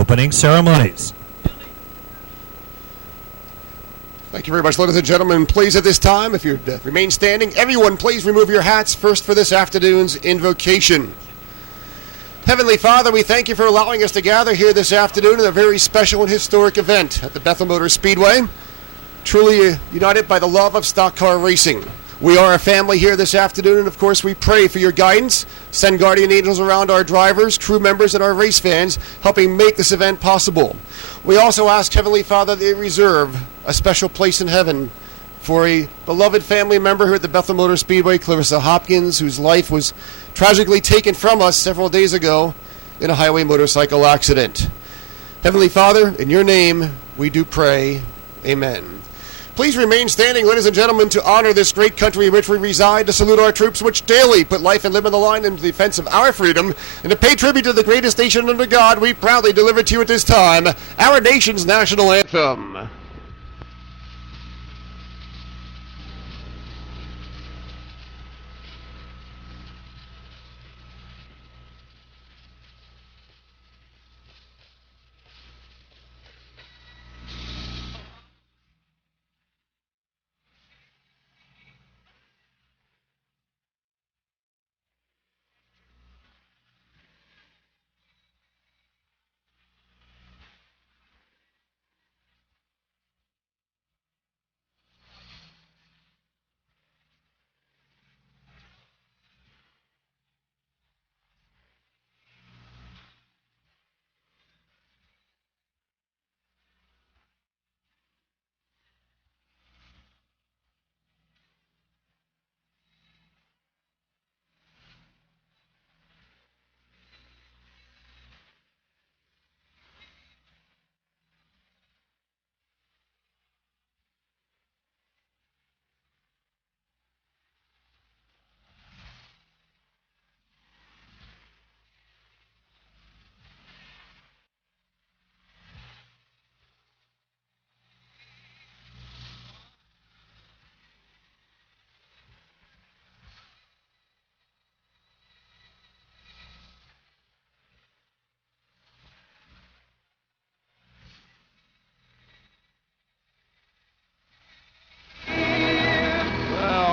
opening ceremonies. Thank you very much, ladies and gentlemen. Please, at this time, if you remain standing, everyone please remove your hats first for this afternoon's invocation. Heavenly Father, we thank you for allowing us to gather here this afternoon in a very special and historic event at the Bethel Motor Speedway, truly united by the love of stock car racing. We are a family here this afternoon, and of course we pray for your guidance. Send guardian angels around our drivers, crew members, and our race fans, helping make this event possible. We also ask, Heavenly Father, that you reserve a special place in heaven for a beloved family member here at the Bethel Motor Speedway, Clarissa Hopkins, whose life was tragically taken from us several days ago in a highway motorcycle accident. Heavenly Father, in your name we do pray. Amen. Please remain standing, ladies and gentlemen, to honor this great country in which we reside, to salute our troops which daily put life and limb on the line in defense of our freedom, and to pay tribute to the greatest nation under God. We proudly deliver to you at this time our nation's national anthem.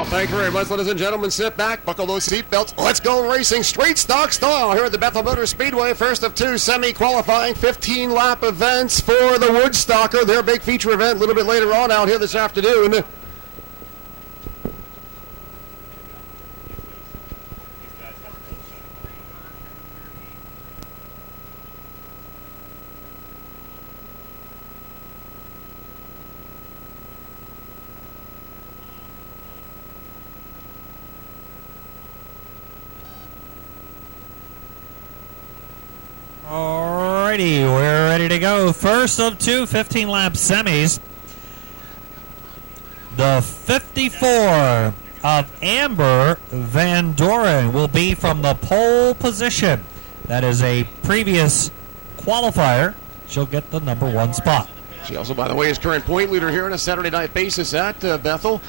Thank you very much, ladies and gentlemen. Sit back, buckle those seatbelts. Let's go racing straight stock style here at the Bethel Motor Speedway. First of two semi-qualifying 15-lap events for the Woodstocker. Their big feature event a little bit later on out here this afternoon. Alrighty, we're ready to go. First of two 15-lap semis. The 54 of Amber Van Doren will be from the pole position. That is a previous qualifier. She'll get the number one spot. She also, by the way, is current point leader here on a Saturday night basis at Bethel.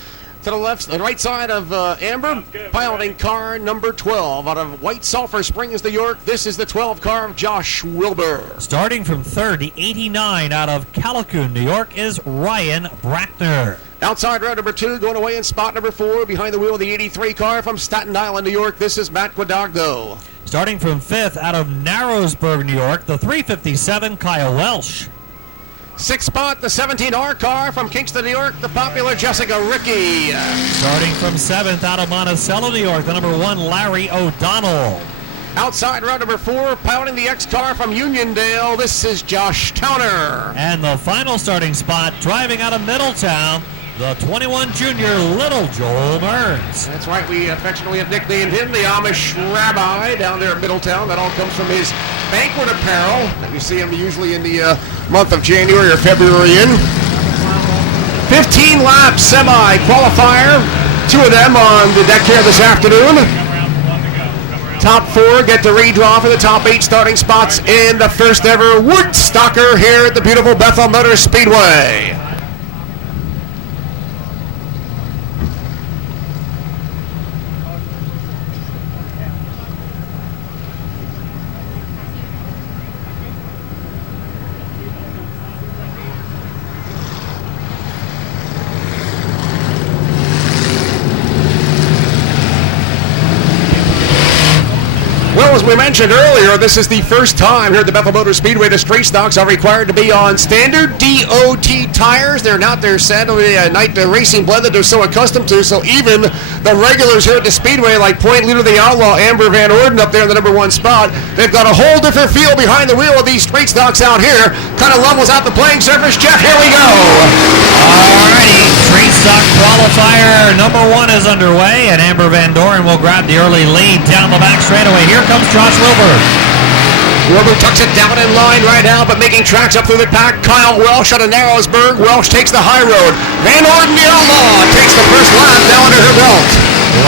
To the right side of Amber, piloting car number 12 out of White Sulphur Springs, New York. This is the 12 car of Josh Wilbur. Starting from third, the 89 out of Callicoon, New York, is Ryan Brackner. Outside row number 2, going away in spot number 4, behind the wheel of the 83 car from Staten Island, New York. This is Matt Guadagno. Starting from 5th out of Narrowsburg, New York, the 357 Kyle Welsh. 6th spot, the 17R car from Kingston, New York, the popular Jessica Rickey. Starting from 7th out of Monticello, New York, the number 1 Larry O'Donnell. Outside row number 4, piloting the X car from Uniondale, this is Josh Towner. And the final starting spot, driving out of Middletown, the 21 junior Little Joel Burns. That's right, we affectionately have nicknamed him the Amish Rabbi down there at Middletown. That all comes from his banquet apparel that we see him usually in the month of January or February in. 15-lap semi-qualifier. 2 of them on the deck here this afternoon. Top 4 get the redraw for the top 8 starting spots in the first ever Woodstocker here at the beautiful Bethel Motor Speedway. as we mentioned earlier, this is the first time here at the Bethel Motor Speedway the straight stocks are required to be on standard DOT tires. They're not their Saturday night racing blend that they're so accustomed to, so even the regulars here at the Speedway, like point leader the Outlaw, Amber Van Orden up there in the number 1 spot, they've got a whole different feel behind the wheel of these straight stocks out here. Kind of levels out the playing surface. Jeff, here we go. Alrighty, straight stock qualifier number 1 is underway, and Amber Van Doren will grab the early lead down the back straightaway. Here comes Josh Wilbur. Wilbur tucks it down in line right now, but making tracks up through the pack. Kyle Welsh out of Narrowsburg. Welsh takes the high road. Van Orden, the Outlaw, takes the first lap now under her belt.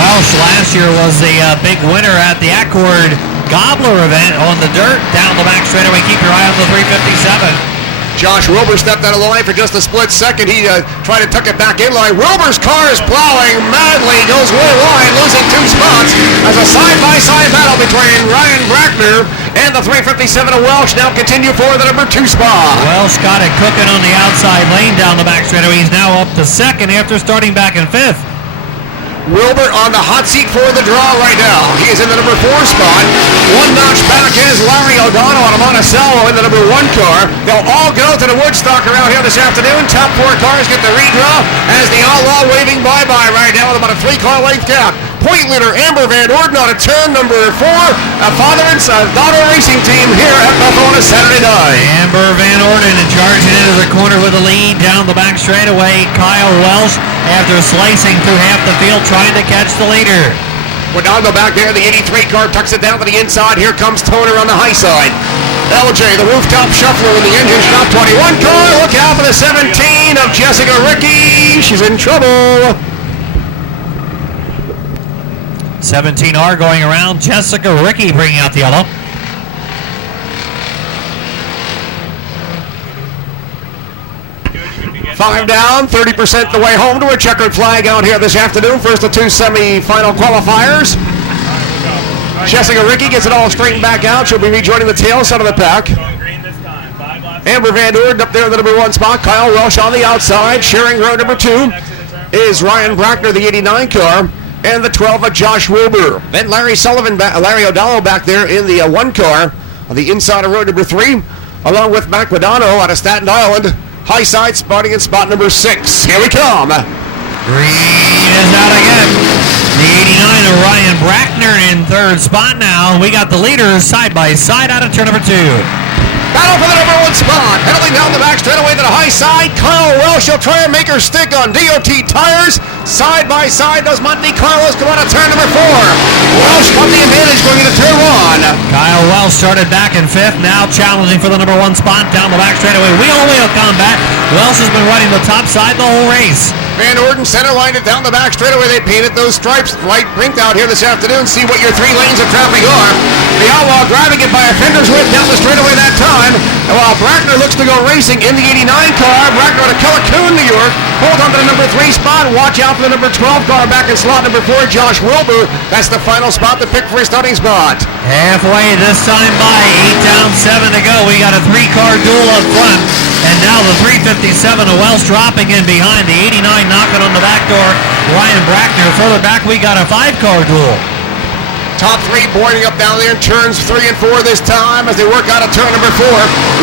Welsh last year was the big winner at the Accord Gobbler event on the dirt down the back straightaway. Keep your eye on the 357. Josh Wilbur stepped out of line for just a split second. He tried to tuck it back in line. Wilbur's car is plowing madly, goes way wide, losing 2 spots as a side-by-side battle between Ryan Brackner and the 357 of Welsh now continue for the number 2 spot. Welsh got it cooking on the outside lane down the back straightaway. He's now up to 2nd after starting back in 5th. Wilbur on the hot seat for the draw right now. He is in the number 4 spot. 1 notch back is Larry O'Donnell on a Monticello in the number 1 car. They'll all go to the Woodstocker out here this afternoon. Top 4 cars get the redraw as the Outlaw waving bye-bye right now with about a 3-car length gap. Point leader Amber Van Orden on a turn number 4. A father and son daughter racing team here at Bethel on a Saturday night. Amber Van Orden charging into the corner with the lead down the back straightaway. Kyle Welsh, after slicing through half the field, trying to catch the leader. Wadongo back there, the 83 car tucks it down to the inside. Here comes Toner on the high side. LJ, the rooftop shuffler in the engine shop 21 car. Look out for the 17 of Jessica Ricky. She's in trouble. 17R going around. Jessica Ricky bringing out the yellow. Five down, 30% the way home to a checkered flag out here this afternoon. First of 2 semi-final qualifiers. Jessica Ricky gets it all straightened back out. She'll be rejoining the tail side of the pack. Amber Van Orden up there in the number 1 spot. Kyle Welsh on the outside. Sharing row number 2 is Ryan Brackner, the 89 car. And the 12 of Josh Wilbur. Then Larry O'Donnell back there in the 1 car on the inside of row number 3, along with Mac Madano out of Staten Island. High side spotting in spot number 6. Here we come. Green is out again. The 89 of Ryan Brackner in 3rd spot now. We got the leaders side by side out of turn number 2. Battle for the number 1 spot. Pedaling down the back straightaway to the high side. Kyle Welsh will try and make her stick on DOT tires. Side by side does Monte Carlos come out of turn number 4. Welsh got the advantage going into turn 1. Kyle Welsh started back in 5th, now challenging for the number 1 spot down the back straightaway. Wheel-to-wheel combat. Welsh has been running the top side the whole race. Van Orden center lined it down the back straightaway. They painted those stripes light pink out here this afternoon. See what your 3 lanes of traffic are. The Outlaw grabbing it by a fender's width down the straightaway that time. And while Brackner looks to go racing in the 89 car, Brackner out of Kellicoon, New York, hold on to the number 3 spot. Watch out for the number 12 car back in slot number 4, Josh Wilbur. That's the final spot to pick for his starting spot. Halfway this time by, 8 down, 7 to go. We got a 3-car duel up front. And now the 357 of Welsh dropping in behind. The 89 knocking on the back door. Ryan Brackner. Further back, we got a 5-car duel. Top 3 boarding up down there in turns 3 and 4 this time as they work out of turn number 4.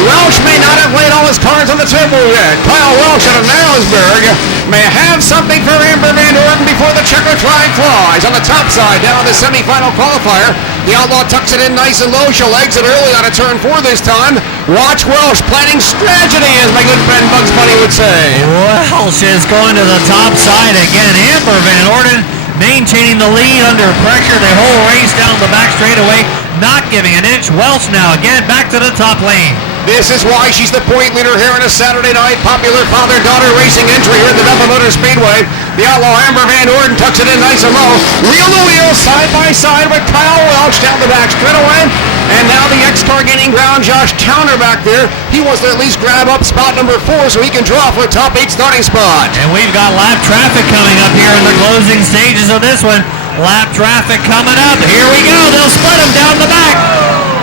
Welsh may not have laid all his cards on the table yet. Kyle Welsh out of Narrowsburg may have something for Amber Van Orden before the checkered flag flies. On the top side, down the semifinal qualifier, the Outlaw tucks it in nice and low. She'll exit early out of turn 4 this time. Watch Welsh planning strategy, as my good friend Bugs Bunny would say. Welsh is going to the top side again. Amber Van Orden maintaining the lead under pressure the whole race down the back straightaway, not giving an inch. Welsh now again back to the top lane. This is why she's the point leader here on a Saturday night popular father-daughter racing entry here at the Bethel Motor Speedway. The Outlaw Amber Van Orden tucks it in nice and low. Wheel-to-wheel, side-by-side with Kyle Welsh down the back straightaway. And now the X-Car gaining ground, Josh Towner back there. He wants to at least grab up spot number 4 so he can draw for a top 8 starting spot. And we've got lap traffic coming up here in the closing stages of this one. Lap traffic coming up. Here we go. They'll split them down the back.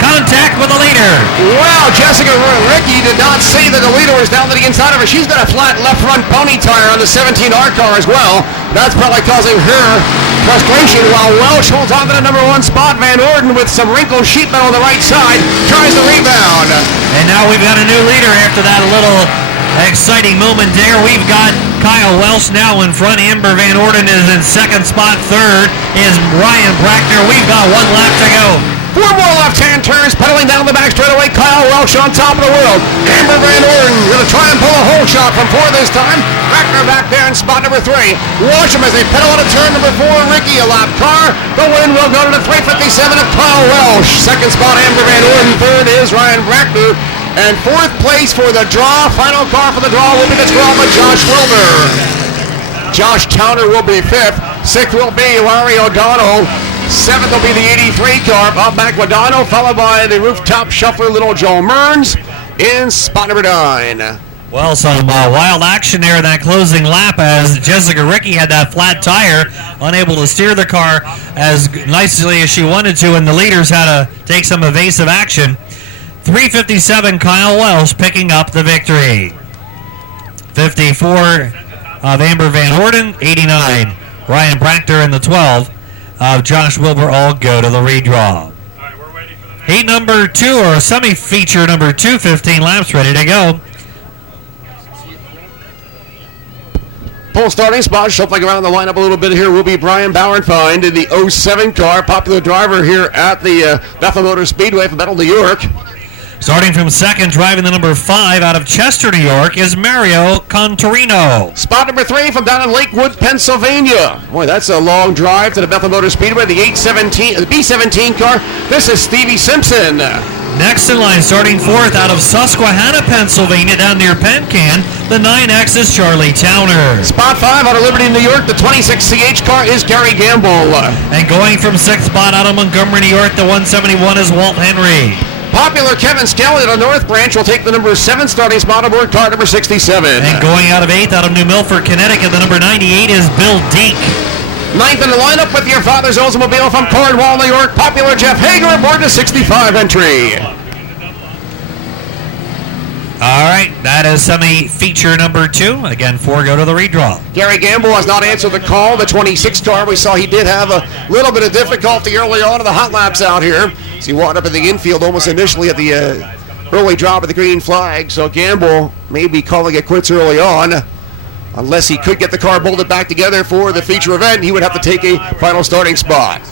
Contact with the leader. Wow, Jessica Ricky did not see that the leader was down to the inside of her. She's got a flat left front pony tire on the 17R car as well. That's probably causing her frustration while Welsh holds on to the number 1 spot. Van Orden with some wrinkled sheet metal on the right side tries the rebound. And now we've got a new leader after that little exciting moment there. We've got Kyle Welsh now in front. Amber Van Orden is in second spot. Third is Ryan Brackner. We've got 1 lap to go. 4 more left-hand turns, pedaling down the back straightaway. Kyle Welsh on top of the world. Amber Van Orden going to try and pull a hole shot from 4 this time. Brackner back there in spot number 3. Watch them as they pedal out of turn number 4. Ricky, a lap car. The win will go to the 357 of Kyle Welsh. Second spot, Amber Van Orden. Third is Ryan Brackner. And 4th place for the draw. Final car for the draw will be the draw by Josh Wilbur. Josh Towner will be 5th. 6th will be Larry O'Donnell. 7th will be the 83 car, Bob Macwadano, followed by the rooftop shuffler, Little Joe Mearns, in spot number 9. Well, some wild action there in that closing lap as Jessica Ricky had that flat tire, unable to steer the car as nicely as she wanted to, and the leaders had to take some evasive action. 357, Kyle Welsh picking up the victory. 54 of Amber Van Orden, 89 Ryan Brackner, in the 12 of Josh Wilbur all go to the redraw. Heat number 2, or semi-feature number 2, 15 laps ready to go. Full starting spot, shuffling around the lineup a little bit here will be Brian Bauernfeind in the 07 car, popular driver here at the Bethel Motor Speedway from Bethel, New York. Starting from second, driving the number 5 out of Chester, New York, is Mario Contorino. Spot number 3 from down in Lakewood, Pennsylvania. Boy, that's a long drive to the Bethel Motor Speedway, the B17 car. This is Stevie Simpson. Next in line, starting 4th out of Susquehanna, Pennsylvania, down near Pencan, the 9X is Charlie Towner. Spot 5 out of Liberty, New York, the 26CH car is Gary Gamble. And going from 6th spot out of Montgomery, New York, the 171 is Walt Henry. Popular Kevin Skelly, the North Branch, will take the number 7 starting spot aboard car number 67. And going out of 8th out of New Milford, Connecticut, the number 98 is Bill Dink. 9th in the lineup with your father's Oldsmobile from Cornwall, New York, Popular Jeff Hager aboard the 65 entry. All right, that is semi-feature number 2. Again, 4 go to the redraw. Gary Gamble has not answered the call. The 26 car, we saw he did have a little bit of difficulty early on in the hot laps out here. So he wound up in the infield almost initially at the early drop of the green flag. So Gamble may be calling it quits early on. Unless he could get the car bolted back together for the feature event, he would have to take a final starting spot.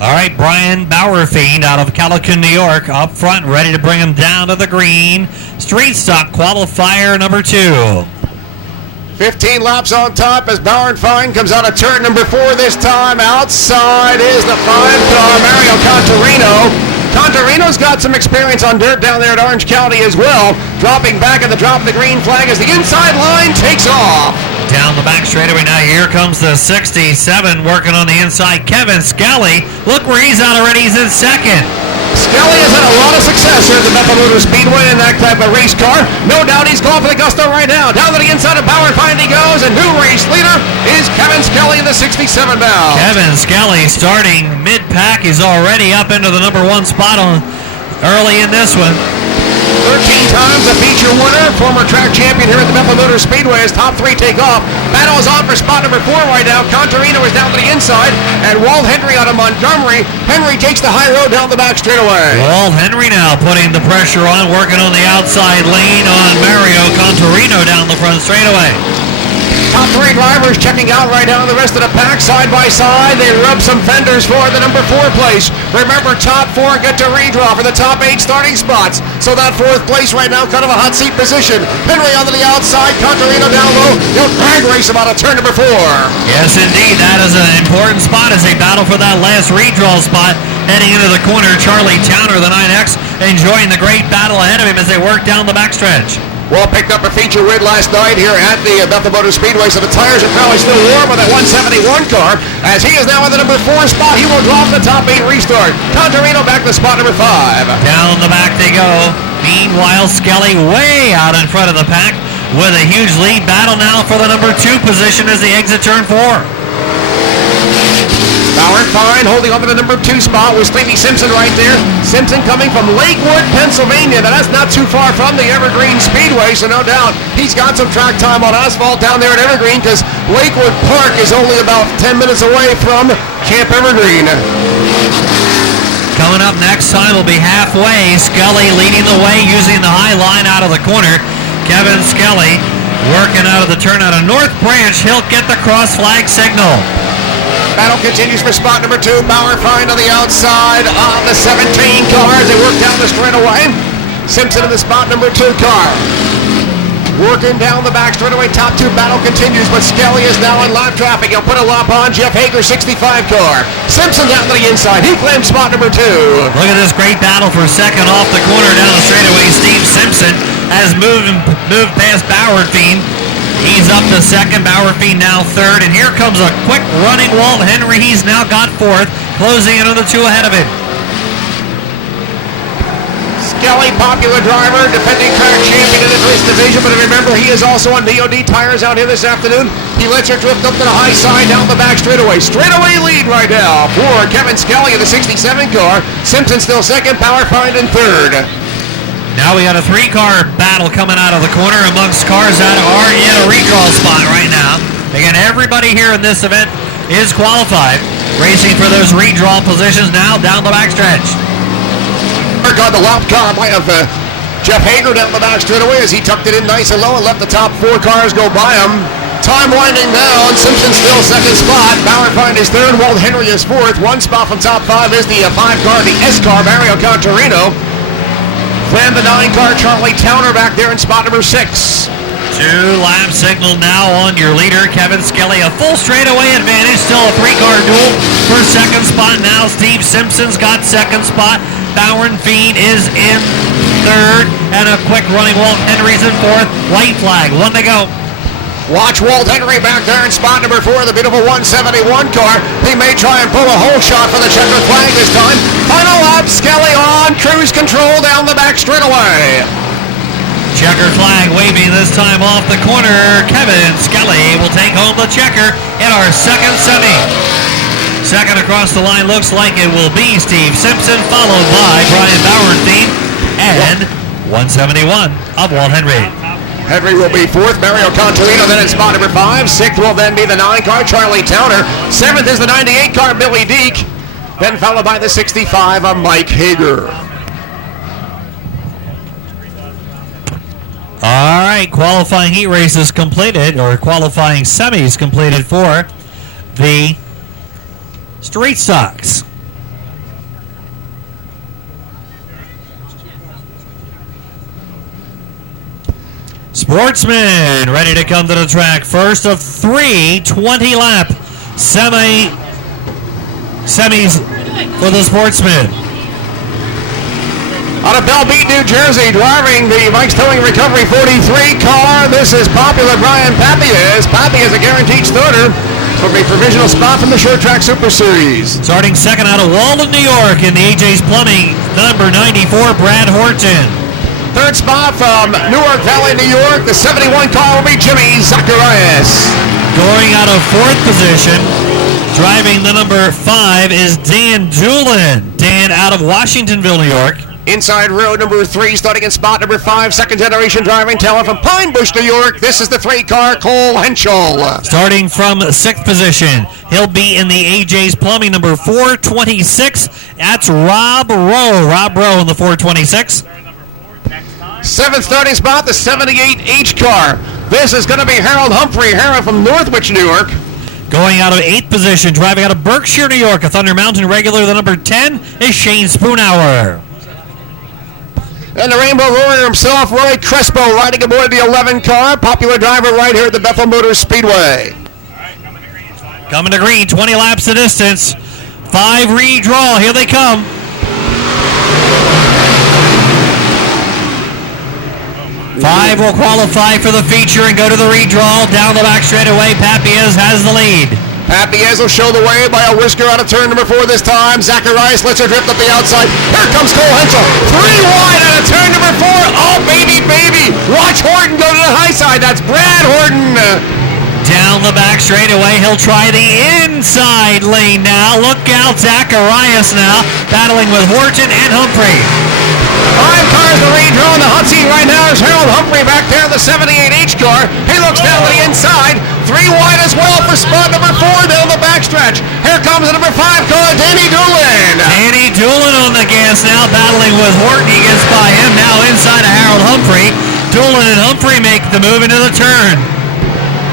All right, Brian Bauerfeind out of Calicut, New York, up front, ready to bring him down to the green. Street stock qualifier number 2. 15 laps on top as Bauernfeind comes out of turn number 4 this time. Outside is the 5 car, Mario Contorino. Contorino's got some experience on dirt down there at Orange County as well. Dropping back at the drop of the green flag as the inside line takes off. Down the back straightaway now, here comes the 67 working on the inside, Kevin Skelly. Look where he's out already, he's in second. Skelly has had a lot of success here at the Bethel Motor Speedway in that type of race car. No doubt he's going for the gusto right now. Down to the inside of Bauernfeind he goes, and new race leader is Kevin Skelly in the 67 now. Kevin Skelly starting mid-pack. He's already up into the number 1 spot early in this one. 13 times a feature winner, former track champion here at the Bethel Motor Speedway as top 3 take off. Battle is on for spot number 4 right now. Contorino is down to the inside, and Walt Henry out of Montgomery. Henry takes the high road down the back straightaway. Walt Henry now putting the pressure on, working on the outside lane on Mario Contorino down the front straightaway. Top 3 drivers checking out right now. The rest of the pack side by side. They rub some fenders for the number 4 place. Remember, top 4 get to redraw for the top 8 starting spots. So that 4th place right now, kind of a hot seat position. Henry onto the outside, Contorino down low. He'll drag race him out of turn number 4. Yes, indeed. That is an important spot as they battle for that last redraw spot. Heading into the corner, Charlie Towner, the 9X, enjoying the great battle ahead of him as they work down the backstretch. Well, picked up a feature win last night here at the Bethel Motor Speedway, so the tires are probably still warm on that 171 car. As he is now in the number 4 spot, he will drop the top 8 restart. Contorino back to spot number 5. Down the back they go. Meanwhile, Skelly way out in front of the pack with a huge lead battle now for the number 2 position as they exit turn 4. Bauer fine, holding on to the number 2 spot with Stevie Simpson right there. Simpson coming from Lakewood, Pennsylvania. Now, that's not too far from the Evergreen Speedway, so no doubt he's got some track time on asphalt down there at Evergreen, because Lakewood Park is only about 10 minutes away from Camp Evergreen. Coming up next time will be halfway. Scully leading the way using the high line out of the corner. Kevin Scully working out of the turn out of North Branch. He'll get the cross flag signal. Battle continues for spot number 2. Bauer fine on the outside on the 17 car as they work down the straightaway. Simpson in the spot number 2 car. Working down the back straightaway, top 2 battle continues, but Skelly is now in lap traffic. He'll put a lap on Jeff Hager, 65 car. Simpson down to the inside. He claims spot number 2. Look at this great battle for second off the corner down the straightaway. Steve Simpson has moved past Bauerfein. He's up to second. Bauerfein now third. And here comes a quick running Walt Henry. He's now got fourth, closing in on the 2 ahead of him. Skelly, popular driver, defending track champion in the race division, but remember, he is also on DOD tires out here this afternoon. He lets her drift up to the high side down the back straightaway. Straightaway lead right now for Kevin Skelly in the 67 car. Simpson still second, Power Find in third. Now we got a 3-car battle coming out of the corner amongst cars that are in a redraw spot right now. Again, everybody here in this event is qualified, racing for those redraw positions now down the backstretch. Got the lap car by of Jeff Hager down the back straightaway as he tucked it in nice and low and let the top 4 cars go by him. Time winding down. Simpson still second spot. Bauer Find is third. Walt Henry is fourth. 1 spot from top 5 is the 5 car, the S car, Mario Contarino. Then the 9 car, Charlie Towner back there in spot number 6. 2-lap signal now on your leader, Kevin Skelly. A full straightaway advantage. Still a 3-car duel for second spot now. Steve Simpson's got second spot. Bauerfein is in third. And a quick running Walt Henry's in fourth. White flag. 1 to go. Watch Walt Henry back there in spot number 4, the beautiful 171 car. He may try and pull a hole shot for the checkered flag this time. Final lap, Skelly on cruise control down the back straightaway. Checkered flag waving this time off the corner. Kevin Skelly will take home the checker in our second semi. Second across the line looks like it will be Steve Simpson, followed by Brian Bauerfein and 171 of Walt Henry. Henry will be fourth. Mario Contarino then in spot number 5. Sixth will then be the 9 car, Charlie Towner. 7th is the 98 car, Billy Deek. Then followed by the 65 of Mike Hager. All right, qualifying heat races completed, or qualifying semis completed for the street stocks. Sportsman ready to come to the track. First of 3 20-lap semis for the Sportsman. Out of Belle Beat, New Jersey, driving the Mike's Towing Recovery 43 car. This is popular Brian Papias. Papias a guaranteed starter for a provisional spot from the Short Track Super Series. Starting second out of Walden, New York in the AJ's Plumbing, number 94, Brad Horton. Third spot from Newark Valley, New York. The 71 car will be Jimmy Zacharias. Going out of fourth position, driving the number 5 is Dan Doolin. Dan out of Washingtonville, New York. Inside row number 3, starting in spot number 5, second generation driving talent from Pine Bush, New York. This is the 3 car, Cole Henschel. Starting from 6th position, he'll be in the AJ's Plumbing, number 426. That's Rob Rowe. Rob Rowe in the 426. 7th starting spot, the 78 H car. This is going to be Harold Humphrey. Harold from Northwich, New York. Going out of 8th position, driving out of Berkshire, New York, a Thunder Mountain regular, the number 10 is Shane Spoonhour. And the Rainbow Warrior himself, Roy Crespo, riding aboard the 11 car. Popular driver right here at the Bethel Motor Speedway. Coming to green, 20 laps the distance. 5 redraw, here they come. 5 will qualify for the feature and go to the redraw. Down the back straightaway, Papias has the lead. Papias will show the way by a whisker out of turn number 4 this time. Zacharias lets her drift up the outside. Here comes Cole Henschel. 3 wide out of turn number 4. Oh, baby, baby. Watch Horton go to the high side. That's Brad Horton. down the back straightaway. He'll try the inside lane now. Look out, Zacharias now, battling with Horton and Humphrey. 5 cars to redraw in the hot seat right now is Harold Humphrey back there in the 78H car. He looks down to the inside. 3 wide as well for spot number 4 down the backstretch. Here comes the number 5 car, Danny Doolin. Danny Doolin on the gas now, battling with Horton. He gets by him now inside of Harold Humphrey. Doolin and Humphrey make the move into the turn.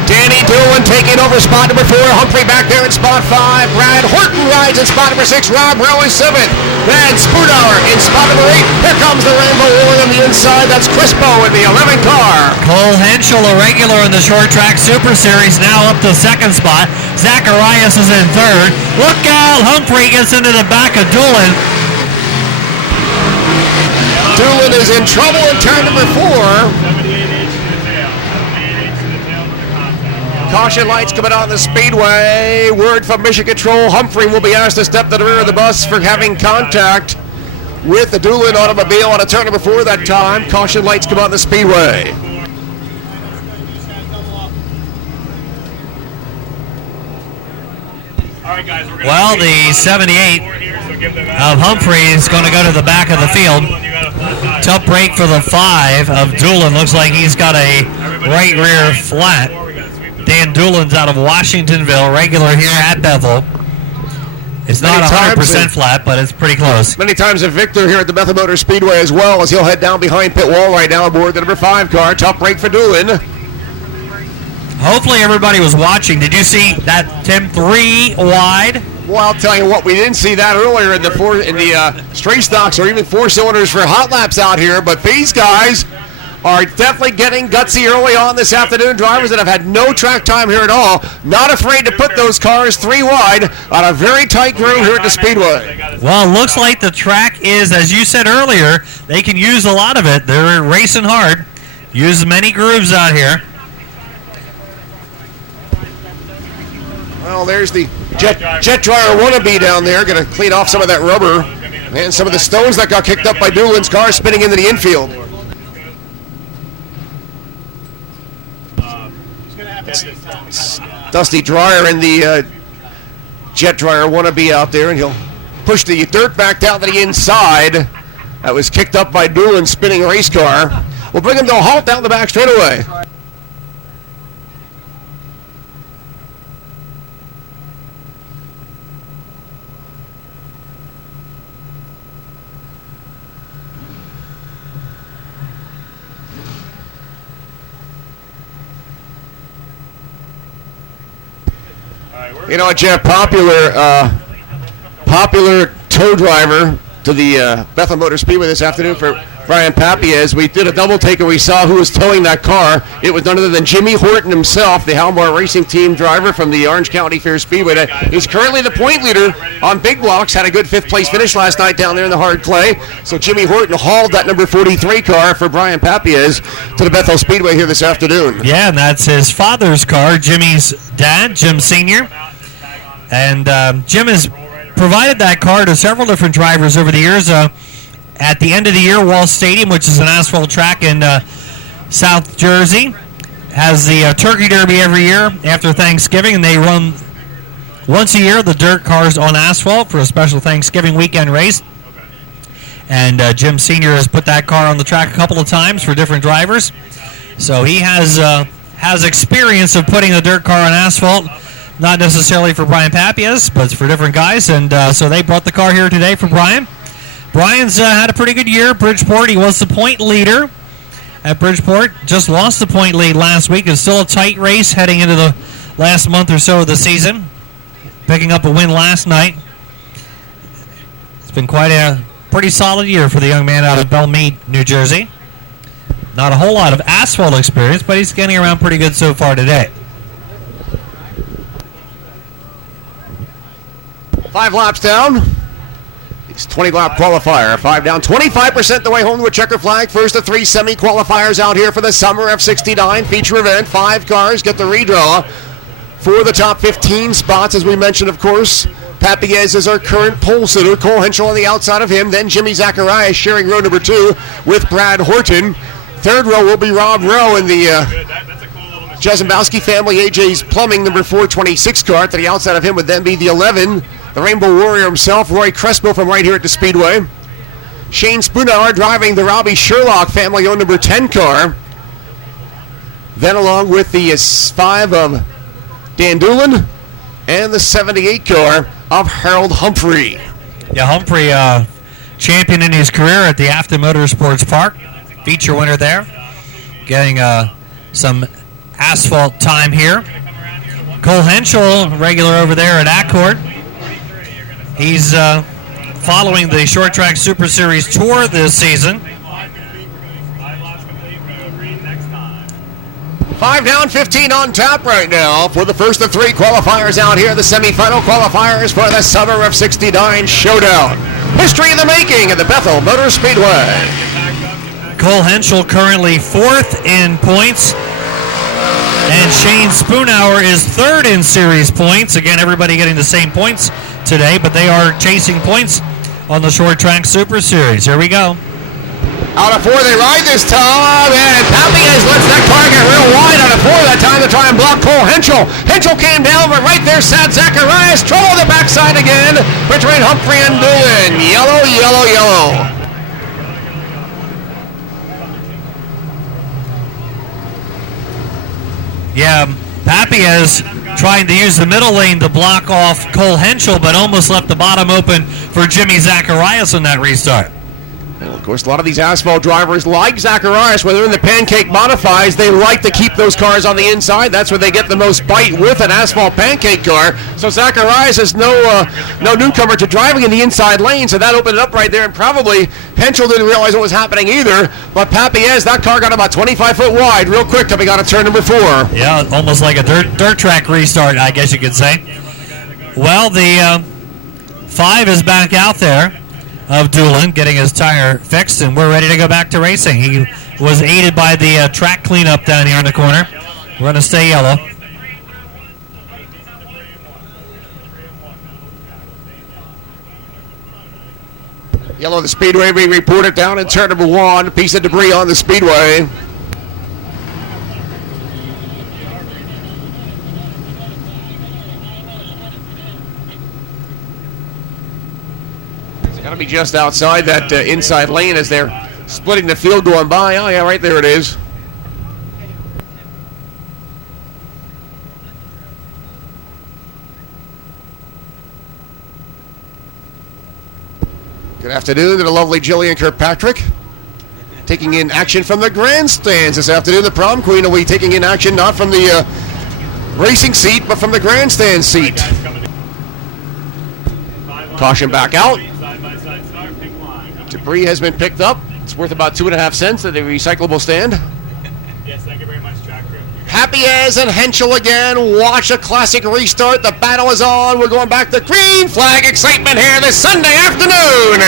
Danny Doolin taking over spot number 4. Humphrey back there in spot 5. Brad Horton rides in spot number 6. Rob Rowe is 7th. Van Spoonauer in spot number 8. Here comes the Rainbow Warrior on the inside. That's Crispo in the 11th car. Cole Henschel, a regular in the Short Track Super Series, now up to 2nd spot. Zacharias is in 3rd. Look out, Humphrey gets into the back of Doolin. Doolin is in trouble in turn number 4. Caution lights coming out on the speedway. Word from Mission Control. Humphrey will be asked to step to the rear of the bus for having contact with the Doolin automobile on a turn number 4 that time. Caution lights come out on the speedway. Well, the 78 of Humphrey is going to go to the back of the field. Tough break for the 5 of Doolin. Looks like he's got a right rear flat. Dan Doolin's out of Washingtonville, regular here at Bethel. It's not 100% flat, but it's pretty close. Many times a victor here at the Bethel Motor Speedway as well, as he'll head down behind pit wall right now aboard the number 5 car. Tough break for Doolin. Hopefully everybody was watching. Did you see that, Tim? 3 wide? Well, I'll tell you what, we didn't see that earlier in the straight stocks or even 4 cylinders for hot laps out here, but these guys are definitely getting gutsy early on this afternoon. Drivers that have had no track time here at all, not afraid to put those cars 3 wide on a very tight groove here at the Speedway. Well, it looks like the track is, as you said earlier, they can use a lot of it. They're racing hard. Use many grooves out here. Well, there's the jet dryer wannabe down there, going to clean off some of that rubber and some of the stones that got kicked up by Doolin's car spinning into the infield. Dusty Dryer in the jet dryer wannabe out there, and he'll push the dirt back down to the inside. That was kicked up by Doolin's spinning race car. We'll bring him to a halt down the back straightaway. You know, Jeff, popular tow driver to the Bethel Motor Speedway this afternoon for Brian Papiez. We did a double take and we saw who was towing that car. It was none other than Jimmy Horton himself, the Halmar Racing Team driver from the Orange County Fair Speedway. He's currently the point leader on big blocks. Had a good 5th place finish last night down there in the hard clay. So Jimmy Horton hauled that number 43 car for Brian Papiez to the Bethel Speedway here this afternoon. Yeah, and that's his father's car, Jimmy's dad, Jim Sr. And Jim has provided that car to several different drivers over the years. At the end of the year, Wall Stadium, which is an asphalt track in South Jersey, has the Turkey Derby every year after Thanksgiving, and they run once a year the dirt cars on asphalt for a special Thanksgiving weekend race. And Jim Sr. has put that car on the track a couple of times for different drivers. So he has experience of putting a dirt car on asphalt. Not necessarily for Brian Papiez, but for different guys. And so they brought the car here today for Brian. Brian's had a pretty good year at Bridgeport. He was the point leader at Bridgeport. Just lost the point lead last week. It's still a tight race heading into the last month or so of the season. Picking up a win last night. It's been quite a pretty solid year for the young man out of Belmead, New Jersey. Not a whole lot of asphalt experience, but he's getting around pretty good so far today. 5 laps down. It's 20-lap qualifier. 5 down, 25% the way home to a checker flag. First of 3 semi-qualifiers out here for the Summer F69 feature event. 5 cars get the redraw for the top 15 spots, as we mentioned, of course. Papiez is our current pole sitter. Cole Henschel on the outside of him. Then Jimmy Zacharias sharing row number 2 with Brad Horton. Third row will be Rob Rowe in the Jarzembowski family, AJ's Plumbing, number 426 car. To the outside of him would then be the 11, the Rainbow Warrior himself, Roy Crespo from right here at the Speedway. Shane Spoonhour driving the Robbie Sherlock family-owned number 10 car. Then along with the 5 of Dan Doolin and the 78 car of Harold Humphrey. Yeah, Humphrey, champion in his career at the Afton Motorsports Park. Feature winner there. Getting some asphalt time here. Cole Henschel, regular over there at Accord. He's following the Short Track Super Series Tour this season. 5 down, 15 on tap right now for the first of 3 qualifiers out here. The semifinal qualifiers for the Summer of '69 Showdown. History in the making at the Bethel Motor Speedway. Cole Henschel currently 4th in points. And Shane Spoonhour is 3rd in series points. Again, everybody getting the same points today, but they are chasing points on the Short Track Super Series. Here we go. Out of 4 they ride this time, and Papias lets that car get real wide out of 4 that time to try and block Cole Henschel. Henschel came down, but right there sat Zacharias. Trouble on the backside again between Humphrey and Doolin. Yellow, yellow, yellow. Yeah, Papias trying to use the middle lane to block off Cole Henschel, but almost left the bottom open for Jimmy Zacharias in that restart. Well, of course, a lot of these asphalt drivers, like Zacharias, when they're in the pancake modifies, they like to keep those cars on the inside. That's where they get the most bite with an asphalt pancake car. So Zacharias is no newcomer to driving in the inside lane, so that opened it up right there, and probably Henschel didn't realize what was happening either. But Papias, that car got about 25 foot wide real quick coming out of turn number 4. Yeah, almost like a dirt track restart, I guess you could say. Well, the 5 is back out there of Doolin, getting his tire fixed, and we're ready to go back to racing. He was aided by the track cleanup down here in the corner. We're going to stay yellow. Yellow, the speedway being reported down in turn number 1. A piece of debris on the speedway. Got to be just outside that inside lane as they're splitting the field going by. Oh, yeah, right there it is. Good afternoon to the lovely Jillian Kirkpatrick. Taking in action from the grandstands this afternoon. The prom queen will be taking in action not from the racing seat, but from the grandstand seat. Caution back out. Debris has been picked up. It's worth about 2.5 cents at the recyclable stand. Yes, thank you very much, track crew. Papias and Henschel again. Watch a classic restart. The battle is on. We're going back to green flag excitement here this Sunday afternoon.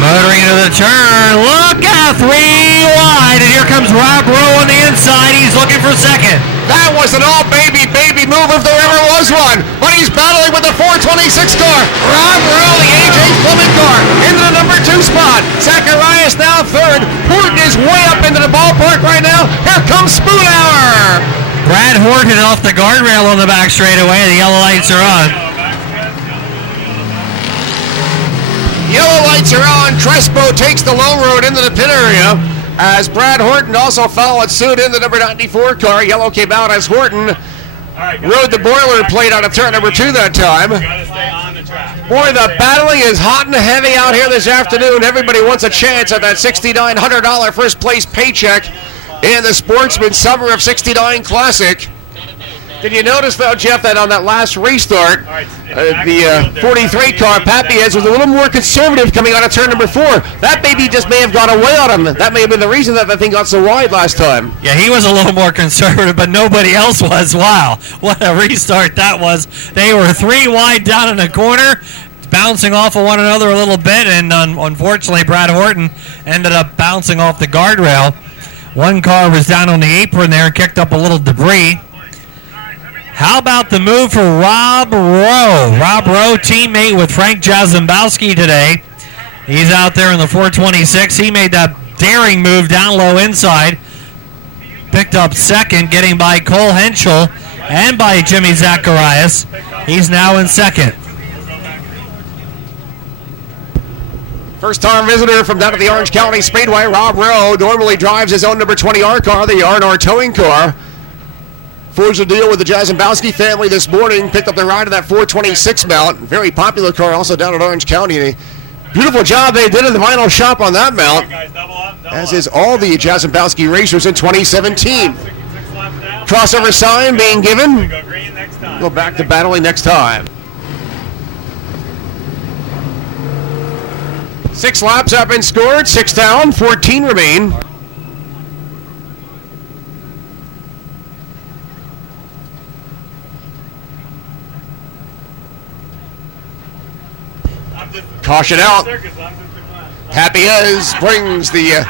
Motoring into the turn. Look out, 3 wide. And here comes Rob Rowe on the inside. He's looking for second. That was an all-baby move if there ever was one. But he's battling with the 426 car. Rob Rowe, the AJ's Plumbing car, into the number 2 spot. Zacharias now 3rd. Horton is way up into the ballpark right now. Here comes Spoonhour. Brad Horton off the guardrail on the back straightaway. The yellow lights are on. Yellow lights are on. Crespo takes the low road into the pit area as Brad Horton also followed suit in the number 94 car. Yellow came out as Horton rode the boilerplate out of turn number 2 that time. Boy, the battling is hot and heavy out here this afternoon. Everybody wants a chance at that $6,900 first place paycheck in the Sportsman Summer of '69 Classic. Did you notice, though, Jeff, that on that last restart, the 43 car, Papias, was a little more conservative coming out of turn number 4. That maybe just may have gone away on him. That may have been the reason that the thing got so wide last time. Yeah, he was a little more conservative, but nobody else was. Wow, what a restart that was. They were 3 wide down in the corner, bouncing off of one another a little bit, and unfortunately, Brad Horton ended up bouncing off the guardrail. One car was down on the apron there and kicked up a little debris. How about the move for Rob Rowe? Rob Rowe, teammate with Frank Jarzembowski today. He's out there in the 426. He made that daring move down low inside. Picked up second, getting by Cole Henschel and by Jimmy Zacharias. He's now in second. First-time visitor from down at the Orange County Speedway, Rob Rowe, normally drives his own number 20R car, the R&R towing car. Forged a deal with the Jarzembowski family this morning, picked up the ride of that 426 mount. Very popular car also down at Orange County. A beautiful job they did in the vinyl shop on that mount, as is all the Jarzembowski racers in 2017. Crossover sign being given. Go back to battling next time. 6 laps have been scored, 6 down, 14 remain. Caution out. Happy as brings the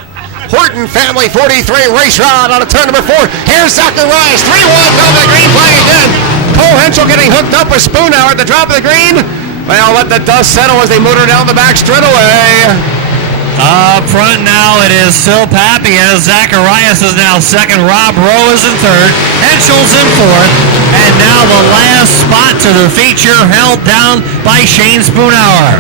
Horton family 43 race rod on a turn number 4. Here's Zacharias, 3-1 on the green flag again. Cole Henschel getting hooked up with Spoonhour at the drop of the green. Well, let the dust settle as they motor down the back straightaway. Up front now, it is still Papias. Zacharias is now second. Rob Rowe is in third. Henschel's in fourth. And now the last spot to the feature held down by Shane Spoonhour.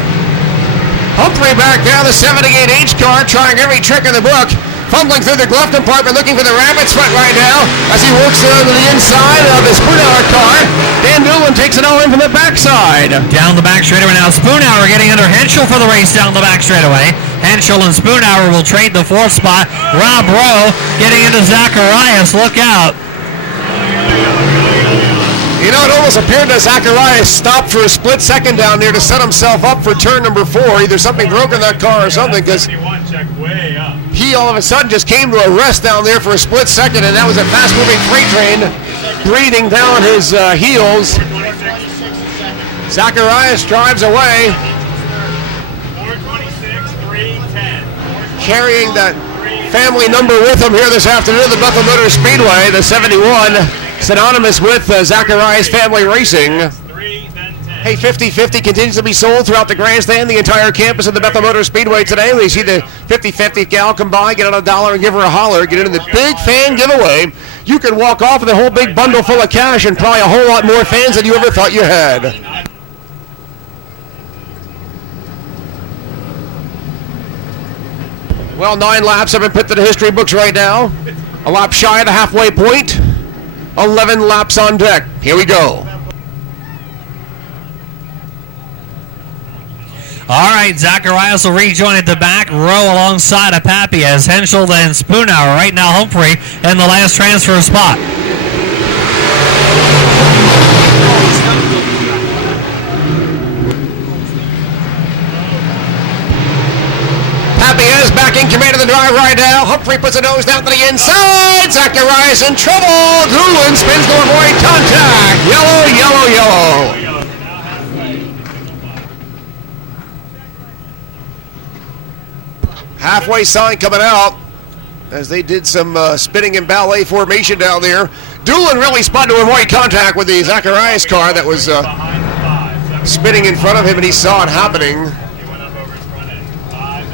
Humphrey back down the 78H car, trying every trick in the book. Fumbling through the glove compartment, looking for the rabbit's foot right now as he works to the inside of the Spoonhour car. Dan Doolin takes it all in from the backside. Down the back straightaway now. Spoonhour getting under Henschel for the race down the back straightaway. Henschel and Spoonhour will trade the fourth spot. Rob Rowe getting into Zacharias. Look out. You know, it almost appeared that Zacharias stopped for a split second down there to set himself up for turn number 4. Either something broke in that car or something, because he all of a sudden just came to a rest down there for a split second, and that was a fast-moving freight train breathing down his heels. Zacharias drives away, carrying that family number with him here this afternoon at the Bethel Motor Speedway, the 71. Synonymous with Zacharias Family Racing. Hey, 50-50 continues to be sold throughout the grandstand, the entire campus of the Bethel Motor Speedway today. We see the 50-50 gal come by, get on $1 and give her a holler, get into the big fan giveaway. You can walk off with a whole big bundle full of cash and probably a whole lot more fans than you ever thought you had. Well, 9 laps have been put to the history books right now. A lap shy of the halfway point. 11 laps on deck. Here we go. All right, Zacharias will rejoin at the back. Rowe alongside of Papias. Henschel then Spoonhour. Right now Humphrey in the last transfer spot. Papias back in command of the drive right now. Humphrey puts a nose down to the inside. Zacharias in trouble. Doolin spins to avoid contact. Yellow, yellow, yellow. Halfway sign coming out as they did some spinning in ballet formation down there. Doolin really spun to avoid contact with the Zacharias car that was spinning in front of him, and he saw it happening.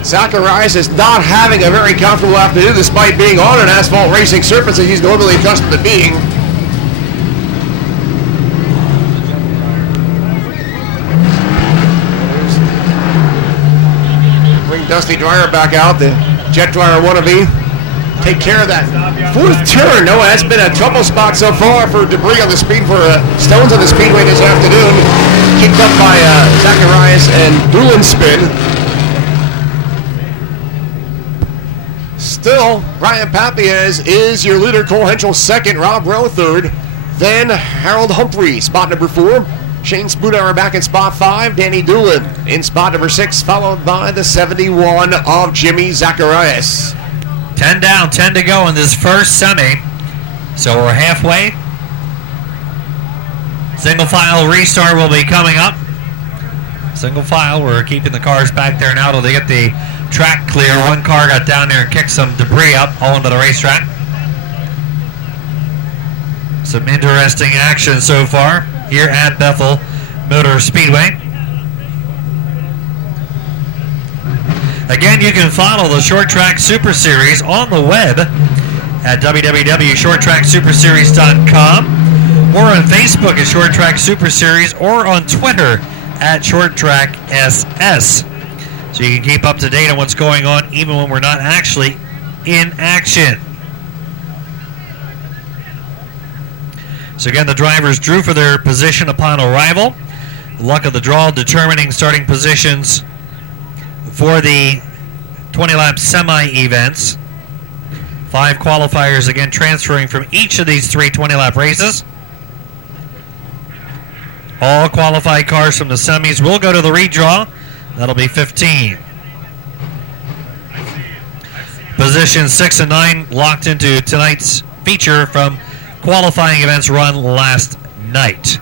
Zacharias is not having a very comfortable afternoon despite being on an asphalt racing surface that he's normally accustomed to being. Bring Dusty Dryer back out, the jet dryer wannabe. Take care of that fourth turn. No, that's been a trouble spot so far for debris on the speed, for stones on the speedway this afternoon. Kicked up by Zacharias and Doolin's spin. Still, Brian Papias is your leader. Cole Henschel second, Rob Rowe third, then Harold Humphrey, spot number 4. Shane Spoonhour back in spot 5. Danny Doolin in spot number 6, followed by the 71 of Jimmy Zacharias. 10 down, 10 to go in this first semi. So we're halfway. Single file restart will be coming up. Single file, we're keeping the cars back there now till they get the track clear. One car got down there and kicked some debris up all into the racetrack. Some interesting action so far here at Bethel Motor Speedway. Again, you can follow the Short Track Super Series on the web at www.shorttracksuperseries.com or on Facebook at Short Track Super Series or on Twitter at Short Track SS. So you can keep up to date on what's going on even when we're not actually in action. So again, the drivers drew for their position upon arrival. Luck of the draw determining starting positions for the 20-lap semi-events. 5 qualifiers again transferring from each of these 3 20-lap races. All qualified cars from the semis will go to the redraw. That'll be 15. Positions 6 and 9 locked into tonight's feature from qualifying events run last night.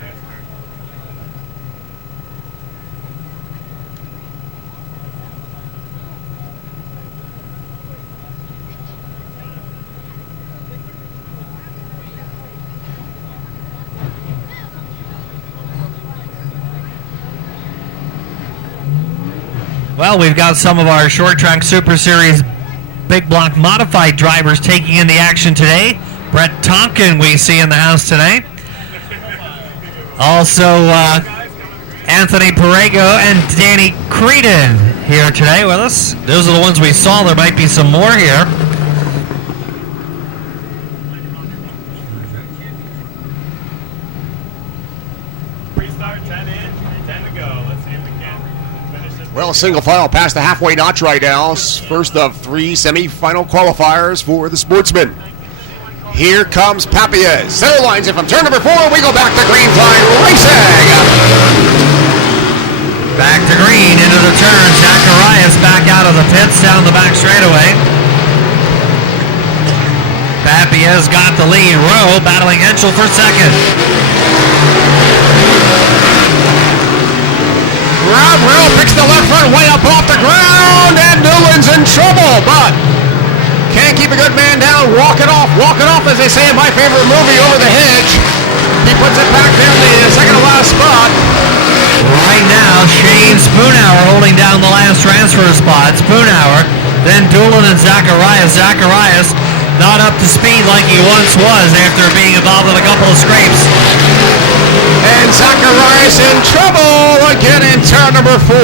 Well, we've got some of our Short Track Super Series Big Block Modified drivers taking in the action today. Brett Tonkin we see in the house today. Also, Anthony Perego and Danny Creedon here today with us. Those are the ones we saw. There might be some more here. Restart, 10 in, 10 to go. Let's see if we can finish this. Well, single file past the halfway notch right now. First of 3 semi-final qualifiers for the Sportsman. Here comes Papiez. Center lines it from turn number 4. We go back to green flag racing. Back to green into the turn. Zacharias back out of the pits down the back straightaway. Papiez got the lead. Rowe battling Henschel for second. Rob Rowe picks the left front way up off the ground, and Newland's in trouble, but can't keep a good man down. Walk it off, as they say in my favorite movie, over the hedge. He puts it back there in the second to last spot. Right now, Shane Spoonhour holding down the last transfer spot. Spoonhour, then Doolin and Zacharias. Zacharias not up to speed like he once was after being involved in a couple of scrapes. And Zacharias in trouble again in turn number 4.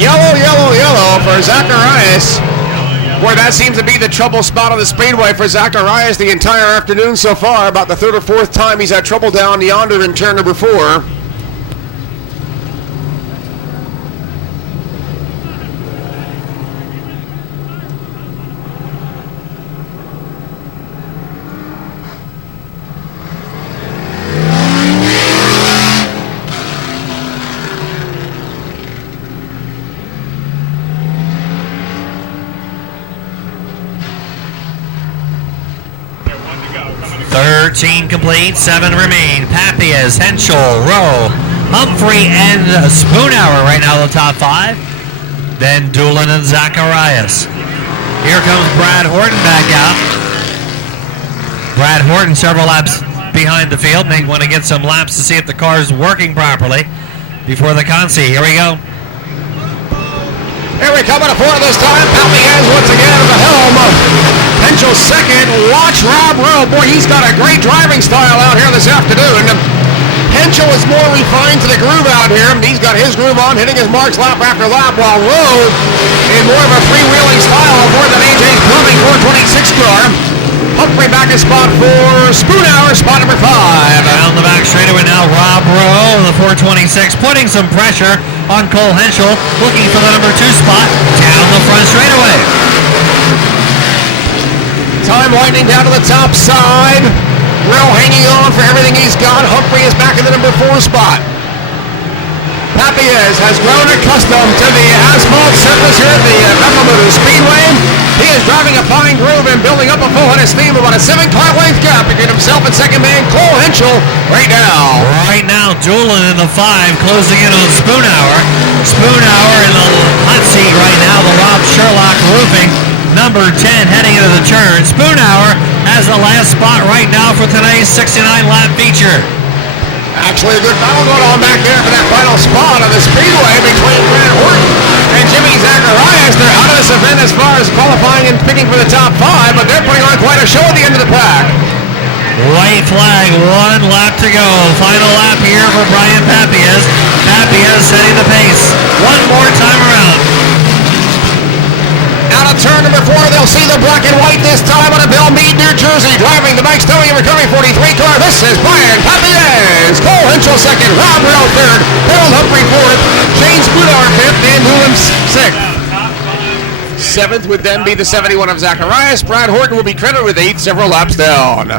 Yellow for Zacharias. Boy, that seems to be the trouble spot on the speedway for Zacharias the entire afternoon so far. About the 3rd or 4th time he's had trouble down yonder in turn number 4. They're 1 to go. Coming to 13 complete, 7 remain. Papiez, Henschel, Rowe, Humphrey, and Spoonhour right now the top 5. Then Doolin and Zacharias. Here comes Brad Horton back out. Brad Horton several laps behind the field. May want to get some laps to see if the car's working properly before the consi. Here we go. Here we come at a 4 this time. Papiez once again at the helm. Henschel second. Watch Rob Rowe. Boy, he's got a great driving style out here this afternoon. Henschel is more refined to the groove out here. He's got his groove on, hitting his marks lap after lap, while Rowe in more of a freewheeling style, more than AJ's Plumbing 426 car. Humphrey back in spot 4. Spoonhour, spot number 5. Down the back straightaway now, Rob Rowe, the 426, putting some pressure on Cole Henschel, looking for the number 2 spot down the front straightaway. Time winding down to the top side. Rowe hanging on for everything he's got. Humphrey is back in the number 4 spot. Papiez has grown accustomed to the asphalt surface here at the Bethlehem Speedway. He is driving a fine groove and building up a full head of steam, about a 7-car length gap between himself and second man Cole Henschel right now. Right now, Doolin in the 5, closing in on Spoonhour. Spoonhour in the hot seat right now, the Rob Sherlock Roofing, number 10, heading into the turn. Spoonhour has the last spot right now for today's 69-lap feature. Actually, a good battle going on back there for that final spot on the speedway between Brad Horton and Jimmy Zacharias. They're out of this event as far as qualifying and picking for the top 5, but they're putting on quite a show at the end of the pack. White flag, 1 lap to go. Final lap here for Brian Papias. Papias setting the pace. One more time around. Out of turn number 4, they'll see the black and white this time out of Belmead, New Jersey. Driving the Mike Stoney Recovery 43 car. This is Brian Papias. Cole Henschel second. Rob Rowe third. Harold Humphrey fourth. James Budar fifth. Dan Newland sixth. Seventh would then be the 71 of Zacharias. Brad Horton will be credited with 8, several laps down.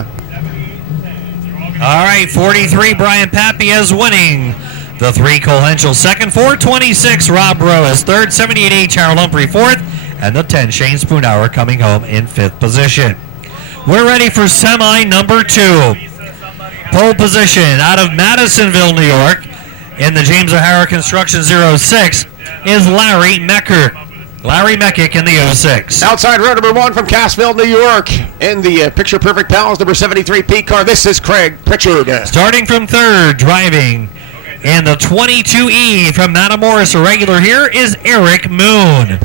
All right, 43, Brian Papias winning. The 3, Cole Henschel second. 426, Rob Rowe is third. 78H, Harold Humphrey fourth. And the 10, Shane Spoonhour, coming home in 5th position. We're ready for semi number 2. Pole position out of Madisonville, New York, in the James O'Hara Construction 06 is Larry Mecker. Larry Meckick in the 06. Outside row number 1 from Cassville, New York. In the Picture Perfect Pals, number 73 Pete car. This is Craig Pritchard. Starting from 3rd, driving in the 22E from Matamoros, a regular here, is Eric Moon.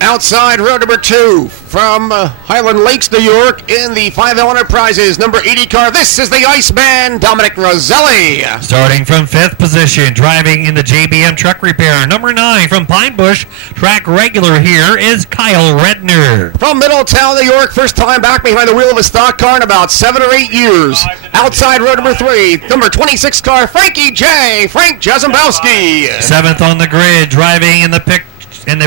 Outside row number 2 from Highland Lakes, New York, in the 5L Enterprises, number 80 car. This is the Iceman, Dominic Roselli. Starting from 5th position, driving in the JBM Truck Repair, number 9 from Pine Bush, track regular here is Kyle Redner. From Middletown, New York, first time back behind the wheel of a stock car in about 7 or 8 years. Outside row number 3, number 26 car, Frankie J. Frank Jazembowski. 7th on the grid, driving in the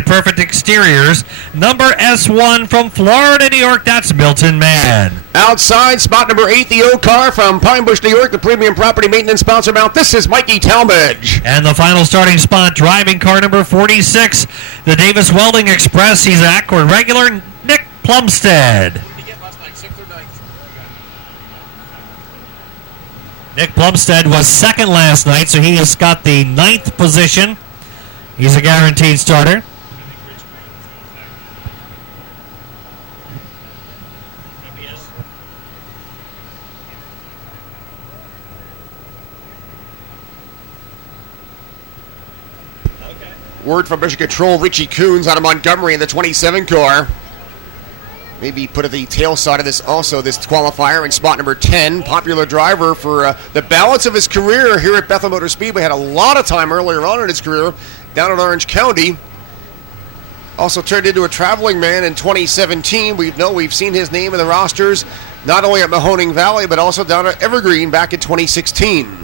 perfect exteriors, number S1 from Florida, New York, that's Milton Mann. Outside, spot number 8, the O car from Pine Bush, New York, the premium property maintenance sponsor mount. This is Mikey Talmadge. And the final starting spot, driving car number 46, the Davis Welding Express. He's an Accord regular, Nick Plumstead. Nick Plumstead was second last night, so he has got the 9th position. He's a guaranteed starter. Word from Mission Control, Richie Coons out of Montgomery in the 27 car. Maybe put at the tail side of this also, this qualifier in spot number 10. Popular driver for the balance of his career here at Bethel Motor Speedway. Had a lot of time earlier on in his career down in Orange County. Also turned into a traveling man in 2017. We've seen his name in the rosters, not only at Mahoning Valley, but also down at Evergreen back in 2016.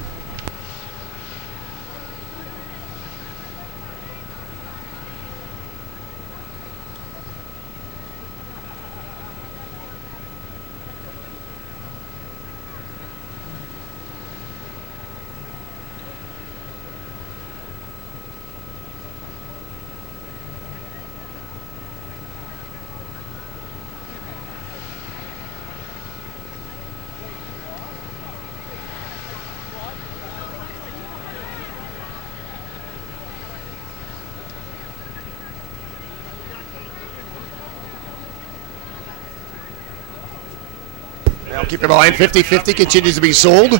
Now keep in mind, 50-50 continues to be sold. You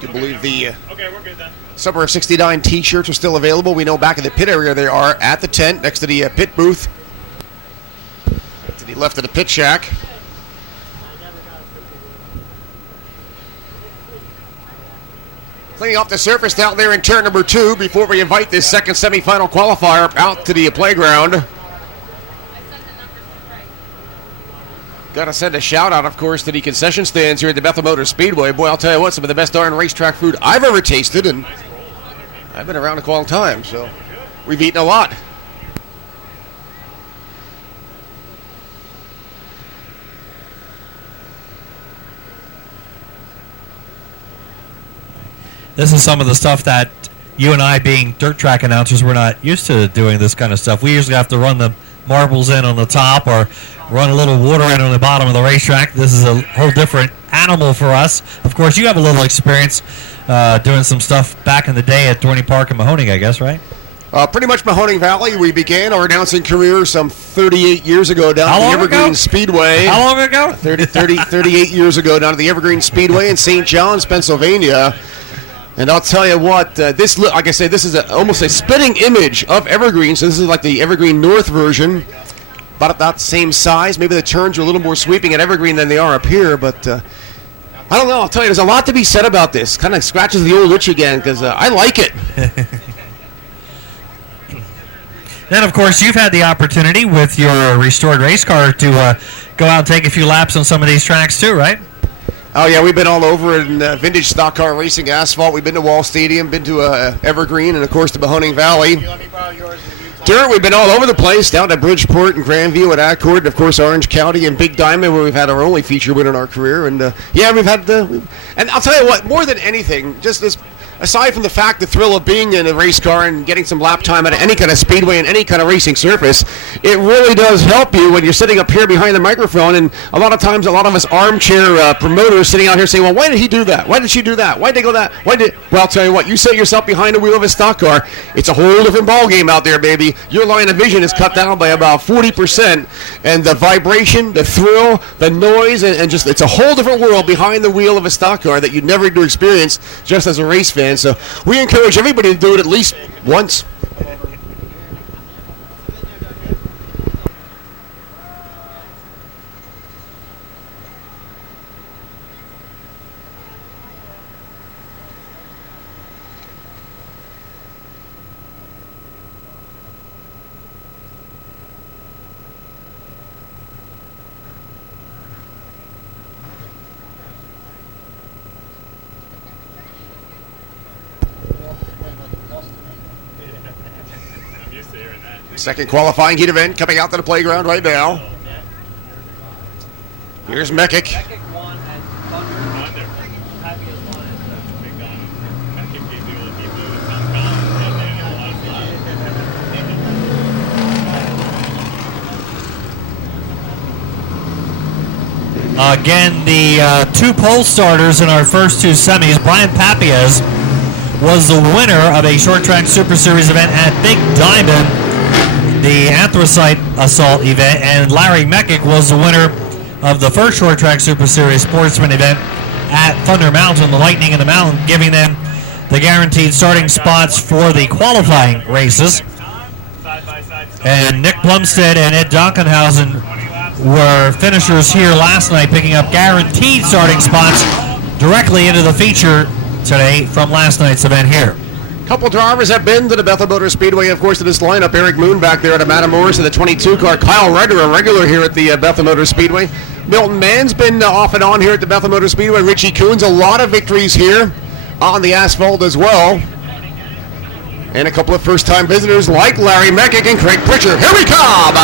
can believe the Summer of 69 t-shirts are still available. We know back in the pit area they are at the tent next to the pit booth. To the left of the pit shack. Cleaning off the surface out there in turn number 2 before we invite this second semifinal qualifier out to the playground. Got to send a shout out, of course, to the concession stands here at the Bethel Motor Speedway. Boy, I'll tell you what, some of the best darn racetrack food I've ever tasted, and I've been around a long time, so we've eaten a lot. This is some of the stuff that you and I, being dirt track announcers, we're not used to doing this kind of stuff. We usually have to run the marbles in on the top or run a little water in on the bottom of the racetrack. This is a whole different animal for us. Of course, you have a little experience doing some stuff back in the day at Dorney Park and Mahoning, I guess, right? Pretty much Mahoning Valley. We began our announcing career some 38 years ago down at the Evergreen Speedway. How long ago? 38 years ago down at the Evergreen Speedway in St. John's, Pennsylvania. And I'll tell you what, like I said, this is almost a spitting image of Evergreen. So this is like the Evergreen North version, about the same size. Maybe the turns are a little more sweeping at Evergreen than they are up here, but I don't know. I'll tell you, there's a lot to be said about this. Kind of scratches the old itch again because I like it. Then, of course, you've had the opportunity with your restored race car to go out and take a few laps on some of these tracks too, right? Oh, yeah, we've been all over in vintage stock car racing asphalt. We've been to Wall Stadium, been to Evergreen, and, of course, to Mahoning Valley. Dirt, we've been all over the place, down to Bridgeport and Grandview and Accord, and, of course, Orange County and Big Diamond, where we've had our only feature win in our career. And, we've had and I'll tell you what, more than anything, just this, aside from the fact, the thrill of being in a race car and getting some lap time at any kind of speedway and any kind of racing surface, it really does help you when you're sitting up here behind the microphone. And a lot of times, a lot of us armchair promoters sitting out here saying, well, why did he do that? Why did she do that? Why did they go that? Well, I'll tell you what, you set yourself behind the wheel of a stock car, it's a whole different ballgame out there, baby. Your line of vision is cut down by about 40%, and the vibration, the thrill, the noise, and just, it's a whole different world behind the wheel of a stock car that you'd never get to experience just as a race fan. So we encourage everybody to do it at least once. Second qualifying heat event coming out to the playground right now. Here's Mekic. Again, the two pole starters in our first two semis, Brian Papias was the winner of a short track Super Series event at Big Diamond, the Anthracite Assault event, and Larry Mekic was the winner of the first short track Super Series Sportsman event at Thunder Mountain, the Lightning in the Mountain, giving them the guaranteed starting spots for the qualifying races. And Nick Plumstead and Ed Donkenhausen were finishers here last night, picking up guaranteed starting spots directly into the feature today from last night's event here. Couple drivers have been to the Bethel Motor Speedway, of course, to this lineup. Eric Moon back there at a Matamoros in the 22 car. Kyle Ryder, a regular here at the Bethel Motor Speedway. Milton Mann's been off and on here at the Bethel Motor Speedway. Richie Coons, a lot of victories here on the asphalt as well. And a couple of first-time visitors like Larry Mekic and Craig Pritchard. Here we come!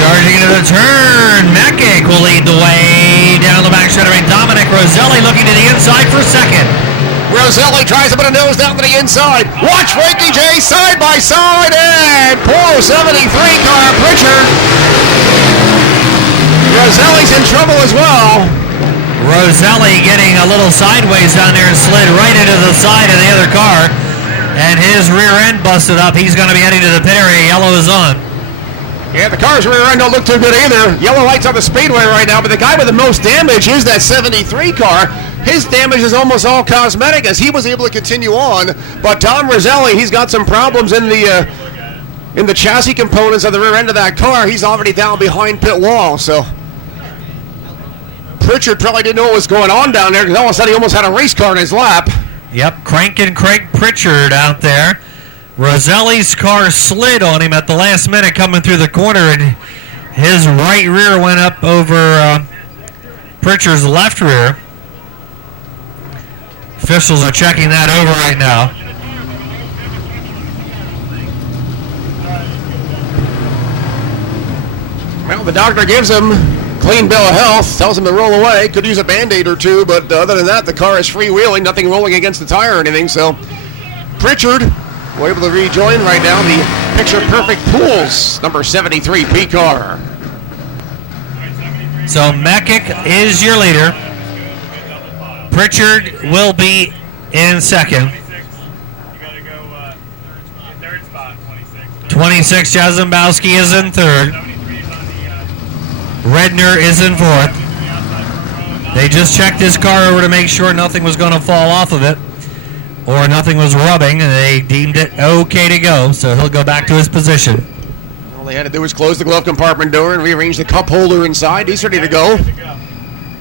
Charging into the turn, Mekic will lead the way down the back straightaway. Dominic Roselli looking to the inside for second. Roselli tries to put a nose down to the inside. Watch Frankie J side by side, and poor 73 car Pritchard. Roselli's in trouble as well. Roselli getting a little sideways down there and slid right into the side of the other car, and his rear end busted up. He's going to be heading to the pit area. Yellow is on. Yeah, the car's rear end don't look too good either. Yellow lights on the speedway right now, but the guy with the most damage is that 73 car. His damage is almost all cosmetic as he was able to continue on. But Tom Roselli, he's got some problems in the chassis components of the rear end of that car. He's already down behind pit wall, so Pritchard probably didn't know what was going on down there because all of a sudden he almost had a race car in his lap. Yep, cranking Craig Pritchard out there. Roselli's car slid on him at the last minute coming through the corner, and his right rear went up over Pritchard's left rear. Officials are checking that over right now. Well, the doctor gives him clean bill of health, tells him to roll away. Could use a Band-Aid or two, but other than that, the car is freewheeling, nothing rolling against the tire or anything. So Pritchard, we're able to rejoin right now the picture-perfect Pools, number 73 P car. So Mekic is your leader. Pritchard will be in second. 26, Jarzembowski is in third. Redner is in fourth. They just checked his car over to make sure nothing was going to fall off of it or nothing was rubbing, and they deemed it okay to go, so he'll go back to his position. All they had to do was close the glove compartment door and rearrange the cup holder inside. He's ready to go.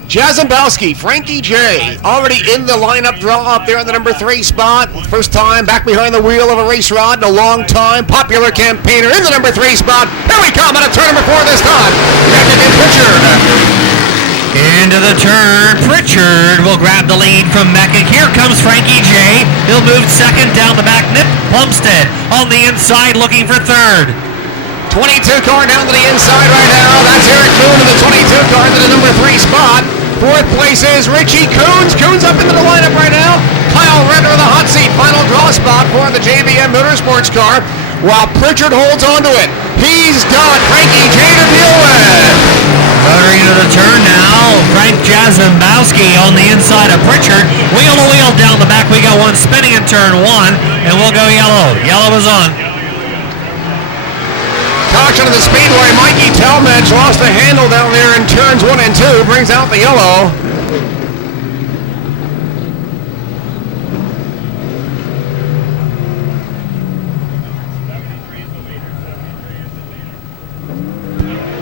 Jazombowski, Frankie J, already in the lineup draw up there in the number 3 spot. First time back behind the wheel of a race rod in a long time. Popular campaigner in the number 3 spot. Here we come out of turn number 4 this time. Captain Pritchard. Into the turn, Pritchard will grab the lead from Mecca. Here comes Frankie J. He'll move second down the back. Nip Plumstead on the inside looking for third. 22 car down to the inside right now. That's Eric Moon in the 22 car into the number 3 spot. 4th place is Richie Coons. Coons up into the lineup right now. Kyle Redder in the hot seat. Final draw spot for the JBM Motorsports car while Pritchard holds on to it. He's got Frankie J to deal with. Motoring into the turn now. Frank Jazombowski on the inside of Pritchard. Wheel to wheel down the back. We got one spinning in turn 1, and we'll go yellow. Yellow is on. Caution of the speedway. Mikey Talmadge lost the handle down there in turns 1 and 2. Brings out the yellow.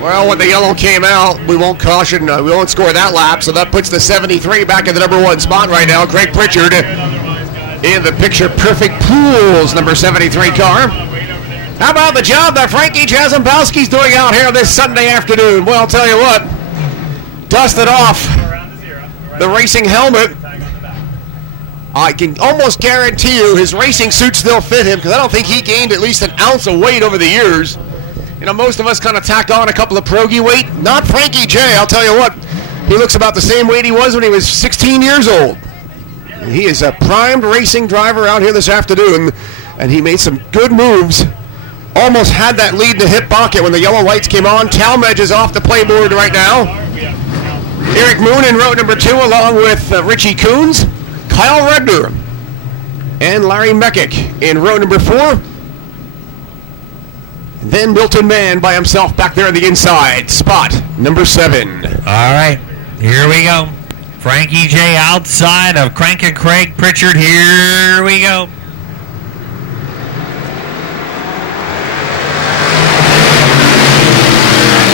Well, when the yellow came out, we won't caution. We won't score that lap, so that puts the 73 back in the number 1 spot right now. Craig Pritchard in the picture-perfect Pools number 73 car. How about the job that Frankie Jazombowski's doing out here this Sunday afternoon? Well, I'll tell you what, dusted off the racing helmet. I can almost guarantee you his racing suit still fit him because I don't think he gained at least an ounce of weight over the years. You know, most of us kind of tack on a couple of progy weight. Not Frankie J, I'll tell you what. He looks about the same weight he was when he was 16 years old. He is a primed racing driver out here this afternoon, and he made some good moves. Almost had that lead in the hip pocket when the yellow lights came on. Talmadge is off the playboard right now. Eric Moon in row number 2 along with Richie Coons, Kyle Redner, and Larry Meckick in row number 4. And then Milton Mann by himself back there on the inside, spot number 7. All right, here we go. Frankie J outside of Crank and Craig Pritchard. Here we go.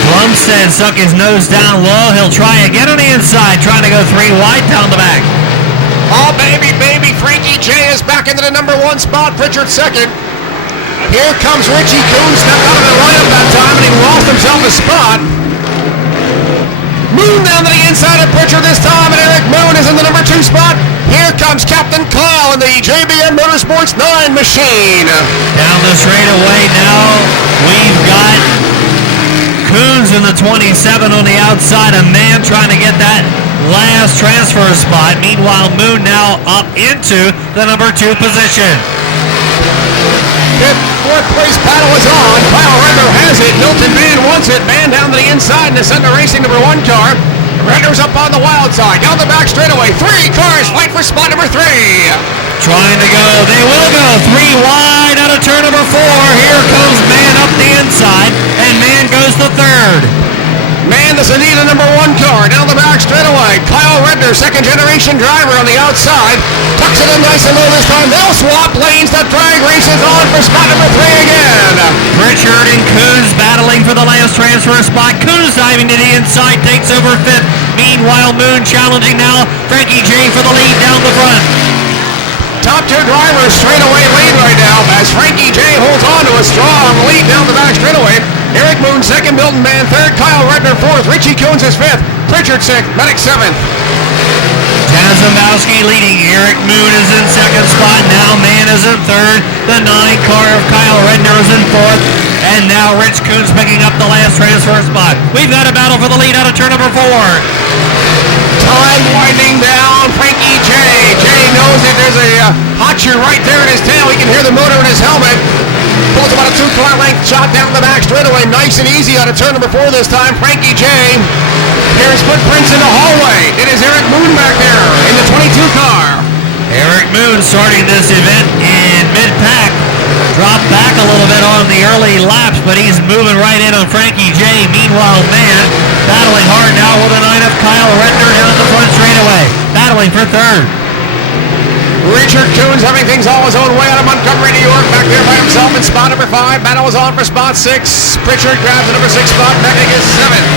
Plumstead stuck his nose down low. He'll try again on the inside, trying to go 3 wide down the back. Oh, baby, baby. Frankie J is back into the number 1 spot. Pritchard second. Here comes Richie Coons. Stepped out of the lineup that time, and he lost himself a spot. Moon down to the inside of Pritchard this time, and Eric Moon is in the number 2 spot. Here comes Captain Kyle in the JBM Motorsports 9 machine. Down the straightaway now, we've got Coons in the 27 on the outside, a man trying to get that last transfer spot. Meanwhile, Moon now up into the number 2 position. Good 4th place battle is on. Kyle Redner has it. Milton Mann wants it. Mann down to the inside in the Center Racing number 1 car. Redner's up on the wild side. Down the back straightaway. 3 cars fight for spot number 3. Trying to go. They will go 3 wide out of turn number 4. Here comes Mann up the inside, and Mann goes to 3rd. Mann doesn't need a number 1 car. Down the back straightaway. Kyle Redner, 2nd generation driver on the outside. Tucks it in nice and low this time. They'll swap lanes. The drag race is on for spot number 3 again. Pritchard and Coons battling for the last transfer spot. Coons diving to the inside, takes over 5th. Meanwhile, Moon challenging now. Frankie J for the lead down the front. Top 2 drivers straightaway lead right now as Frankie J holds on to a strong lead down the back straightaway. Eric Moon 2nd, Milton Mann 3rd, Kyle Redner 4th, Richie Coons is 5th, Pritchard 6th, Medic 7th. Jazombowski leading. Eric Moon is in 2nd spot. Now Mann is in 3rd. The 9 car of Kyle Redner is in 4th. And now Rich Coons picking up the last transfer spot. We've got a battle for the lead out of turn number 4. Time winding down. Frankie J. Jay knows that there's a hot shoe right there in his tail. He can hear the motor in his helmet. Pulls about a 2-car length shot down the back straightaway. Nice and easy out of turn number 4 this time. Frankie J. Here's footprints in the hallway. It is Eric Moon back there in the 22 car. Eric Moon starting this event in mid-pack. Dropped back a little bit on the early laps, but he's moving right in on Frankie J. Meanwhile, Mann battling hard now with a 9 of Kyle Redner down the front straightaway, battling for third. Richard Coons having things all his own way out of Montgomery, New York. Back there by himself in spot number 5. Battle is on for spot 6. Pritchard grabs the number 6 spot. Mechanic is 7th.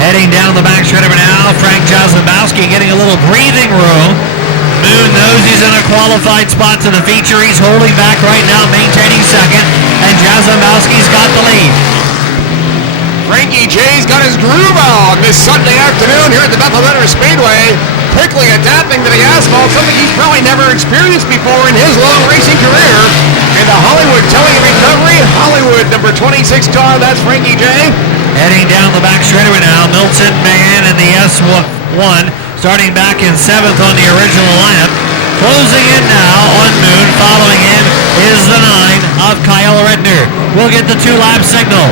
Heading down the back straight over now, Frank Jazembowski getting a little breathing room. Moon knows he's in a qualified spot to the feature. He's holding back right now, maintaining second, and Jazembowski's got the lead. Frankie J's got his groove on this Sunday afternoon here at the Bethel Motor Speedway. Quickly adapting to the asphalt, something he's probably never experienced before in his long racing career. And the Hollywood towing and recovery, Hollywood number 26 car, that's Frankie J. Heading down the back straightaway now, Milton Mann in the S1, starting back in 7th on the original lap. Closing in now on Moon, following in is the 9 of Kyle Redner. We'll get the 2-lap signal.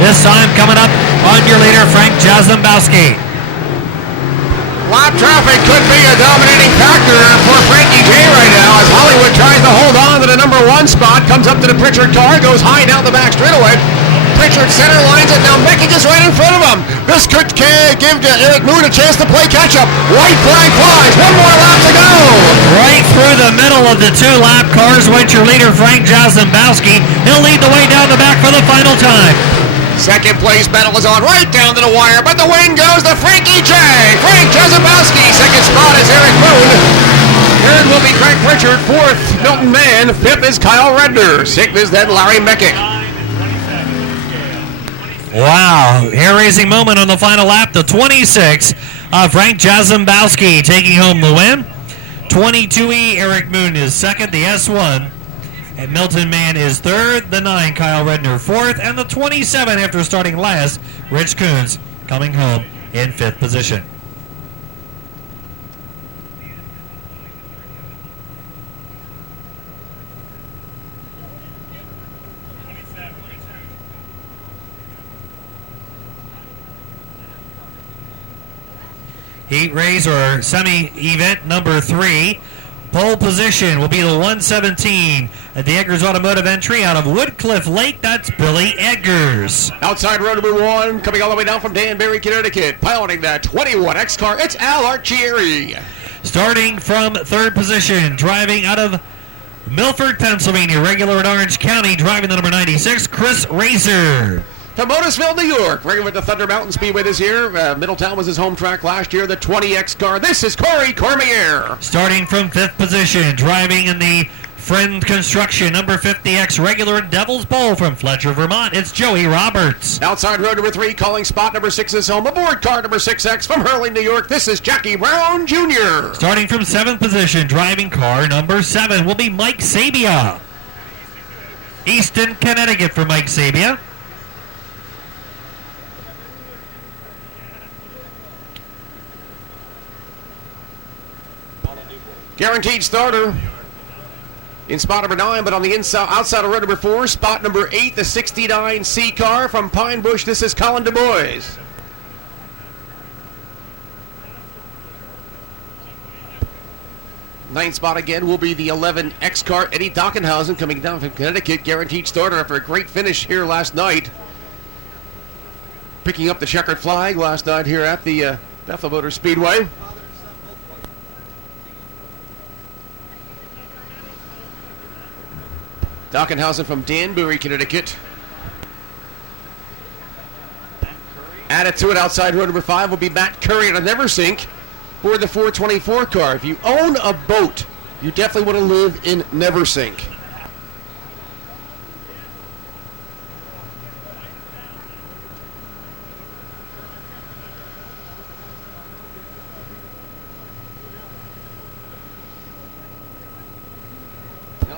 This time coming up on your leader, Frank Jazembowski. Lap traffic could be a dominating factor for Frankie J right now as Hollywood tries to hold on to the number 1 spot, comes up to the Pritchard car, goes high down the back straightaway. Pritchard center lines it, now Meckick is right in front of him. This could give Eric Moon a chance to play catch-up. White flag flies, 1 more lap to go. Right through the middle of the 2-lap cars went your leader, Frank Jazembowski. He'll lead the way down the back for the final time. Second place battle is on right down to the wire, but the win goes to Frankie J. Frank Jazembowski. Second spot is Eric Moon. Third will be Craig Pritchard. 4th, Milton Mann. 5th is Kyle Redner. 6th is then Larry Meckick. Wow, hair-raising moment on the final lap. The 26, Frank Jazembowski taking home the win. 22E, Eric Moon is second. The S1, and Milton Mann is third. The 9, Kyle Redner, 4th. And the 27, after starting last, Rich Coons coming home in 5th position. Heat race or semi-event number 3. Pole position will be the 117 at the Eggers Automotive entry out of Woodcliff Lake. That's Billy Eggers. Outside row number 1, coming all the way down from Danbury, Connecticut, piloting that 21X car, it's Al Archieri. Starting from 3rd position, driving out of Milford, Pennsylvania, regular in Orange County, driving the number 96, Chris Racer. From Motisville, New York, regular with the Thunder Mountain Speedway this year. Middletown was his home track last year, the 20X car. This is Corey Cormier. Starting from 5th position, driving in the Friend Construction number 50X regular in Devil's Bowl from Fletcher, Vermont, it's Joey Roberts. Outside row number 3, calling spot number 6 is home. Aboard car number 6X from Hurley, New York, this is Jackie Brown Jr. Starting from 7th position, driving car number 7 will be Mike Sabia. Easton, Connecticut for Mike Sabia. Guaranteed starter in spot number 9, but on the inside, outside of row number 4, spot number 8, the 69C car from Pine Bush. This is Colin Du Bois. Ninth spot again will be the 11X car, Eddie Dockenhausen, coming down from Connecticut. Guaranteed starter after a great finish here last night. Picking up the checkered flag last night here at the Bethel Motor Speedway. Dockenhausen from Danbury, Connecticut. Added to it outside row number 5 will be Matt Curry on a Neversink aboard the 424 car. If you own a boat, you definitely want to live in Neversink.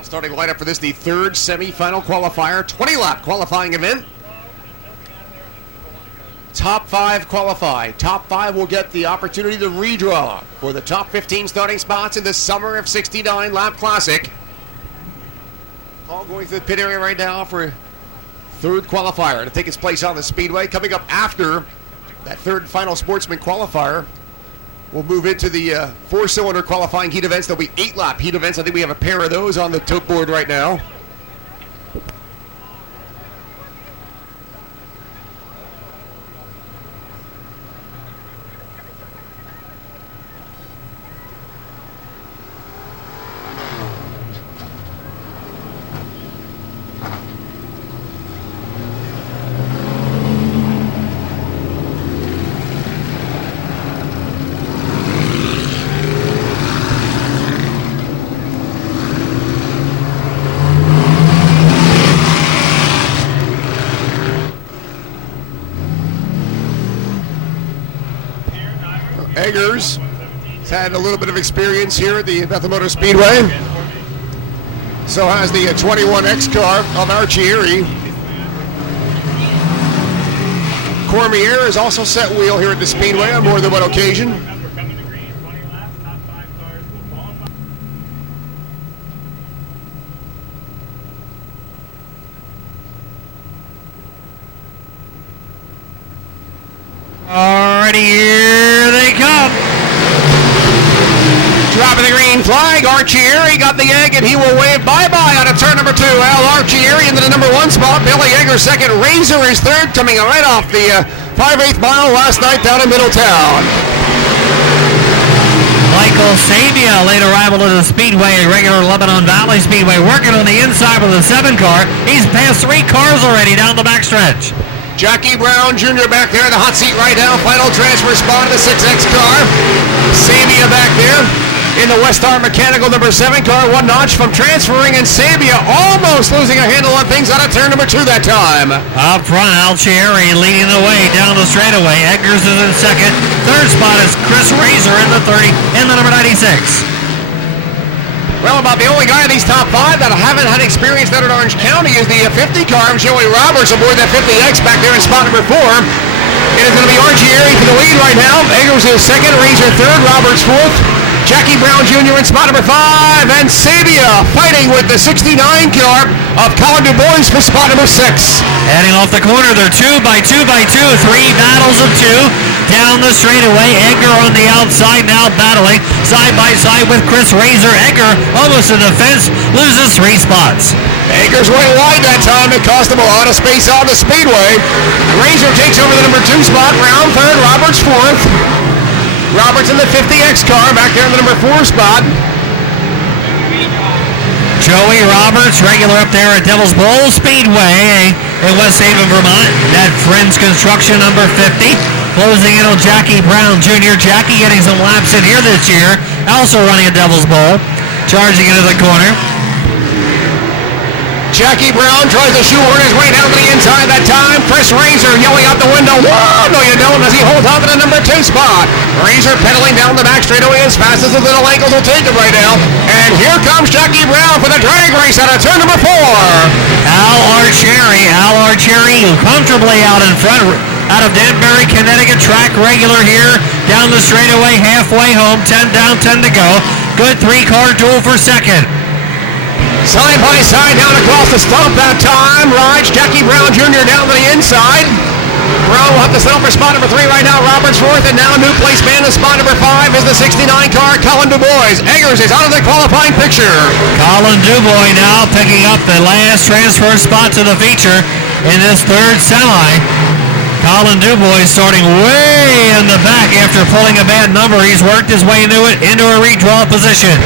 Starting lineup for this, the 3rd semi-final qualifier, 20-lap qualifying event. Top 5 qualify. Top 5 will get the opportunity to redraw for the top 15 starting spots in the Summer of 69 Lap Classic. All going through the pit area right now for 3rd qualifier to take its place on the speedway. Coming up after that 3rd final Sportsman qualifier, we'll move into the 4-cylinder qualifying heat events. There'll be 8-lap heat events. I think we have a pair of those on the tote board right now. Eggers has had a little bit of experience here at the Bethel Motor Speedway. So has the 21X car of Archie Erie. Cormier has also set wheel here at the Speedway on more than one occasion. Alrighty, here they come. Dropping the green flag, Archie Erie got the egg, and he will wave bye-bye out of turn number 2. Al Archie Erie into the number 1 spot. Billy Eggers second. Razor is third, coming right off the 5/8 mile last night down in Middletown. Michael Sabia, late arrival to the Speedway, a regular Lebanon Valley Speedway, working on the inside with the 7 car. He's passed 3 cars already down the backstretch. Jackie Brown Jr. back there in the hot seat right now. Final transfer spot of the 6X car. Sabia back there in the Westar Mechanical number 7 car. 1 notch from transferring, and Sabia almost losing a handle on things out of turn number 2 that time. Up front, Alcieri leading the way down the straightaway. Eggers is in second. Third spot is Chris Razor in the 30 and the number 96. Well, about the only guy in these top 5 that haven't had experience down in Orange County is the 50 car of Joey Roberts aboard that 50X back there in spot number 4. It is going to be Archie Erie for the lead right now. Eggers is second, Razor third, Roberts fourth. Jackie Brown Jr. in spot number 5, and Sabia fighting with the 69 car of Colin DuBois for spot number 6. Heading off the corner, they're 2 by 2 by 2, 3 battles of 2. Down the straightaway, Egger on the outside now battling side by side with Chris Razor. Egger almost in the fence, loses 3 spots. Eggers went wide that time. It cost him a lot of space on the speedway. Razor takes over the number 2 spot, Brown third, Roberts fourth. Roberts in the 50X car back there in the number 4 spot. Joey Roberts, regular up there at Devil's Bowl Speedway in West Haven, Vermont. That Friends Construction number 50. Closing in on Jackie Brown Jr. Jackie getting some laps in here this year. Also running at Devil's Bowl. Charging into the corner. Jackie Brown tries to shoehorn his way down to the inside that time. Chris Razor yelling out the window, "Whoa, no you don't," as he holds on to the number 2 spot. Razor pedaling down the back straightaway as fast as his little ankles will take him right now. And here comes Jackie Brown for the drag race out of turn number 4. Al Arcieri comfortably out in front. Out of Danbury, Connecticut, track regular here. Down the straightaway, halfway home, 10 down, 10 to go. Good 3-car duel for second. Side by side down across the stump that time. Rides Jackie Brown Jr. down to the inside. Brown will have to settle for spot number 3 right now. Roberts fourth, and now new place man in spot number 5 is the 69 car, Colin DuBois. Eggers is out of the qualifying picture. Colin DuBois now picking up the last transfer spot to the feature in this third semi. Colin DuBois starting way in the back after pulling a bad number. He's worked his way into a redraw position.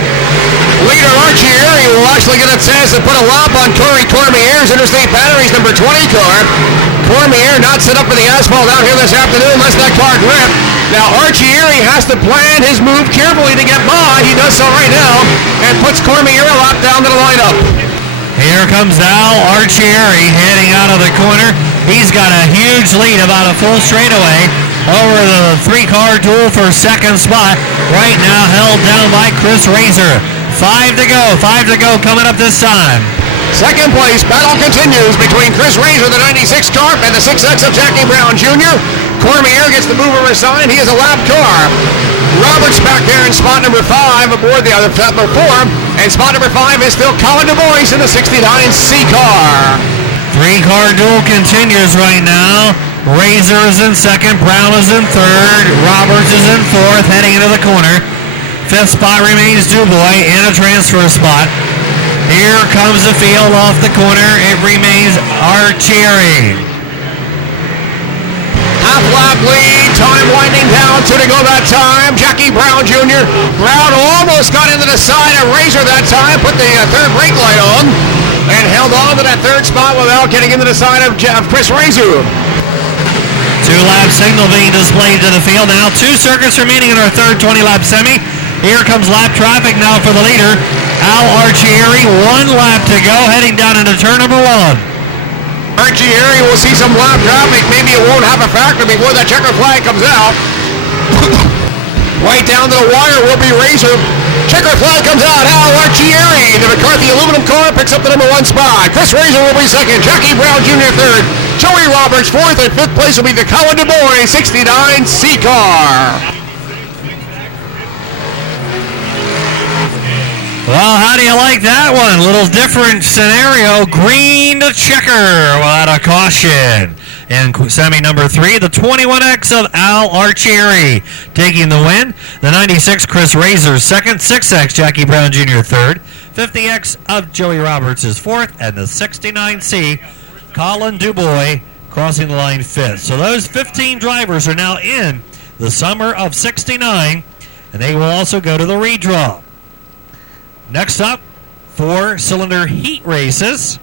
Leader Archie Erie will actually get a chance to put a lop on Corey Cormier's Interstate Batteries number 20 car. Cormier not set up for the asphalt out here this afternoon unless that car grip. Now Archie Erie has to plan his move carefully to get by. He does so right now and puts Cormier a lap down to the lineup. Here comes Al Arcieri heading out of the corner. He's got a huge lead, about a full straightaway, over the 3-car duel for second spot. Right now held down by Chris Razor. 5 to go coming up this time. Second place battle continues between Chris Razor, the 96 car, and the 6X of Jackie Brown Jr. Cormier gets the mover assigned. He is a lap car. Roberts back there in spot number 5 aboard the other number 4. And spot number 5 is still Colin DuBois in the 69C car. 3-car duel continues right now. Razor is in second, Brown is in third, Roberts is in fourth, heading into the corner. 5th spot remains DuBois in a transfer spot. Here comes the field off the corner. It remains Arcieri. Half-lap lead, time winding down, 2 to go that time. Jackie Brown Jr. Brown almost got into the side of Razor that time, put the third brake light on, and held on to that third spot without getting into the side of Chris Razor. 2-lap signal being displayed to the field now. 2 circuits remaining in our third 20-lap semi. Here comes lap traffic now for the leader, Al Arcieri. 1 lap to go, heading down into turn number 1. Arcieri will see some lap traffic. Maybe it won't have a factor before that checker flag comes out. Right down to the wire will be Razor. Checker flag comes out. Al Archieri. The McCarthy aluminum car picks up the number 1 spot. Chris Razor will be second. Jackie Brown Jr. third. Joey Roberts fourth, and fifth place will be the Colin Du Bois 69 C car. Well, how do you like that one? Little different scenario. Green to checker without a caution. In semi number 3, the 21X of Al Archieri taking the win. The 96 Chris Razor second. 6X Jackie Brown Jr. third. 50X of Joey Roberts is fourth. And the 69C Colin Du Bois crossing the line fifth. So those 15 drivers are now in the summer of 69, and they will also go to the redraw. Next up, 4-cylinder heat races.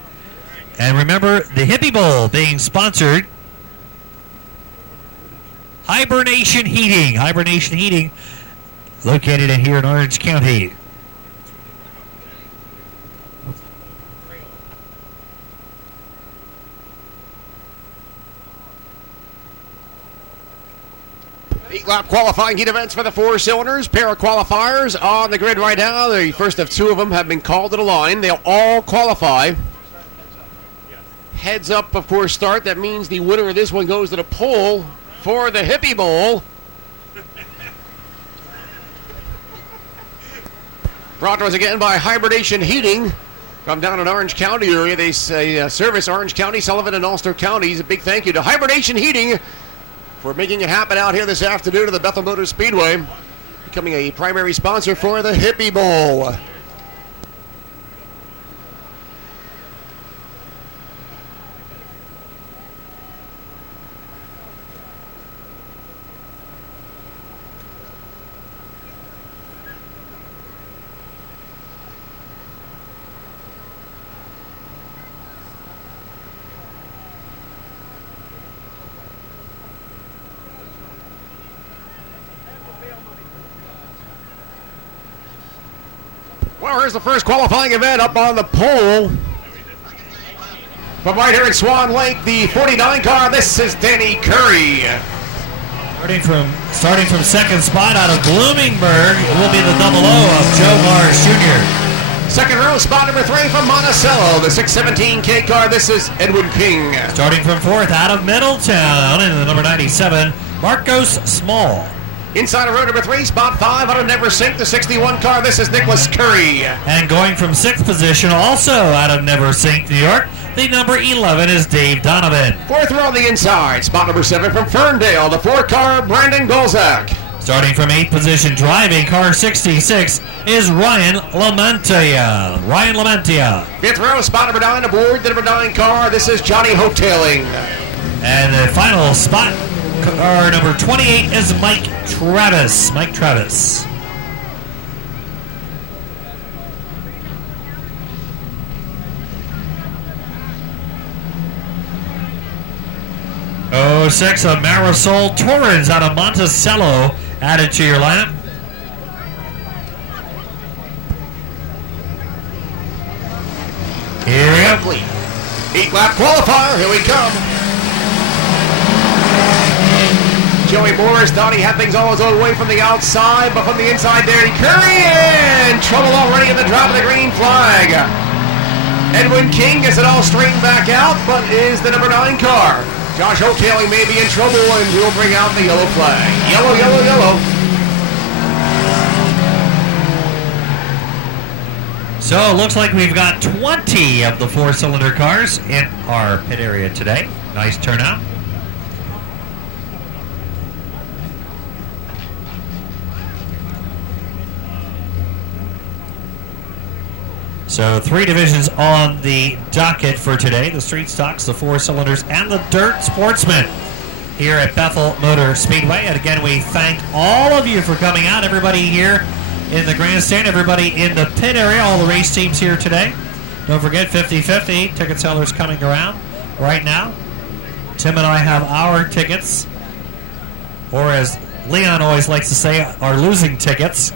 And remember, the Hippie Bowl being sponsored. Hibernation Heating. Hibernation Heating, located in here in Orange County. Eight-lap qualifying heat events for the 4 cylinders. Pair of qualifiers on the grid right now. The first of 2 of them have been called to the line. They'll all qualify. Heads up, of course, start. That means the winner of this one goes to the pole for the Hippie Bowl. Brought to us again by Hibernation Heating. From down in Orange County area, they say service Orange County, Sullivan, and Ulster counties. A big thank you to Hibernation Heating for making it happen out here this afternoon at the Bethel Motor Speedway, becoming a primary sponsor for the Hippie Bowl. Well, here's the first qualifying event up on the pole. From right here at Swan Lake, the 49 car, this is Danny Curry. Starting from second spot out of Bloomingburg, it will be the 00 of Joe Mars Jr. Second row, spot number 3 from Monticello, the 617K car, this is Edwin King. Starting from fourth out of Middletown, in the number 97, Marcos Small. Inside of row number 3, spot 5 out of Never Sink, the 61 car, this is Nicholas Curry. And going from sixth position, also out of Never Sink, New York, the number 11 is Dave Donovan. Fourth row on the inside, spot number 7 from Ferndale, the 4 car, Brandon Golzak. Starting from 8th position, driving car 66, is Ryan Lamentia. Fifth row, spot number 9 aboard the number 9 car, this is Johnny Hoteling. And the final spot, car number 28, is Mike Travis. Mike Travis. Oh, 06 of Marisol Torrens out of Monticello added to your lineup. Here we go. 8-lap qualifier, here we come. Joey Morris thought he had things all his own way from the outside, but from the inside there, Curry in trouble already in the drop of the green flag. Edwin King gets it all straightened back out, but is the number 9 car. Josh Hoteling may be in trouble, and he'll bring out the yellow flag. Yellow, yellow, yellow. So it looks like we've got 20 of the 4-cylinder cars in our pit area today. Nice turnout. So 3 divisions on the docket for today. The street stocks, the 4-cylinders, and the dirt Sportsman here at Bethel Motor Speedway. And again, we thank all of you for coming out. Everybody here in the grandstand, everybody in the pit area, all the race teams here today. Don't forget, 50-50 ticket sellers coming around right now. Tim and I have our tickets, or as Leon always likes to say, our losing tickets.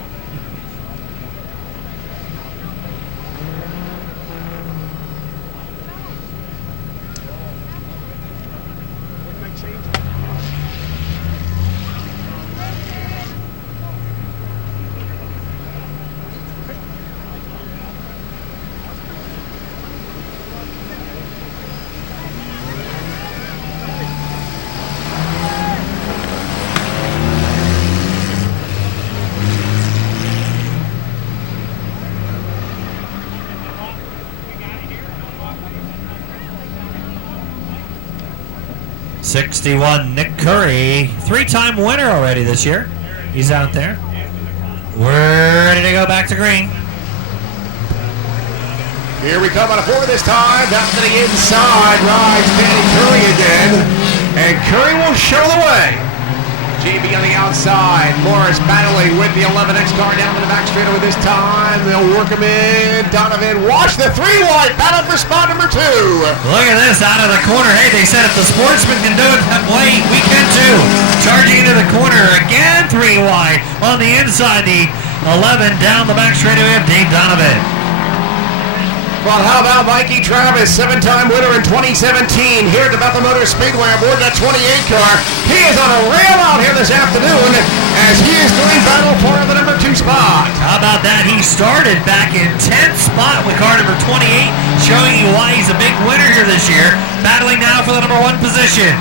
61, Nick Curry, 3-time winner already this year. He's out there. Ready to go back to green. Here we come on a 4 this time. Down to the inside. Rides Danny Curry again. And Curry will show the way. JB on the outside. Morris battling with the 11X car down to the back straightaway this time. They'll work him in. Donovan, watch the 3-wide battle for spot number 2. Look at this out of the corner. Hey, they said if the Sportsman can do it that way, we can too. Charging into the corner again, 3 wide on the inside. The 11 down the back straightaway of Dave Donovan. Well, how about Mikey Travis, 7-time winner in 2017 here at the Bethel Motor Speedway aboard that 28 car. He is on a rail out here this afternoon as he is doing battle for the number 2 spot. How about that? He started back in 10th spot with car number 28, showing you why he's a big winner here this year, battling now for the number 1 position.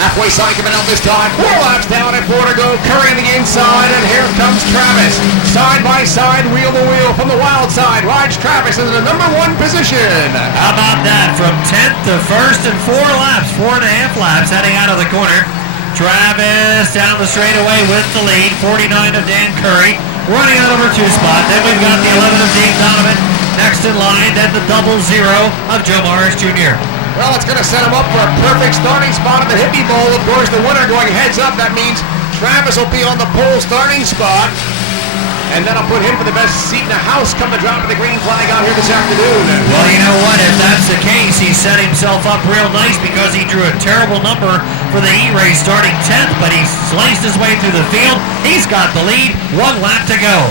Halfway side coming out this time. 4 laps down and 4 to go. Curry on the inside, and here comes Travis. Side by side, wheel to wheel from the wild side. Rides Travis into the number 1 position. How about that? From 10th to 1st and 4 laps, 4.5 laps heading out of the corner. Travis down the straightaway with the lead. 49 of Dan Curry running on number 2 spot. Then we've got the 11 of Dave Donovan next in line. Then the 00 of Joe Morris Jr. Well, it's going to set him up for a perfect starting spot in the Hippie Bowl. Of course, the winner going heads up. That means Travis will be on the pole starting spot. And that'll put him for the best seat in the house come the drop of the green flag out here this afternoon. Well, you know what? If that's the case, he set himself up real nice because he drew a terrible number for the E-race starting 10th, but he sliced his way through the field. He's got the lead. 1 lap to go.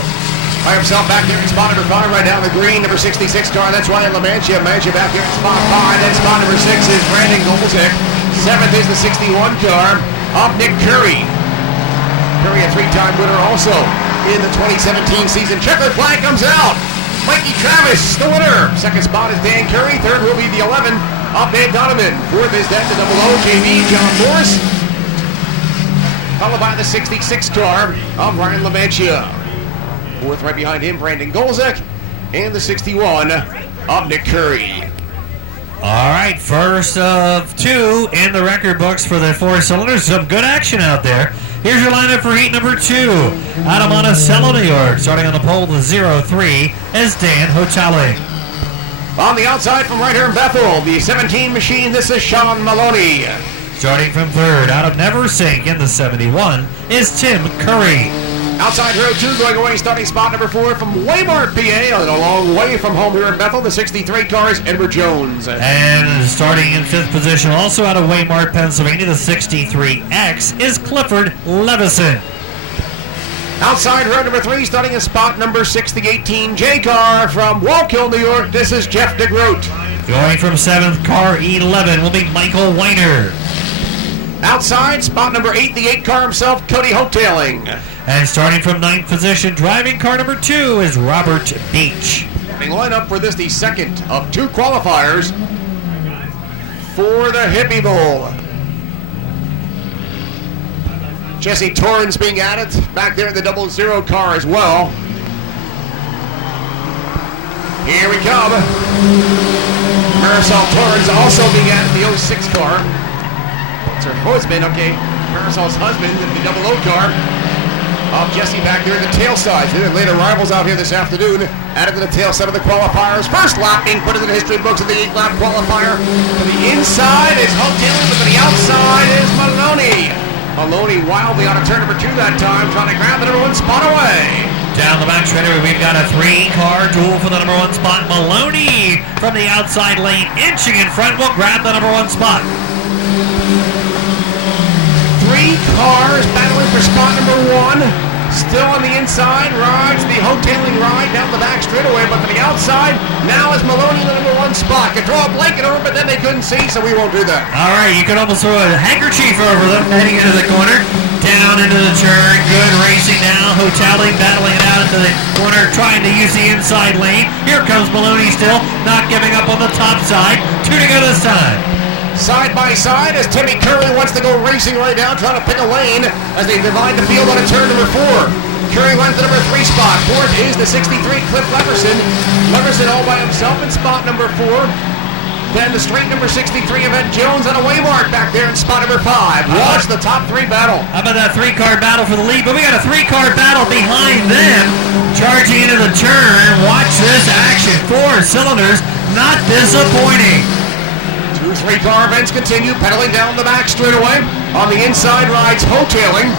By himself back here in spot number 5 right down the green, number 66 car. That's Ryan LaMantia. Mantia back here in spot 5. Then spot number 6 is Brandon Golzik. 7th is the 61 car of Nick Curry. Curry, a 3-time winner also in the 2017 season. Checkered flag comes out. Mikey Travis, the winner. 2nd spot is Dan Curry. 3rd will be the 11 of Dave Donovan. 4th is then the 00 JB John Morris. Followed by the 66 car of Ryan LaMantia. 4th right behind him, Brandon Golzik, and the 61 of Nick Curry. All right, first of 2 in the record books for the 4 cylinders. Some good action out there. Here's your lineup for heat number 2. Out of Monticello, New York, starting on the pole, the 03 is Dan Hotale. On the outside from right here in Bethel, the 17 machine, this is Sean Maloney. Starting from 3rd, out of Neversink in the 71 is Tim Curry. Outside row 2 going away, starting spot number 4 from Waymart, PA, a long way from home here in Bethel. The 63 car is Edward Jones. And starting in 5th position, also out of Waymart, Pennsylvania, the 63X is Clifford Levison. Outside row number 3, starting in spot number 6, the 18J car from Wallkill, New York. This is Jeff DeGroot. Going from 7th, car 11 will be Michael Weiner. Outside, spot number 8, the 8 car himself, Cody Hoteling. And starting from 9th position, driving car number 2 is Robert Beach. Starting lineup for this, the 2nd of 2 qualifiers for the Hippie Bowl. Jesse Torrens being added back there in the 00 car as well. Here we come. Marisol Torrens also being added in the 06 car. It's her husband, okay. Marisol's husband in the 00 car. Jesse back there in the tail side. They're later rivals out here this afternoon. Added to the tail set of the qualifiers. First lap being put into the history books of the 8-lap qualifier. To the inside is Hoteling, but to the outside is Maloney. Maloney wildly on a turn number 2 that time, trying to grab the number 1 spot away. Down the back straightaway, we've got a 3-car duel for the number 1 spot. Maloney from the outside lane, inching in front, will grab the number 1 spot. 3 cars battling for spot number 1. Still on the inside, rides the Hoteling ride down the back straightaway, but to the outside, now is Maloney in the number 1 spot. Could throw a blanket over, but then they couldn't see, so we won't do that. All right, you can almost throw a handkerchief over them heading into the corner. Down into the turn, good racing now. Hoteling battling it out into the corner, trying to use the inside lane. Here comes Maloney still, not giving up on the top side. 2 to go this time. Side by side as Timmy Curry wants to go racing right now, trying to pick a lane as they divide the field on a turn number 4. Curry went to the number 3 spot. 4th is the 63 Cliff Leverson. Leverson all by himself in spot number 4. Then the straight number 63 of Ed Jones on a waymark back there in spot number 5. Watch the top 3 battle. How about that 3-car battle for the lead? But we got a 3-car battle behind them, charging into the turn. Watch this action. 4 cylinders, not disappointing. 2 3-car events continue, pedaling down the back straightaway. On the inside rides Hotailing.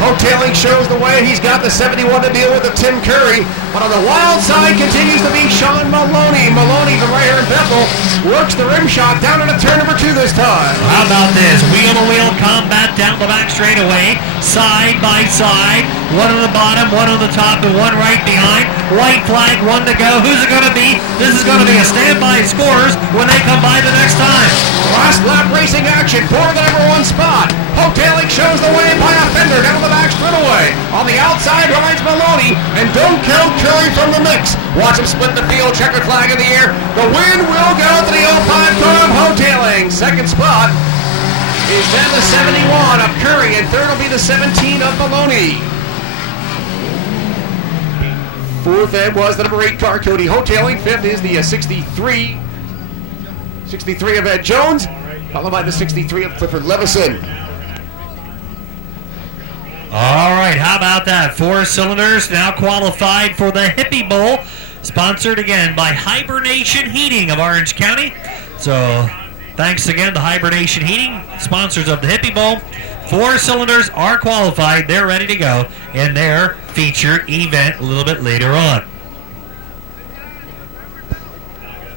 Hotailing shows the way. He's got the 71 to deal with the Tim Curry. But on the wild side continues to be Sean Maloney. Maloney, the rider in Bethel, works the rim shot down into turn number 2 this time. How about this? Wheel-to-wheel combat down the back straightaway, side by side. 1 on the bottom, 1 on the top, and 1 right behind. White flag, 1 to go. Who's it going to be? This is going to be a standby scores when they come by the next time. Last lap racing action for the number 1 spot. Hotailing shows the way by a fender down the back straightaway. On the outside rides Maloney, and don't count Curry from the mix. Watch him split the field, checkered flag in the air. The win will go to the 05 car of Hotailing. Second spot is then the 71 of Curry, and third will be the 17 of Maloney. Fourth then was the number 8 car, Cody Hotailing. Fifth is the 63 of Ed Jones, followed by the 63 of Clifford Levison. All right, how about that? 4 cylinders now qualified for the Hippie Bowl, sponsored again by Hibernation Heating of Orange County. So thanks again to Hibernation Heating, sponsors of the Hippie Bowl. 4 cylinders are qualified. They're ready to go in their feature event a little bit later on.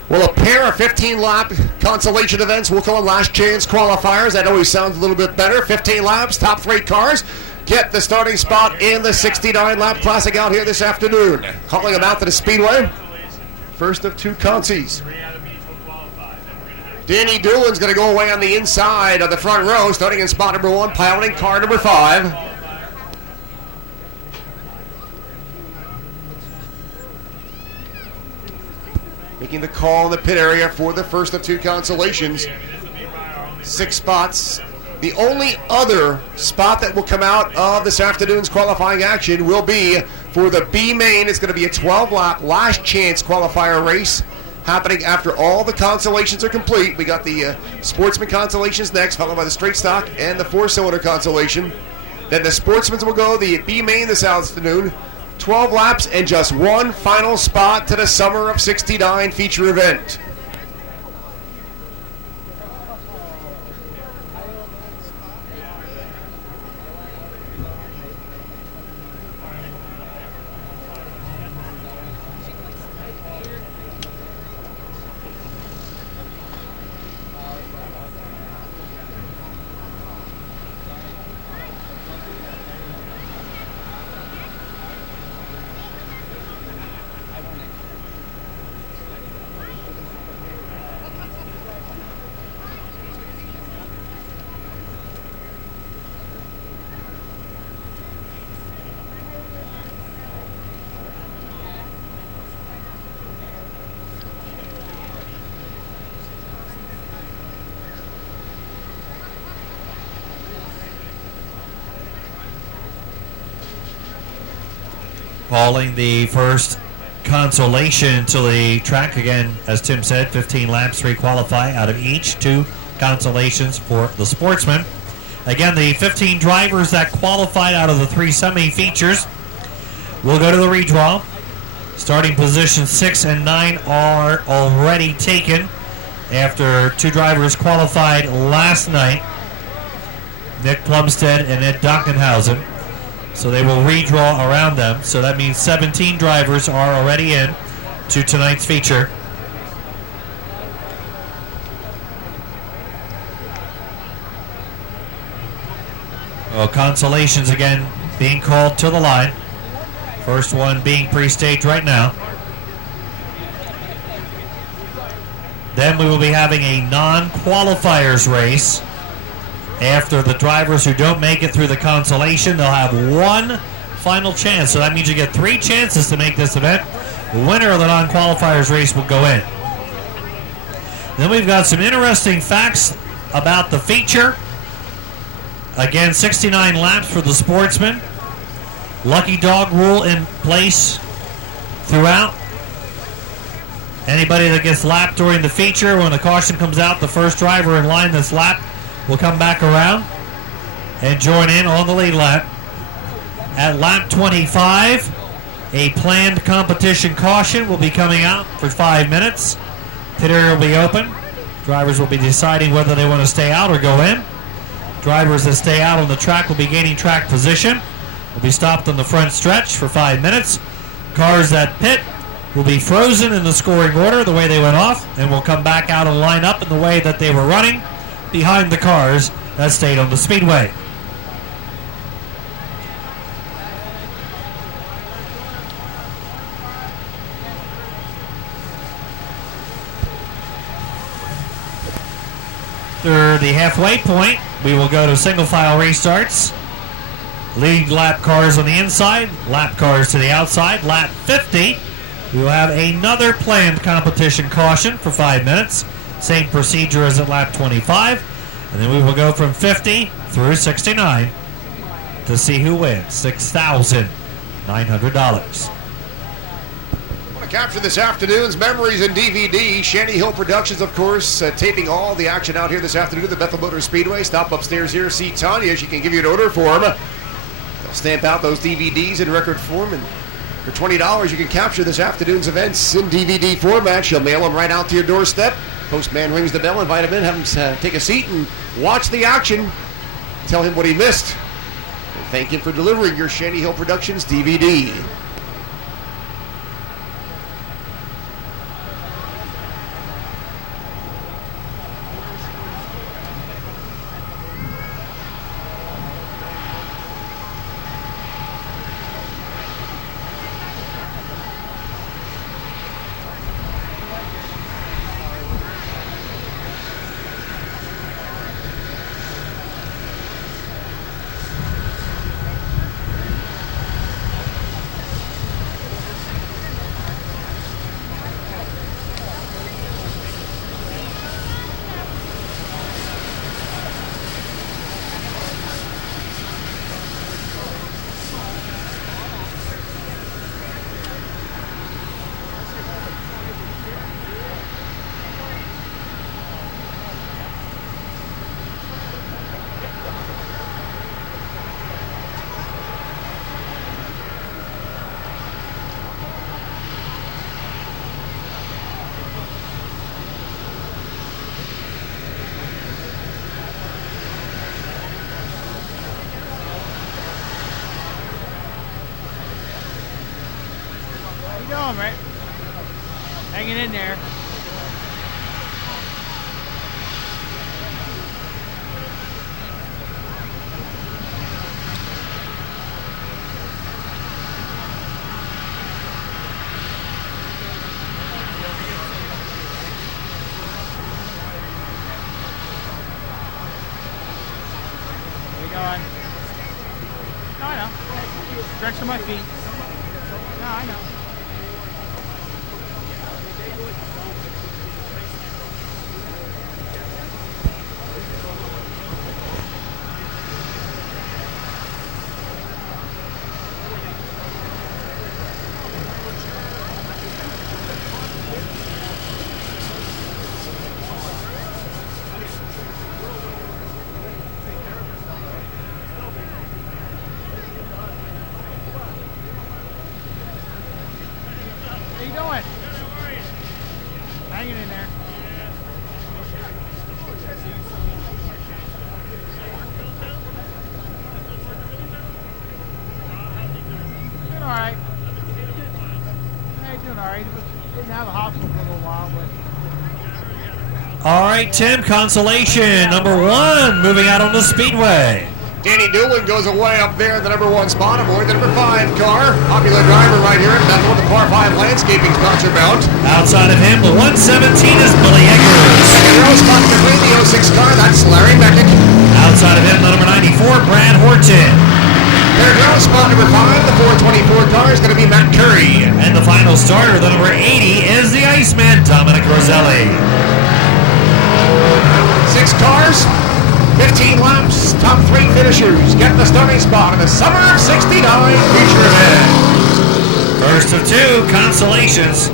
Well, a pair of 15-lap consolation events will call last chance qualifiers. That always sounds a little bit better. 15 laps, top 3 cars get the starting spot in the 69-lap classic out here this afternoon. Calling them out to the Speedway. First of 2 consies. Danny Doolin's going to go away on the inside of the front row, starting in spot number 1, piloting car number 5. Making the call in the pit area for the first of 2 consolations. 6 spots. The only other spot that will come out of this afternoon's qualifying action will be for the B main. It's going to be a 12-lap last chance qualifier race happening after all the consolations are complete. We got the Sportsman consolations next, followed by the straight stock and the 4-cylinder consolation. Then the Sportsmans will go the B main this afternoon. 12 laps and just 1 final spot to the Summer of '69 feature event. Calling the first consolation to the track again, as Tim said, 15 laps, 3 qualify out of each, 2 consolations for the Sportsman. Again, the 15 drivers that qualified out of the 3 semi-features will go to the redraw. Starting position 6 and 9 are already taken after 2 drivers qualified last night, Nick Plumstead and Ed Dockenhausen. So they will redraw around them. So that means 17 drivers are already in to tonight's feature. Well, consolations again being called to the line. First one being pre-staged right now. Then we will be having a non-qualifiers race. After the drivers who don't make it through the consolation, they'll have 1 final chance. So that means you get 3 chances to make this event. The winner of the non-qualifiers race will go in. Then we've got some interesting facts about the feature. Again, 69 laps for the Sportsman. Lucky dog rule in place throughout. Anybody that gets lapped during the feature, when the caution comes out, the first driver in line that's lapped will come back around and join in on the lead lap. At lap 25, a planned competition caution will be coming out for 5 minutes. Pit area will be open. Drivers will be deciding whether they want to stay out or go in. Drivers that stay out on the track will be gaining track position. Will be stopped on the front stretch for 5 minutes. Cars that pit will be frozen in the scoring order the way they went off, and will come back out and line up in the way that they were running behind the cars that stayed on the speedway. After the halfway point, we will go to single file restarts. Lead lap cars on the inside, lap cars to the outside. Lap 50, we will have another planned competition caution for 5 minutes. Same procedure as at lap 25. And then we will go from 50 through 69 to see who wins $6,900. Capture this afternoon's memories and DVD. Shanty Hill Productions, of course, taping all the action out here this afternoon at the Bethel Motor Speedway. Stop upstairs here, see Tanya. She can give you an order form. They'll stamp out those DVDs in record form, and for $20 you can capture this afternoon's events in DVD format. She'll mail them right out to your doorstep. Postman rings the bell, invite him in, have him take a seat and watch the action. Tell him what he missed. And thank him for delivering your Shanty Hill Productions DVD. Right? Hanging in there. Where you going? No, I know. Stretching my feet. No, I know. Hanging in there. Doing all right. Hey, doing all right. Didn't have a hospital for a little while, but. All right, Tim, consolation number 1 moving out on the speedway. Danny Doolin goes away up there in the number 1 spot aboard the number 5 car. Popular driver right here in Bethel with the par 5 landscaping sponsor mount. Outside of him, the 117 is Billy Eggers. Second row spot between the 06 car, that's Larry Meckick. Outside of him, the number 94, Brad Horton. Third row spot number 5, the 424 car is going to be Matt Curry. And the final starter, the number 80, is the Iceman, Dominic Roselli. 6 cars. 15 laps, top 3 finishers get the starting spot in the Summer of '69 feature event. First of 2 consolations.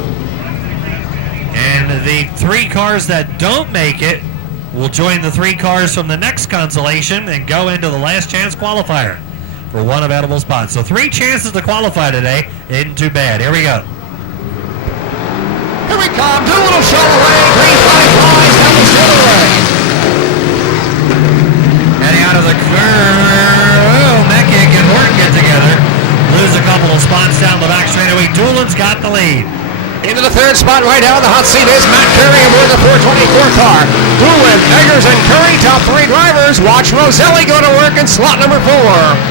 And the 3 cars that don't make it will join the 3 cars from the next consolation and go into the last chance qualifier for 1 available spot. So 3 chances to qualify today. Isn't too bad. Here we go. Here we come. Do a little show away. Green flag flies down the straightaway. Heading out of the curve. Meckick and Horton get together. Lose a couple of spots down the back straightaway. Doolin's got the lead. Into the 3rd spot right now. The hot seat is Matt Curry aboard the 424 car. Doolin, Eggers, and Curry, top 3 drivers. Watch Roselli go to work in slot number 4.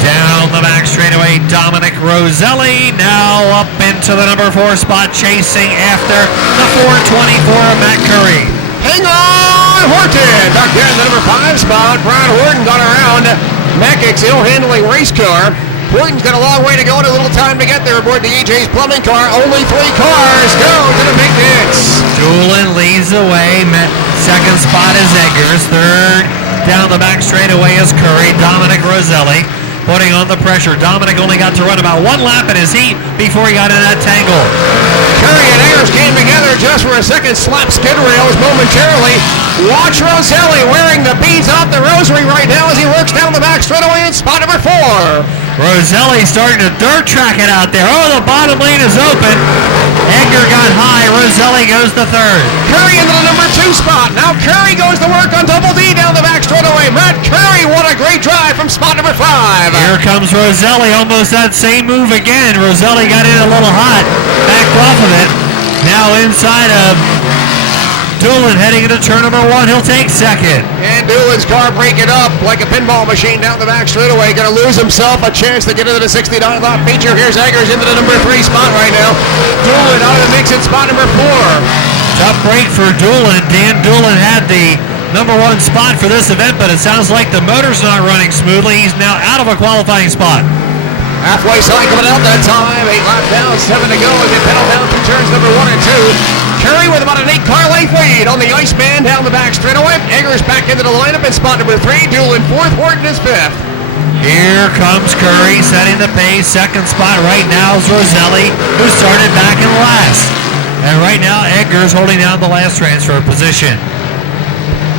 Down the back straightaway, Dominic Roselli now up into the number 4 spot, chasing after the 424 of Matt Curry. Hang on, Horton. Back there in the number 5 spot. Brad Horton got around Meckick's ill-handling race car. Horton's got a long way to go and a little time to get there aboard the EJ's plumbing car. Only 3 cars go to the big hits. Doolin leads the way. 2nd spot is Eggers. 3rd down the back straightaway is Curry. Dominic Roselli putting on the pressure. Dominic only got to run about 1 lap in his heat before he got in that tangle. Curry and Eggers came together just for a second. Slap skid rails momentarily. Watch Roselli wearing the beads off the rosary right now as he works down the back straightaway in spot number 4. Roselli starting to dirt track it out there. Oh, the bottom lane is open. Edgar got high. Roselli goes to 3rd. Curry into the number 2 spot. Now Curry goes to work on double D down the back straightaway. Matt Curry, what a great drive from spot number 5. Here comes Roselli. Almost that same move again. Roselli got in a little hot. Backed off of it. Now inside of Doolin heading into turn number 1. He'll take 2nd. And Doolin's car breaking up like a pinball machine down the back straightaway. Going to lose himself a chance to get into the 69 lap feature. Here's Eggers into the number 3 spot right now. Doolin out of the mix in spot number 4. Tough break for Doolin. Dan Doolin had the number 1 spot for this event, but it sounds like the motor's not running smoothly. He's now out of a qualifying spot. Halfway sign coming out that time. 8 laps down, 7 to go. As they pedal down through turns number 1 and 2. Curry with about an 8-car length lead on the Iceman down the back straightaway. Eggers back into the lineup in spot number 3. Doolin 4th, Horton is 5th. Here comes Curry setting the pace. 2nd spot right now is Roselli, who started back in last. And right now Eggers holding down the last transfer position.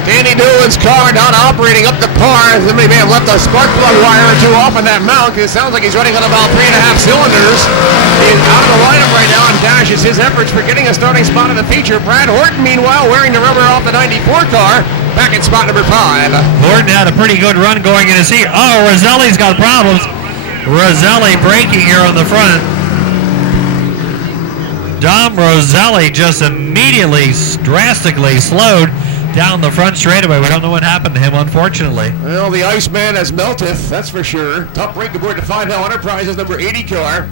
Danny Doolin's car not operating up to par. Somebody may have left a spark plug wire or 2 off on that mount, because it sounds like he's running on about 3.5 cylinders. He's out of the lineup right now and dashes his efforts for getting a starting spot in the feature. Brad Horton, meanwhile, wearing the rubber off the 94 car, back in spot number 5. Horton had a pretty good run going in his heat. Oh, Roselli's got problems. Roselli braking here on the front. Dom Roselli just immediately, drastically slowed down the front straightaway. We don't know what happened to him, unfortunately. Well, the Iceman has melted, that's for sure. Top break aboard the 5 Now Enterprises number 80 car.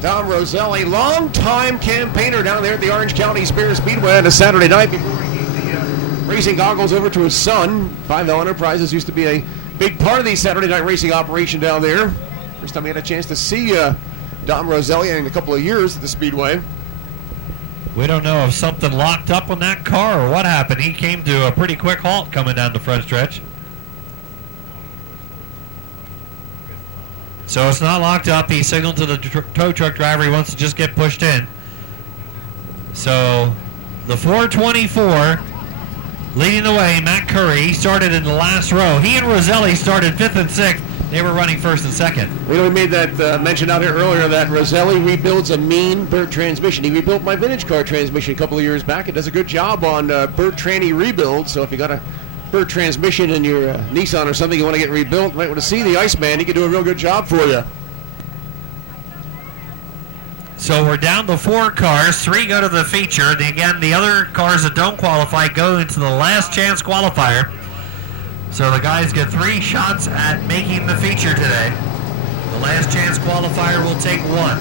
Dom Roselli, long-time campaigner down there at the Orange County Spear Speedway on a Saturday night before he gave the racing goggles over to his son. 5 Now Enterprises used to be a big part of the Saturday night racing operation down there. First time we had a chance to see Dom Roselli in a couple of years at the Speedway. We don't know if something locked up on that car or what happened. He came to a pretty quick halt coming down the front stretch. So it's not locked up. He signaled to the tow truck driver he wants to just get pushed in. So the 424 leading the way, Matt Curry. He started in the last row. He and Roselli started 5th and 6th. They were running 1st and 2nd. We made that mention out here earlier that Roselli rebuilds a mean Burt transmission. He rebuilt my vintage car transmission a couple of years back. It does a good job on Burt tranny rebuild. So if you got a Burt transmission in your Nissan or something you want to get rebuilt, you might want to see the Iceman. He could do a real good job for you. So we're down to 4 cars. 3 go to the feature. Again, the other cars that don't qualify go into the last chance qualifier. So the guys get 3 shots at making the feature today. The last chance qualifier will take 1.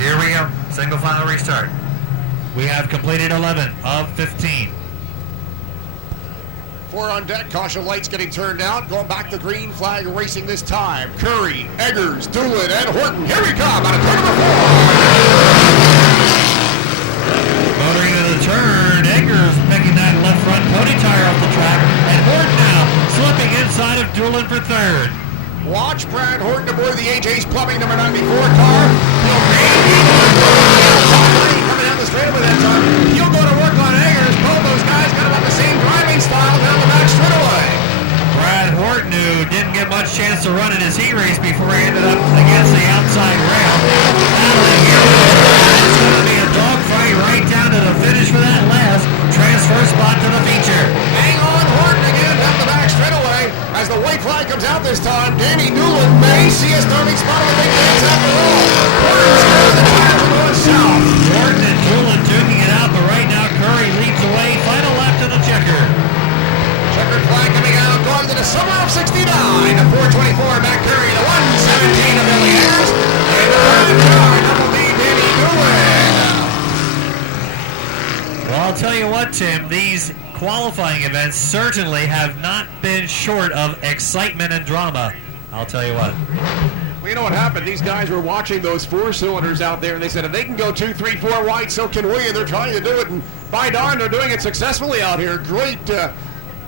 Here we go. Single file restart. We have completed 11 of 15. 4 on deck. Caution lights getting turned out. Going back to green flag racing this time. Curry, Eggers, Doolin, and Horton. Here we come out of turn number 4. Motoring to the turn. Eggers picking that left front pony tire off the track. And Horton now slipping inside of Doolin for 3rd. Watch watch Brad Horton aboard the AJ's Plumbing number 94 car. He'll coming down the straightaway that time. He'll go to work on Eggers. Both those guys got about the same driving style down the back straightaway. Brad Horton, who didn't get much chance to run in his heat race before he ended up against the outside rail. Battling here. It's going to be a dogfight right down to the finish for that last transfer spot to the feature. Hang on, Horton again down the back straightaway. As the white flag comes out this time, Danny Newland may see a starting spot on the big dance after all. Horton's got the tires are going south. Horton and Newland duking it out, but right now Curry leads away. Final lap to the checker. Checkered flag coming out, going to the summer of 69. The 424 Matt Curry, the 117 of Billy Ayers. And the red car, double B, Danny Newland. Well, I'll tell you what, Tim, these qualifying events certainly have not been short of excitement and drama. I'll tell you what. Well, you know what happened? These guys were watching those four-cylinders out there, and they said if they can go 2, 3, 4 wide, so can we. And they're trying to do it, and by darn, they're doing it successfully out here. Great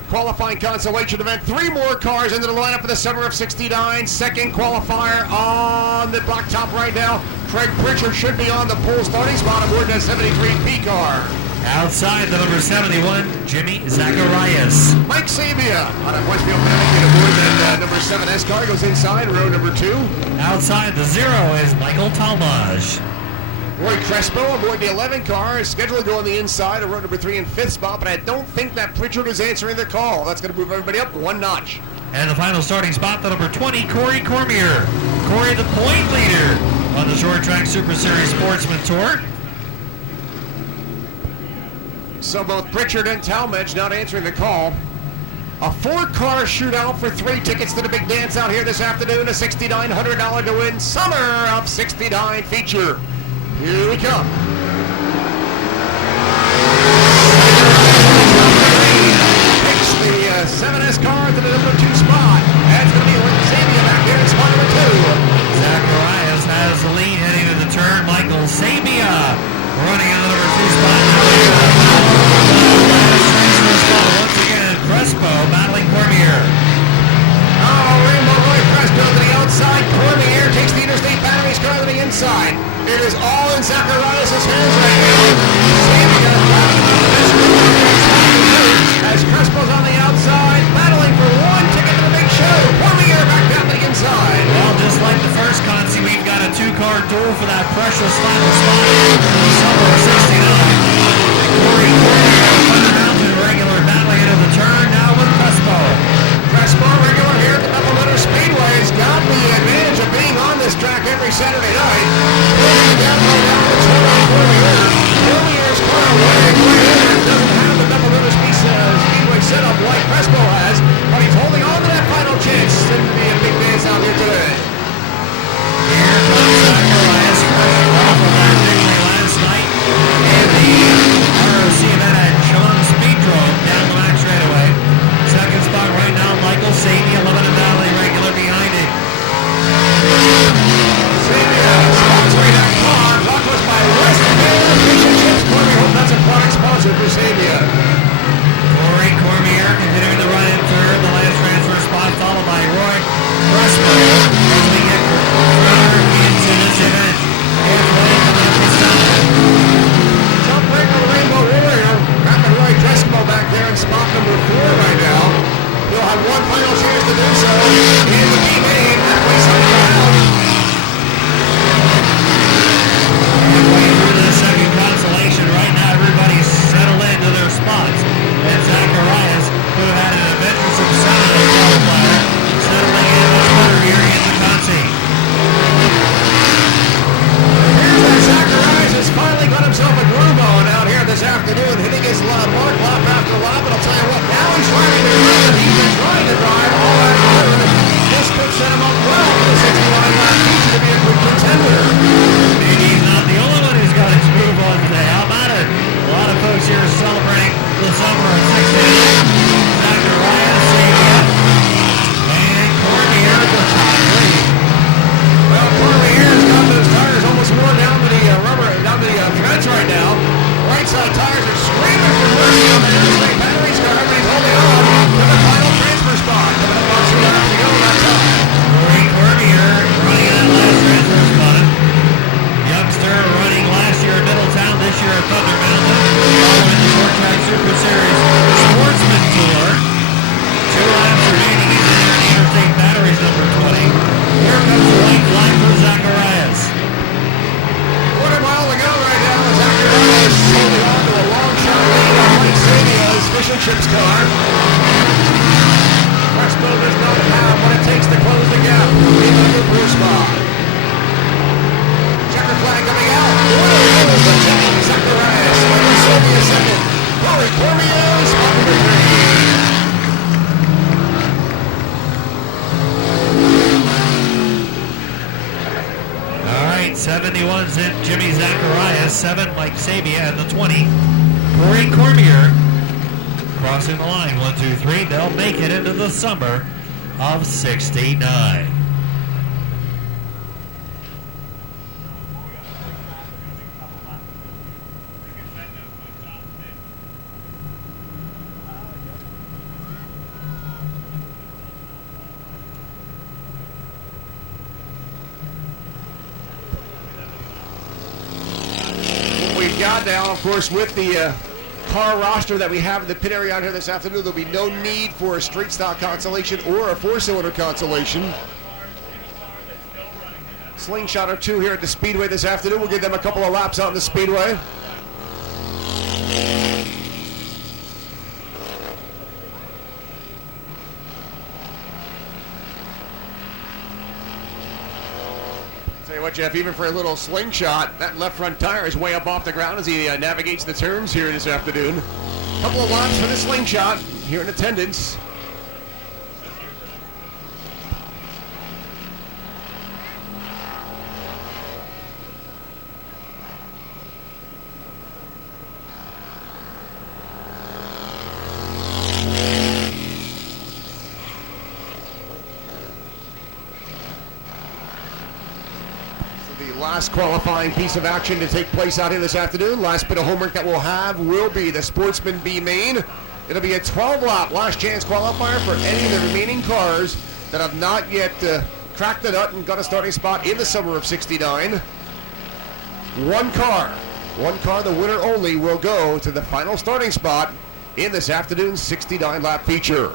qualifying consolation event. 3 more cars into the lineup for the summer of 69. Second qualifier on the blacktop right now. Craig Pritchard should be on the pole starting spot aboard that 73P car. Outside the number 71, Jimmy Zacharias. Mike Sabia out of Westfield, Connecticut aboard that number 7S car. Goes inside row number 2. Outside the 0 is Michael Talmage. Roy Crespo aboard the 11 car is scheduled to go on the inside of row number 3 and 5th spot, but I don't think that Pritchard is answering the call. That's going to move everybody up 1 notch. And the final starting spot, the number 20, Corey Cormier. Corey, the point leader on the Short Track Super Series Sportsman Tour. So both Pritchard and Talmadge not answering the call. A 4-car shootout for 3 tickets to the big dance out here this afternoon. A $6,900 to win Summer of 69 feature. Here we come. Takes the 7S car to the number 2 spot. That's going to be Xavier back there in spot number 2. Zacharias has the lead heading to the turn. Michael Sabia running in the number 2 spot. Once again, Crespo battling Cormier. Oh, Rainbow Roy Crespo to the outside. Cormier takes the interstate batteries car to the inside. It is all in Zacharias' hands right now. As Crespo's on the outside, battling for 1 ticket to the big show. Cormier back down to the inside. Well, just like the first Consi, we've got a 2-car duel for that precious final spot. Summer of 69. Corey Cormier, Thunder Mountain regular battling into the turn now with Crespo. Crespo, regular here at the Double Letter Speedway, has got the advantage of being on this track every Saturday night. Cormier's car way doesn't have the Double Letter Speedway setup like Crespo has, but he's holding on to that final chance to be a big dance out here today. Here comes Zacharias, fresh off of that victory last night. 21, Jimmy Zacharias. 7, Mike Sabia. And the 20, Corey Cormier. Crossing the line. 1, 2, 3. They'll make it into the summer of 69. Got now, of course, with the car roster that we have in the pit area out here this afternoon, there'll be no need for a street stock consolation or a 4-cylinder consolation. Slingshot or 2 here at the Speedway this afternoon. We'll give them a couple of laps out in the Speedway. Tell you what, Jeff, even for a little slingshot, that left front tire is way up off the ground as he navigates the turns here this afternoon. Couple of laps for the slingshot here in attendance. Last qualifying piece of action to take place out here this afternoon. Last bit of homework that we'll have will be the Sportsman B main. It'll be a 12-lap last chance qualifier for any of the remaining cars that have not yet cracked the nut and got a starting spot in the summer of 69. One car, the winner only, will go to the final starting spot in this afternoon's 69-lap feature.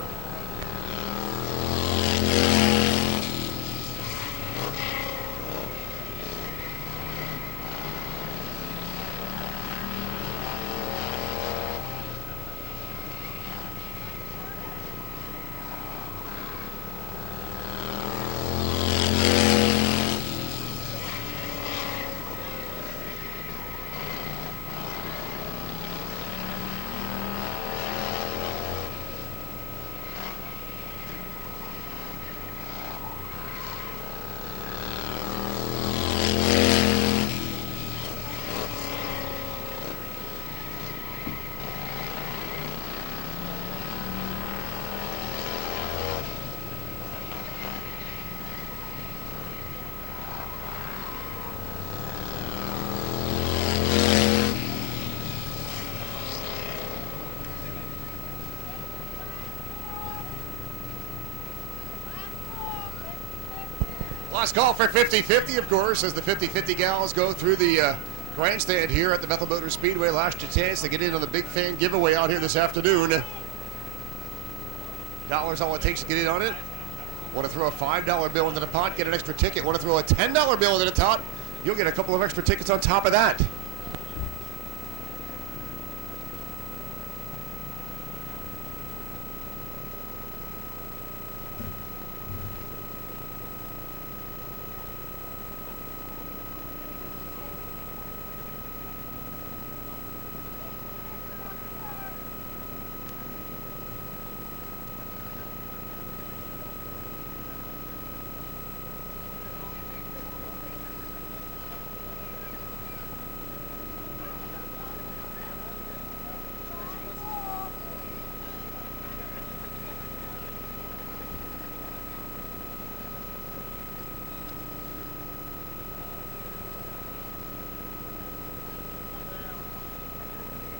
Last call for 50-50, of course, as the 50-50 gals go through the grandstand here at the Bethel Motor Speedway. Last chance to get in on the big fan giveaway out here this afternoon. $1 all it takes to get in on it. Want to throw a $5 bill into the pot, get an extra ticket. Want to throw a $10 bill into the pot, you'll get a couple of extra tickets on top of that.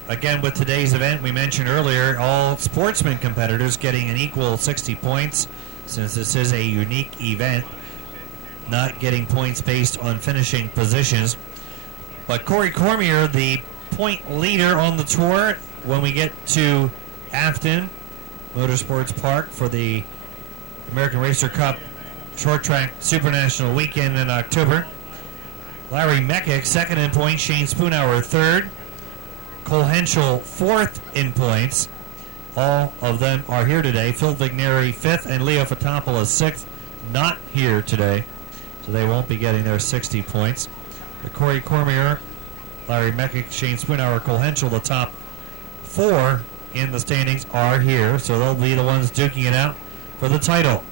Again, with today's event, we mentioned earlier, all Sportsman competitors getting an equal 60 points, since this is a unique event, not getting points based on finishing positions. But Corey Cormier, the point leader on the tour, when we get to Afton Motorsports Park for the American Racer Cup Short Track Super National Weekend in October. Larry Meckick, second in points, Shane Spoonhour, third. Cole Henschel, fourth in points. All of them are here today. Phil Vigneri, fifth, and Leo Fotopoulos, sixth, not here today. So they won't be getting their 60 points. The Corey Cormier, Larry Meckick, Shane Spoonhour, Cole Henschel, the top four in the standings are here. So they'll be the ones duking it out for the title.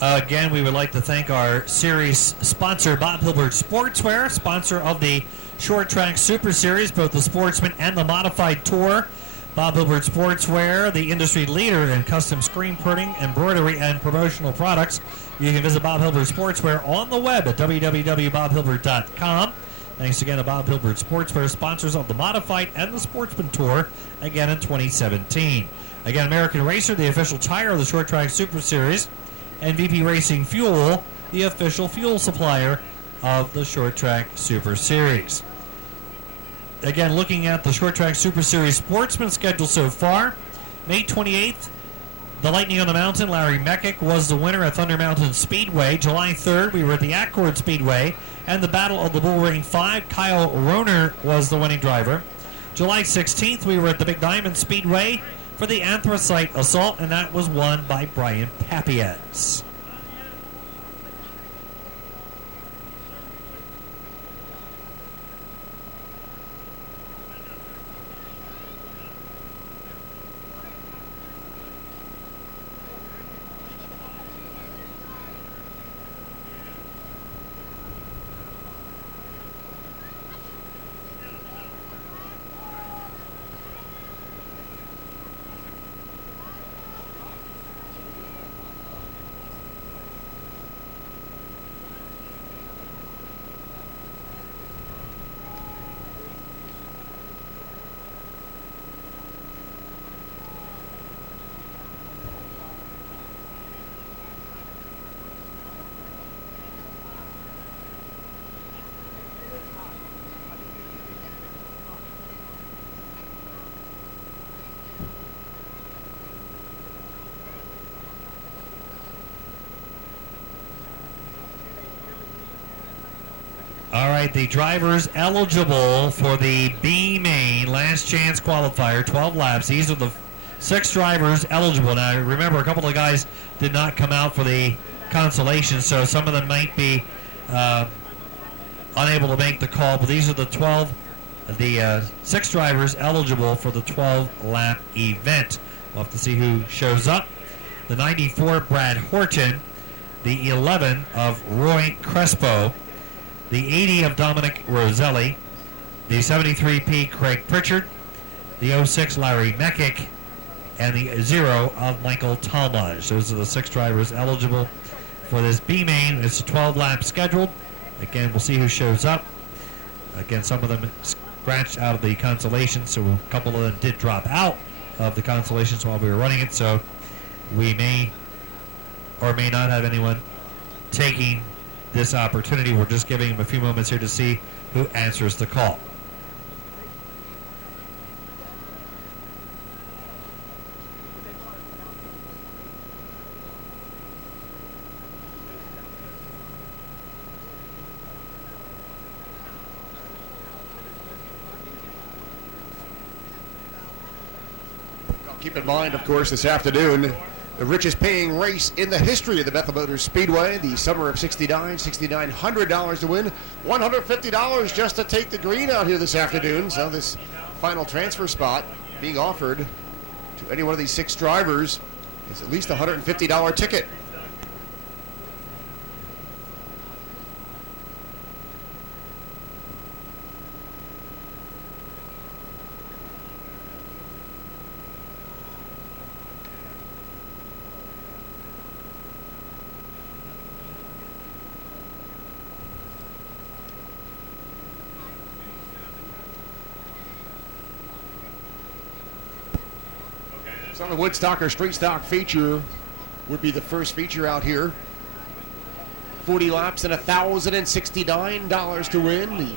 Again, we would like to thank our series sponsor, Bob Hilbert Sportswear, sponsor of the Short Track Super Series, both the Sportsman and the Modified Tour. Bob Hilbert Sportswear, the industry leader in custom screen printing, embroidery, and promotional products. You can visit Bob Hilbert Sportswear on the web at www.bobhilbert.com. Thanks again to Bob Hilbert Sportswear, sponsors of the Modified and the Sportsman Tour, again in 2017. Again, American Racer, the official tire of the Short Track Super Series, and VP Racing Fuel, the official fuel supplier of the Short Track Super Series. Again, looking at the Short Track Super Series Sportsman schedule so far, May 28th, the Lightning on the Mountain, Larry Meckick was the winner at Thunder Mountain Speedway. July 3rd, we were at the Accord Speedway, and the Battle of the Bull Ring 5, Kyle Roner was the winning driver. July 16th, we were at the Big Diamond Speedway for the Anthracite Assault, and that was won by Brian Papiez. All right, the drivers eligible for the B main last chance qualifier, 12 laps. These are the 6 drivers eligible. Now, remember, a couple of guys did not come out for the consolation, so some of them might be unable to make the call. But these are the 6 drivers eligible for the 12-lap event. We'll have to see who shows up. The 94, Brad Horton. The 11 of Roy Crespo. The 80 of Dominic Roselli, the 73P Craig Pritchard, the 06 Larry Meckick, and the 0 of Michael Talmadge. Those are the 6 drivers eligible for this B main. It's a 12-lap scheduled. Again, we'll see who shows up. Again, some of them scratched out of the consolation, so a couple of them did drop out of the consolations while we were running it, so we may or may not have anyone taking this opportunity. We're just giving him a few moments here to see who answers the call. Keep in mind, of course, this afternoon, the richest paying race in the history of the Bethel Motors Speedway, the Summer of 69, $6,900 to win, $150 just to take the green out here this afternoon. So this final transfer spot being offered to any one of these 6 drivers is at least a $150 ticket. So the Woodstocker Street Stock feature would be the first feature out here. 40 laps and $1,069 to win. The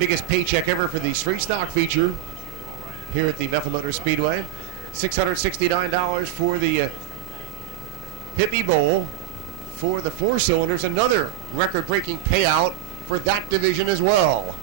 biggest paycheck ever for the Street Stock feature here at the Bethel Motor Speedway. $669 for the Hippie Bowl for the 4 cylinders. Another record-breaking payout for that division as well.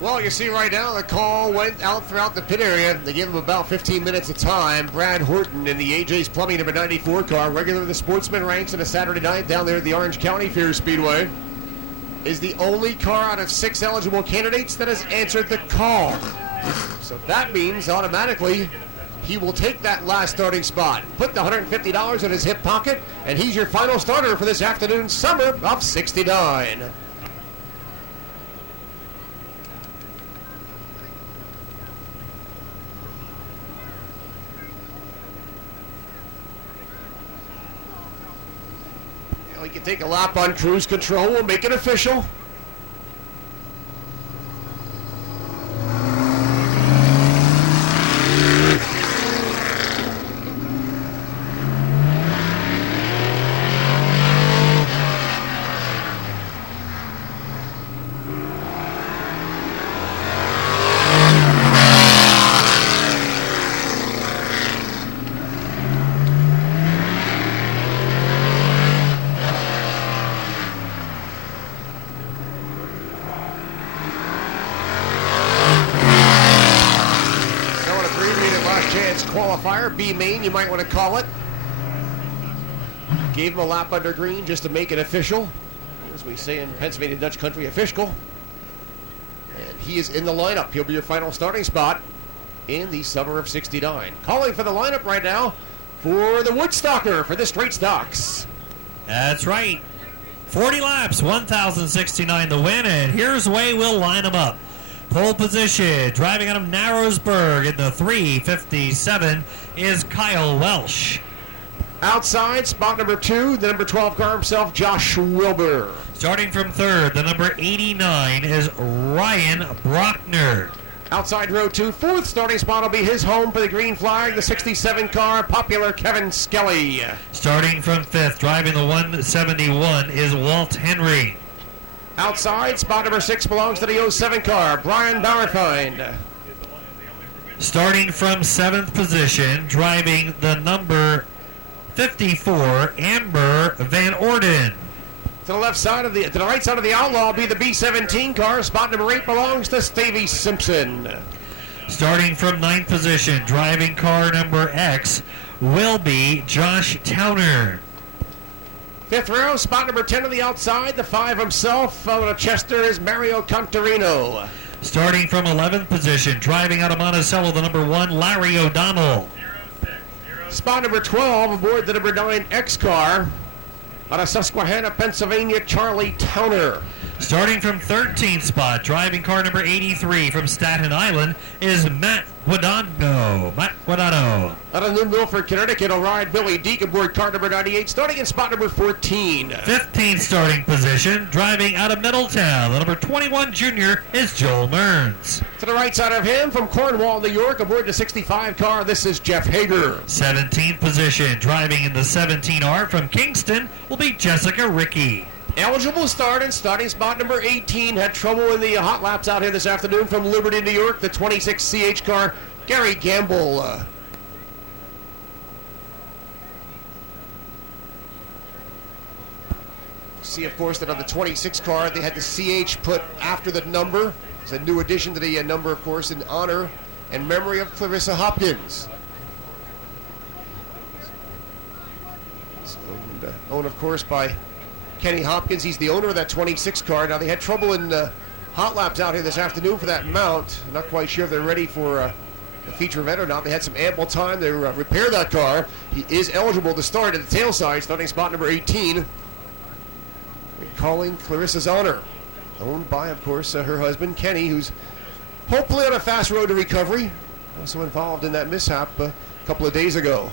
Well, you see right now, the call went out throughout the pit area. They gave him about 15 minutes of time. Brad Horton in the AJ's Plumbing number 94 car, regular in the Sportsman ranks on a Saturday night down there at the Orange County Fair Speedway, is the only car out of 6 eligible candidates that has answered the call. So that means automatically he will take that last starting spot, put the $150 in his hip pocket, and he's your final starter for this afternoon's Summer of 69. We can take a lap on cruise control. We'll make it official. Qualifier, B main, you might want to call it. Gave him a lap under green just to make it official. As we say in Pennsylvania Dutch country, official. And he is in the lineup. He'll be your final starting spot in the Summer of 69. Calling for the lineup right now for the Woodstocker for the straight stocks. That's right. 40 laps, 1,069 the win, and here's the way we'll line them up. Pole position, driving out of Narrowsburg in the 357 is Kyle Welsh. Outside, spot number 2, the number 12 car himself, Josh Wilbur. Starting from third, the number 89 is Ryan Brockner. Outside row 2, fourth starting spot will be his home for the green flag, the 67 car, popular Kevin Skelly. Starting from fifth, driving the 171 is Walt Henry. Outside, spot number 6 belongs to the 07 car, Brian Bauerfeind. Starting from 7th position, driving the number 54, Amber Van Orden. To the right side of the outlaw will be the B17 car, spot number 8 belongs to Stavey Simpson. Starting from 9th position, driving car number X will be Josh Towner. 5th row, spot number 10 on the outside, the 5 himself, out of Chester is Mario Contarino. Starting from 11th position, driving out of Monticello, the number 1, Larry O'Donnell. Spot number 12 aboard the number 9 X car, out of Susquehanna, Pennsylvania, Charlie Towner. Starting from 13th spot, driving car number 83 from Staten Island is Matt Guadagno. Out of New Milford, Connecticut, will ride Billy Deek aboard car number 98, starting in spot number 14. 15th starting position, driving out of Middletown, the number 21 junior is Joel Mearns. To the right side of him, from Cornwall, New York, aboard the 65 car, this is Jeff Hager. 17th position, driving in the 17R from Kingston will be Jessica Rickey. Eligible start in starting spot number 18. Had trouble in the hot laps out here this afternoon from Liberty, New York. The 26 CH car, Gary Gamble. See, of course, that on the 26 car, they had the CH put after the number. It's a new addition to the number, of course, in honor and memory of Clarissa Hopkins. Owned, of course, by Kenny Hopkins. He's the owner of that 26 car. Now, they had trouble in hot laps out here this afternoon for that mount. Not quite sure if they're ready for a feature event or not. They had some ample time to repair that car. He is eligible to start at the tail side, starting spot number 18. Calling Clarissa's honor. Owned by, of course, her husband, Kenny, who's hopefully on a fast road to recovery. Also involved in that mishap a couple of days ago.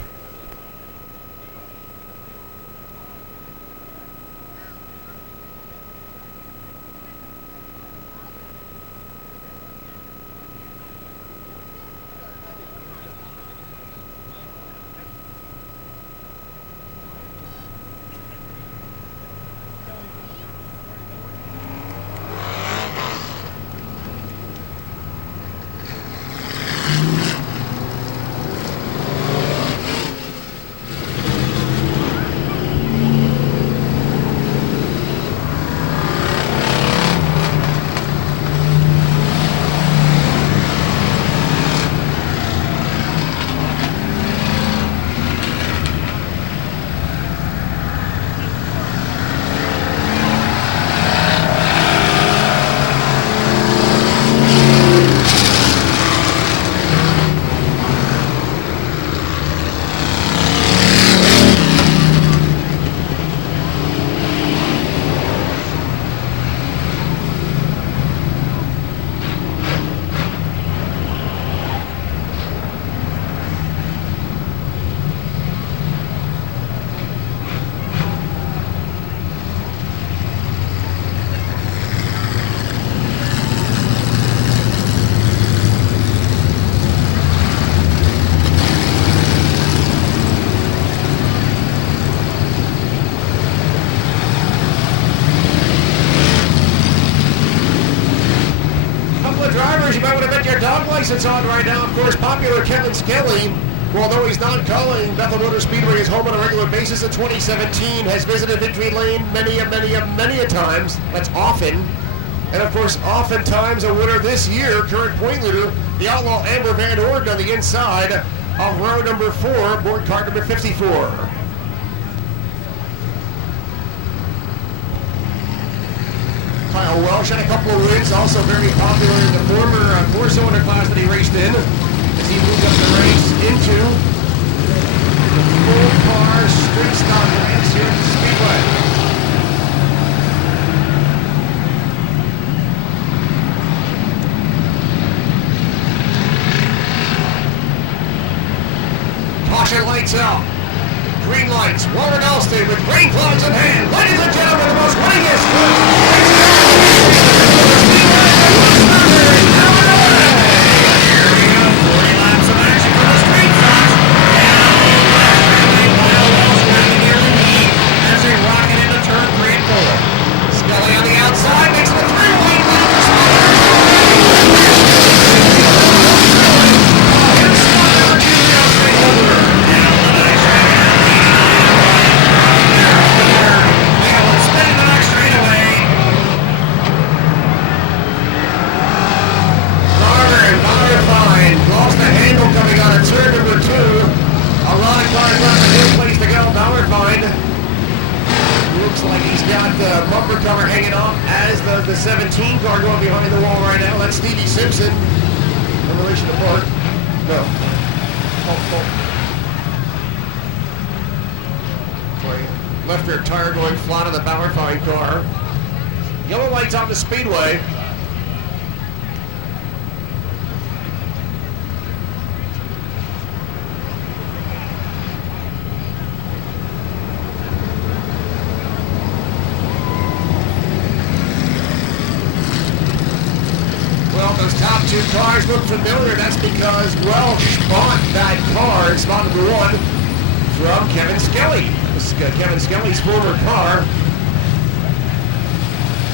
might want to bet your dog license on right now. Of course, popular Kevin Skelly, although he's not calling Bethel Motor Speedway his home on a regular basis in 2017, has visited Victory Lane many a times. That's often. And of course, oftentimes a winner this year, current point leader, the outlaw Amber Van Orden on the inside of row number 4, board card number 54. Kyle Welsh had a couple of wins, also very popular in the former 4-cylinder class that he raced in, as he moved up the race into the full-car street stock race here at the Speedway. Caution lights out. Green lights. Warren Alston with green flags in hand. Ladies and gentlemen, the most winningest. Here we go. 40 laps of action for the street stocks. Kyle Welsh running near the lead as they rocket into turn 3 and 4. Scully on the outside makes the 3-wide lead for Spot. Coming on at turn number 2. A lot of cars on the new place to go. Ballard Vine looks like he's got the bumper cover hanging off as the 17 car going behind the wall right now. That's Stevie Simpson in relation to Bart. No. Left rear tire going flat on the Ballard Vine car. Yellow lights on the speedway. Top 2 cars look familiar. That's because Welsh bought that car in spot number 1 from Kevin Skelly. This is Kevin Skelly's former car.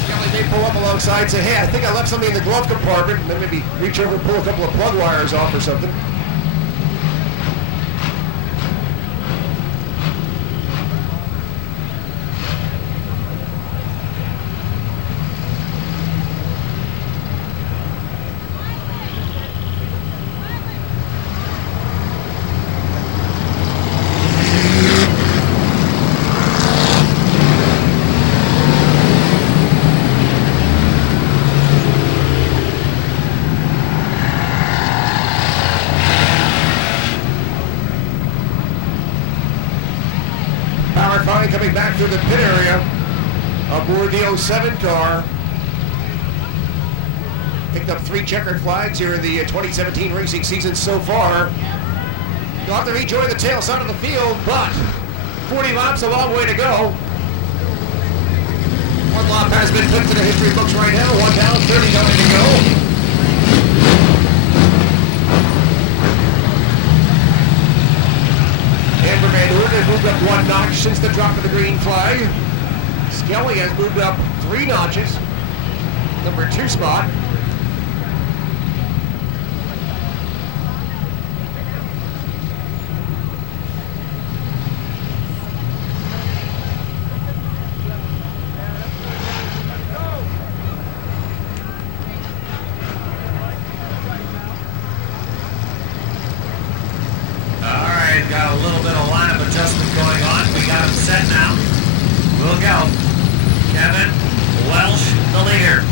Skelly may pull up alongside and say, hey, I think I left something in the glove compartment, and then maybe reach over and pull a couple of plug wires off or something. Coming back through the pit area aboard the 07 car. Picked up 3 checkered flags here in the 2017 racing season so far. You'll have to rejoin the tail side of the field, but 40 laps, a long way to go. 1 lap has been put to the history books right now. 1 down, 30 going to go. Amber Van Orden has moved up 1 notch since the drop of the green flag. Skelly has moved up 3 notches. Number 2 spot. Got a little bit of lineup adjustment going on. We got him set now. Look out. Kevin Welsh, the leader.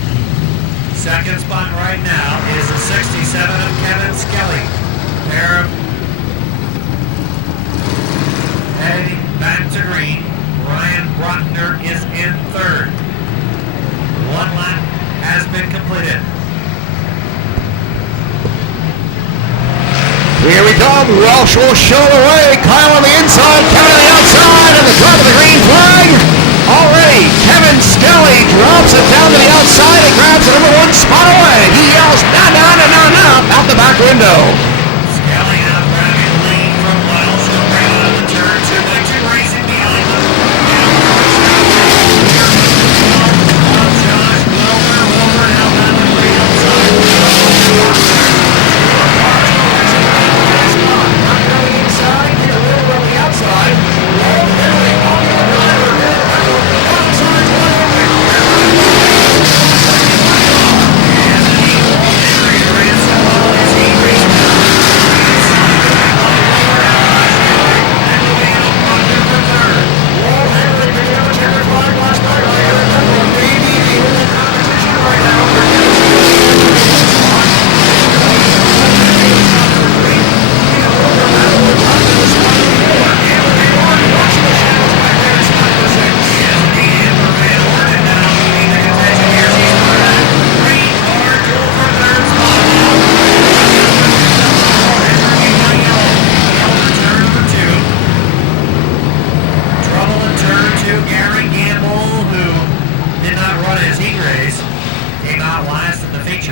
Second spot right now is the 67 of Kevin Skelly. Pair of heading back to green. Ryan Brotner is in third. 1 lap has been completed. Here we come. Welsh will show the way. Kyle on the inside, Kevin on the outside, and the drop of the green flag. Already, Kevin Skelly drops it down to the outside and grabs the number 1 spot away. He yells, "Na na na na na!" out the back window. Skelly now grabbing lead from Welsh. Right out of the turn. 2x2 racing behind them. Josh Wilmer now on the outside.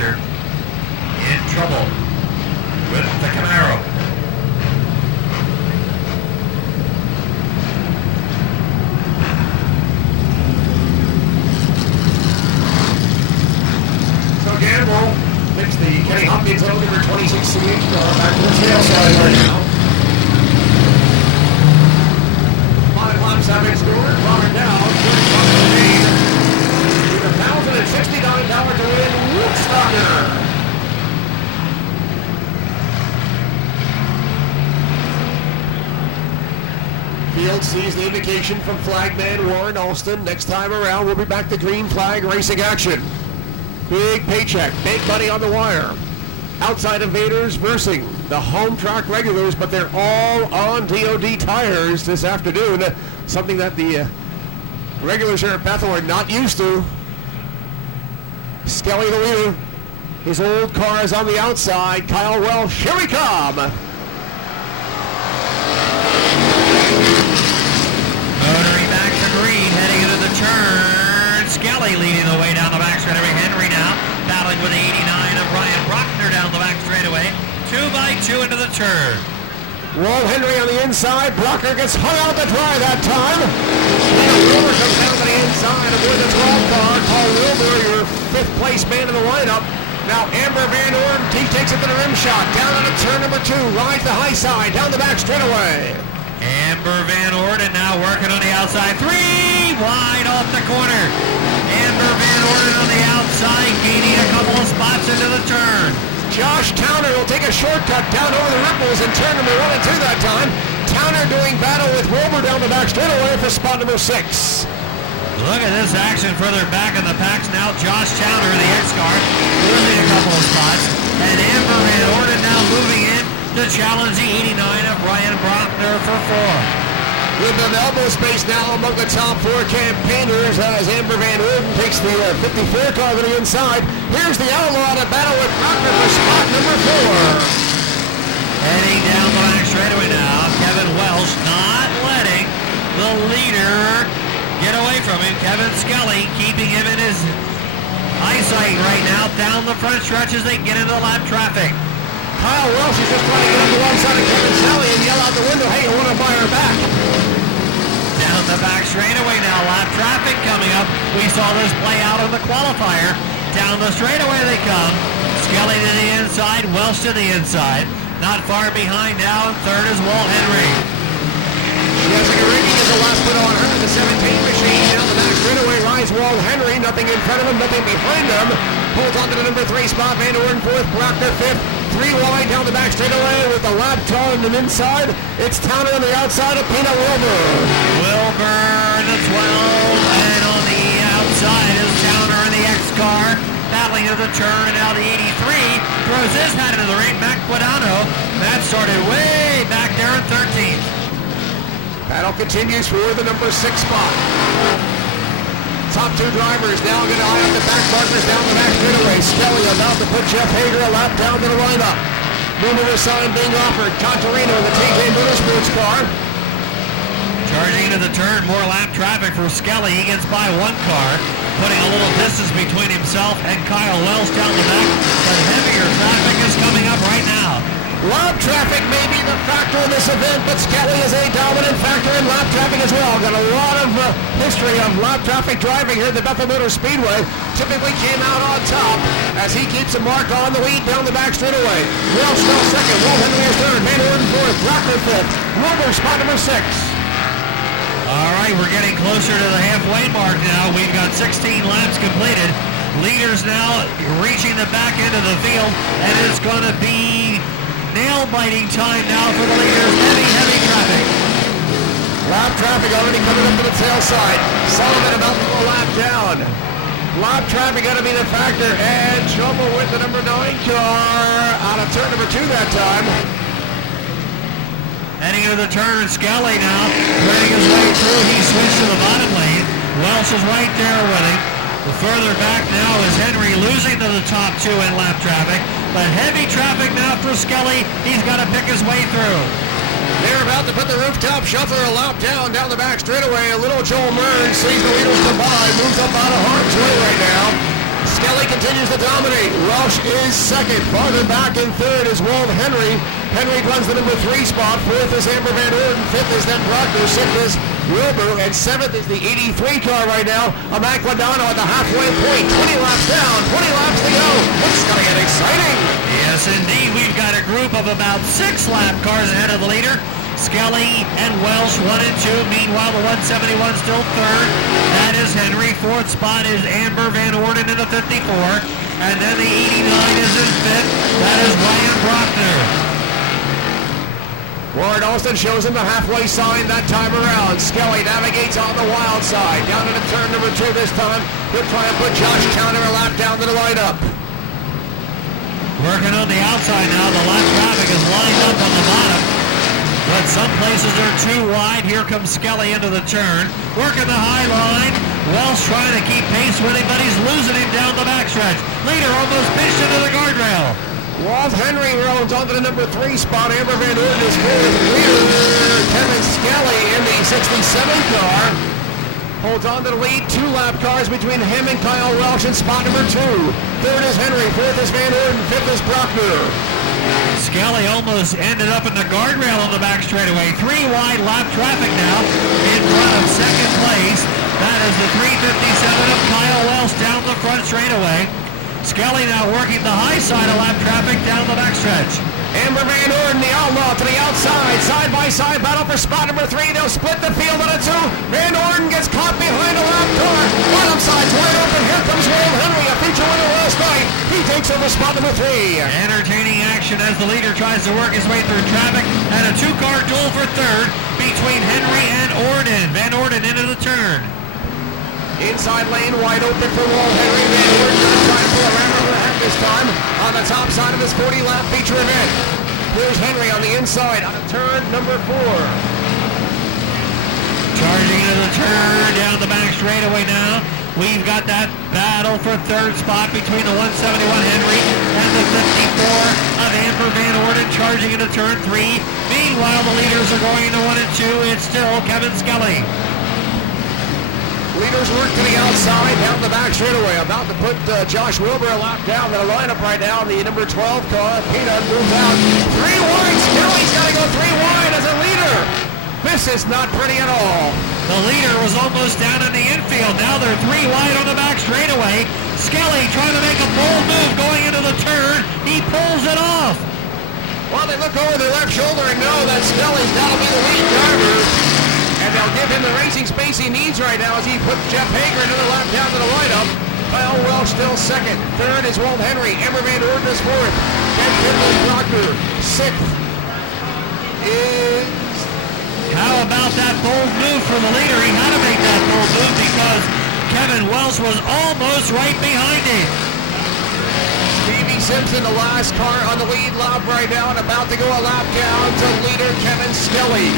Asher in trouble with the Camaro. So again, we'll fix the Kenny Hopkins load number 26 car back to the tail side right now. 5 laps have been scored, Robert down, with $1,069 to win Woodstocker. Field sees the indication from flagman Warren Alston. Next time around, we'll be back to green flag racing action. Big paycheck, big money on the wire. Outside invaders versus the home track regulars, but they're all on DOD tires this afternoon. Something that the regulars here at Bethel are not used to. Skelly the leader. His old car is on the outside. Kyle Welsh, here we come. Motoring back to green, heading into the turn. Skelly leading the way down the back straightaway. Henry now battling with the 89 of Ryan Brockner down the back straightaway. 2x2 into the turn. Walt Henry on the inside. Brockner gets hung out to dry that time. And Wilbur comes down to the inside of the 12 car. Paul Wilbur, your 5th place man in the lineup. Now Amber Van Orden, he takes it to the rim shot. Down on turn number 2. Rides the high side. Down the back straightaway. Amber Van Orden now working on the outside. 3 wide off the corner. Amber Van Orden on the outside, gaining a couple of spots into the turn. Josh Towner will take a shortcut down over the ripples in turn number 1 and 2 that time. Towner doing battle with Wilbur down the back straightaway for spot number 6. Look at this action further back in the packs now. Josh Towner, the X-Car, losing a couple of spots. And Amber Van Orden now moving in to challenge the 89 of Ryan Brockner for 4. With an elbow space now among the top 4 campaigners as Amber Van Orden takes the 54 car to the inside. Here's the Outlaw to battle with Brockner for spot number 4. Heading down the back straightaway now. Kevin Welsh not letting the leader get away from him. Kevin Skelly keeping him in his eyesight right now down the front stretch as they get into the lap traffic. Kyle Welsh is just trying to get up the one side of Kevin Skelly and yell out the window, hey, you want to buy her back? Down the back straightaway now, lap traffic coming up. We saw this play out in the qualifier. Down the straightaway they come. Skelly to the inside, Welsh to the inside. Not far behind now, and third is Walt Henry. Jessica Ricky is the last put on her. The 17 machine down the back straightaway rides Walt Henry. Nothing in front of him, nothing behind him. Pulls on to the number 3 spot. Van Orden 4th, Brockner 5th. 3 wide down the back straightaway with the lap tar on the inside. It's Towner on the outside of Peanut Wilbur. Wilbur in the 12, and on the outside is Towner in the X-Car. Battling to the turn, and now the 83 throws his hat into the ring. Matt Guadano. That started way back there in 13th. Battle continues for the number 6 spot. Top 2 drivers now going to eye up the back markers down the back straightaway. Skelly about to put Jeff Hager a lap down to the lineup. Movement sign being offered. Contarino in the TJ Motorsports car. Charging into the turn, more lap traffic for Skelly. He gets by 1 car, putting a little distance between himself and Kyle Welsh down the back. But heavier traffic is coming up right now. Lap traffic may be the factor in this event, but Skelly is a dominant factor in lap traffic as well. Got a lot of history of lap traffic driving here at the Bethel Motor Speedway. Typically came out on top as he keeps a mark on the lead down the back straightaway. Welsh still second, Walt Henry is third, Van Orden 4th, Brockner 5th, Wilbur spot number 6. All right, we're getting closer to the halfway mark now. We've got 16 laps completed. Leaders now reaching the back end of the field, and it's going to be nail-biting time now for the leaders. Heavy traffic. Lap traffic already coming up to the tail side. Sullivan about to go a lap down. Lap traffic going to be the factor, and trouble with the number 9 car out of turn number 2 that time. Heading into the turn, Skelly now running his way through. He switched to the bottom lane. Welsh is right there with him. The further back now is Henry losing to the top 2 in lap traffic. But heavy traffic now for Skelly. He's got to pick his way through. They're about to put the rooftop shuffler a lap down the back straightaway. A little Joel Murn sees the leaders come by, moves up out of harm's way right now. Skelly continues to dominate. Welsh is second. Farther back in third is Walt Henry. Henry runs the number 3 spot. Fourth is Amber Van Orden. Fifth is then Brockner. Sixth is Wilbur. And seventh is the 83 car right now. A Macladano at the halfway point. 20 laps down. 20 laps to go. It's going to get exciting. Yes, indeed. We've got a group of about 6 lap cars ahead of the leader. Skelly and Welsh 1 and 2. Meanwhile, the 171 still third. That is Henry. Fourth spot is Amber Van Orden in the 54. And then the 89 is in fifth. That is Ryan Brockner. Warren Alston shows him the halfway sign that time around. Skelly navigates on the wild side. Down to the turn number 2 this time. He'll try and put Josh Towner a lap down to the lineup. Working on the outside now. The lap traffic is lined up on the bottom. But some places are too wide. Here comes Skelly into the turn. Working the high line. Welsh trying to keep pace with him, but he's losing him down the backstretch. Leader almost pitched into the guardrail. Walt Henry rolls onto the number 3 spot. Amber Van Orden is fourth. Leader Kevin Skelly in the 67 car holds on to the lead. 2 lap cars between him and Kyle Welsh in spot number 2. Third is Henry. Fourth is Van Orden. Fifth is Brockner. Skelly almost ended up in the guardrail on the back straightaway. 3 wide lap traffic now in front of second place. That is the 357 of Kyle Welsh down the front straightaway. Skelly now working the high side of lap traffic down the backstretch. Amber Van Orden, the outlaw, to the outside. Side-by-side battle for spot number 3. They'll split the field on a 2. Van Orden gets caught behind a lap car. Bottom side's wide open. Here comes Walt Henry, a feature winner last night. He takes over spot number 3. Entertaining action as the leader tries to work his way through traffic, and a 2-car duel for third between Henry and Orden. Van Orden into the turn. Inside lane wide open for Walt Henry. Van Orden going to try to pull a ram over the head this time on the top side of his 40-lap feature event. Here's Henry on the inside on turn number 4. Charging into the turn down the back straightaway now. We've got that battle for third spot between the 171 Henry and the 54 of Amber Van Orden charging into turn 3. Meanwhile, the leaders are going into 1 and 2. It's still Kevin Skelly. Leaders work to the outside, down the back straightaway. About to put Josh Wilbur a lap down in the lineup right now. The number 12 car, Peanut, moves out. 3 wide. Skelly's got to go 3 wide as a leader. This is not pretty at all. The leader was almost down in the infield. Now they're 3 wide on the back straightaway. Skelly trying to make a bold move going into the turn. He pulls it off. Well, they look over their left shoulder and know that Skelly's got to be the lead driver. And they'll give him the racing space he needs right now as he puts Jeff Hager another lap down to the lineup. Kyle Welsh still second. Third is Walt Henry. Amber Van Orden is fourth. Then Kevin Brockner. Sixth is... How about that bold move for the leader? He had to make that bold move because Kevin Welsh was almost right behind him. Stevie Simpson, the last car on the lead lap right now, and about to go a lap down to leader Kevin Skelly.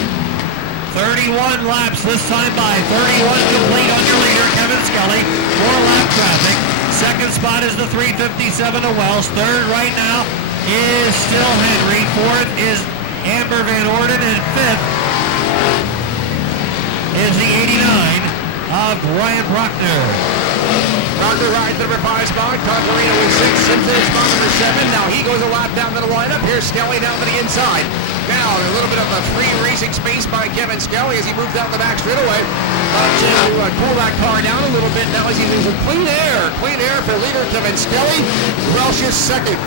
31 laps this time by. 31 complete on your leader, Kevin Skelly. 4 lap traffic. Second spot is the 357 of Welsh. Third right now is still Henry. Fourth is Amber Van Orden. And fifth is the 89 of Ryan Brockner. Brockner rides the number 5 spot. Converino is 6. Simpson is spot number 7. Now he goes a lap down to the lineup. Here's Skelly down to the inside. Now a little bit of a free racing space by Kevin Skelly as he moves down the back straightaway to cool that car down a little bit. Now as he moves with clean air for leader Kevin Skelly. Welsh is second.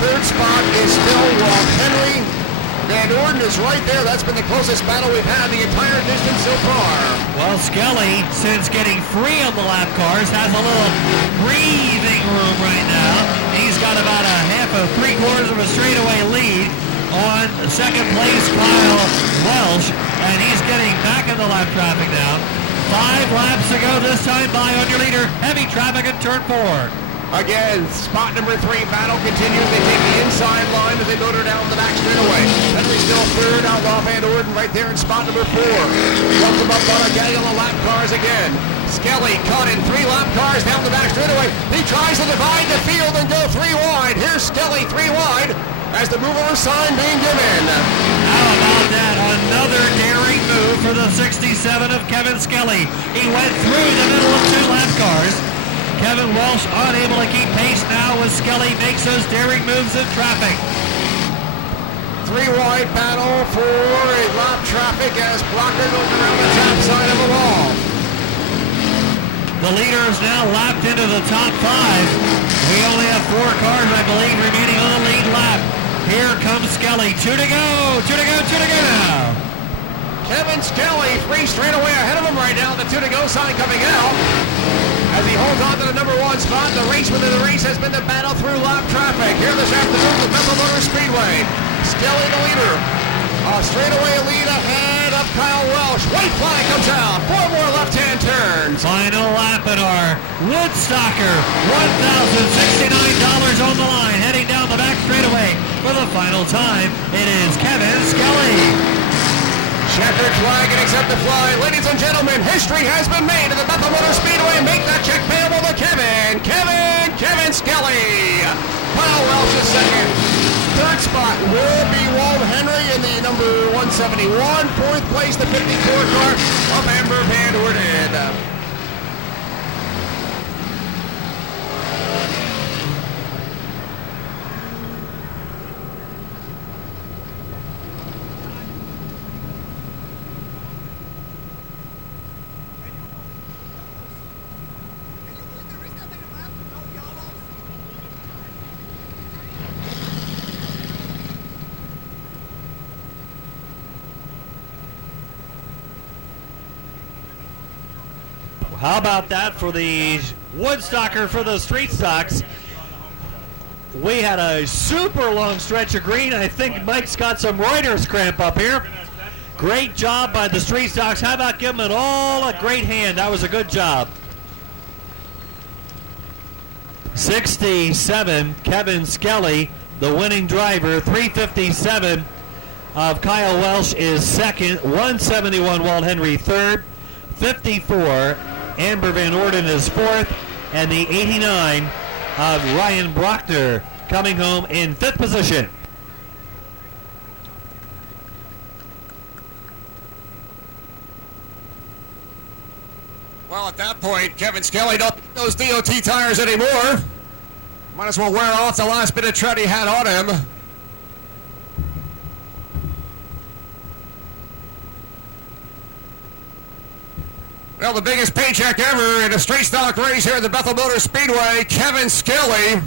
Third spot is still Walt Henry. Van Orden is right there. That's been the closest battle we've had the entire distance so far. Well, Skelly, since getting free on the lap cars, has a little breathing room right now. He's got about a half of 3/4 of a straightaway lead on second place Kyle Welsh, and he's getting back in the lap traffic now. 5 laps to go this time by on your leader. Heavy traffic in turn 4. Again, spot number 3 battle continues. They take the inside line as they motor down the back straightaway. Henry still third. Outlaw Van Orden right there in spot number 4. Welcome up on a gang on the lap cars again. Skelly caught in 3 lap cars down the back straightaway. He tries to divide the field and go 3 wide. Here's Skelly 3 wide as the move over sign being given. How about that? Another daring move for the 67 of Kevin Skelly. He went through the middle of 2 lap cars. Kevin Walsh unable to keep pace now as Skelly makes those daring moves in traffic. Three-wide battle for a lap traffic as Blocker goes around the top side of the wall. The leader is now lapped into the top 5. We only have 4 cars, I believe, remaining on the lead lap. Here comes Skelly. 2 to go. 2 to go. 2 to go now. Kevin Skelly, 3 straight away ahead of him right now. The 2 to go sign coming out as he holds on to the number 1 spot. The race within the race has been the battle through lap traffic here this afternoon at Bethel Motor Speedway. Skelly the leader. Straightaway lead ahead of Kyle Welsh. White flag comes out. 4 more left-hand turns. Final lap in our Woodstocker. $1,069 on the line. Heading down the back straightaway for the final time. It is Kevin Skelly. Checkered flag and accept the flag. Ladies and gentlemen, history has been made at the Bethel Motor Speedway. Make that check payable to Kevin Skelly. Kyle Welsh is second. Third spot will be Walt Henry in the number 171. Fourth place, the 54 car of Amber Van Orden. How about that for the Woodstocker for the street stocks? We had a super long stretch of green. I think Mike's got some Reuters cramp up here. Great job by the street stocks. How about giving it all a great hand? That was a good job. 67, Kevin Skelly, the winning driver. 357 of Kyle Welsh is second. 171, Walt Henry third. 54, Amber Van Orden is fourth, and the 89 of Ryan Brockner coming home in fifth position. Well, at that point, Kevin Skelly don't need those DOT tires anymore. Might as well wear off the last bit of tread he had on him. Well, the biggest paycheck ever in a straight stock race here at the Bethel Motor Speedway. Kevin Skelly,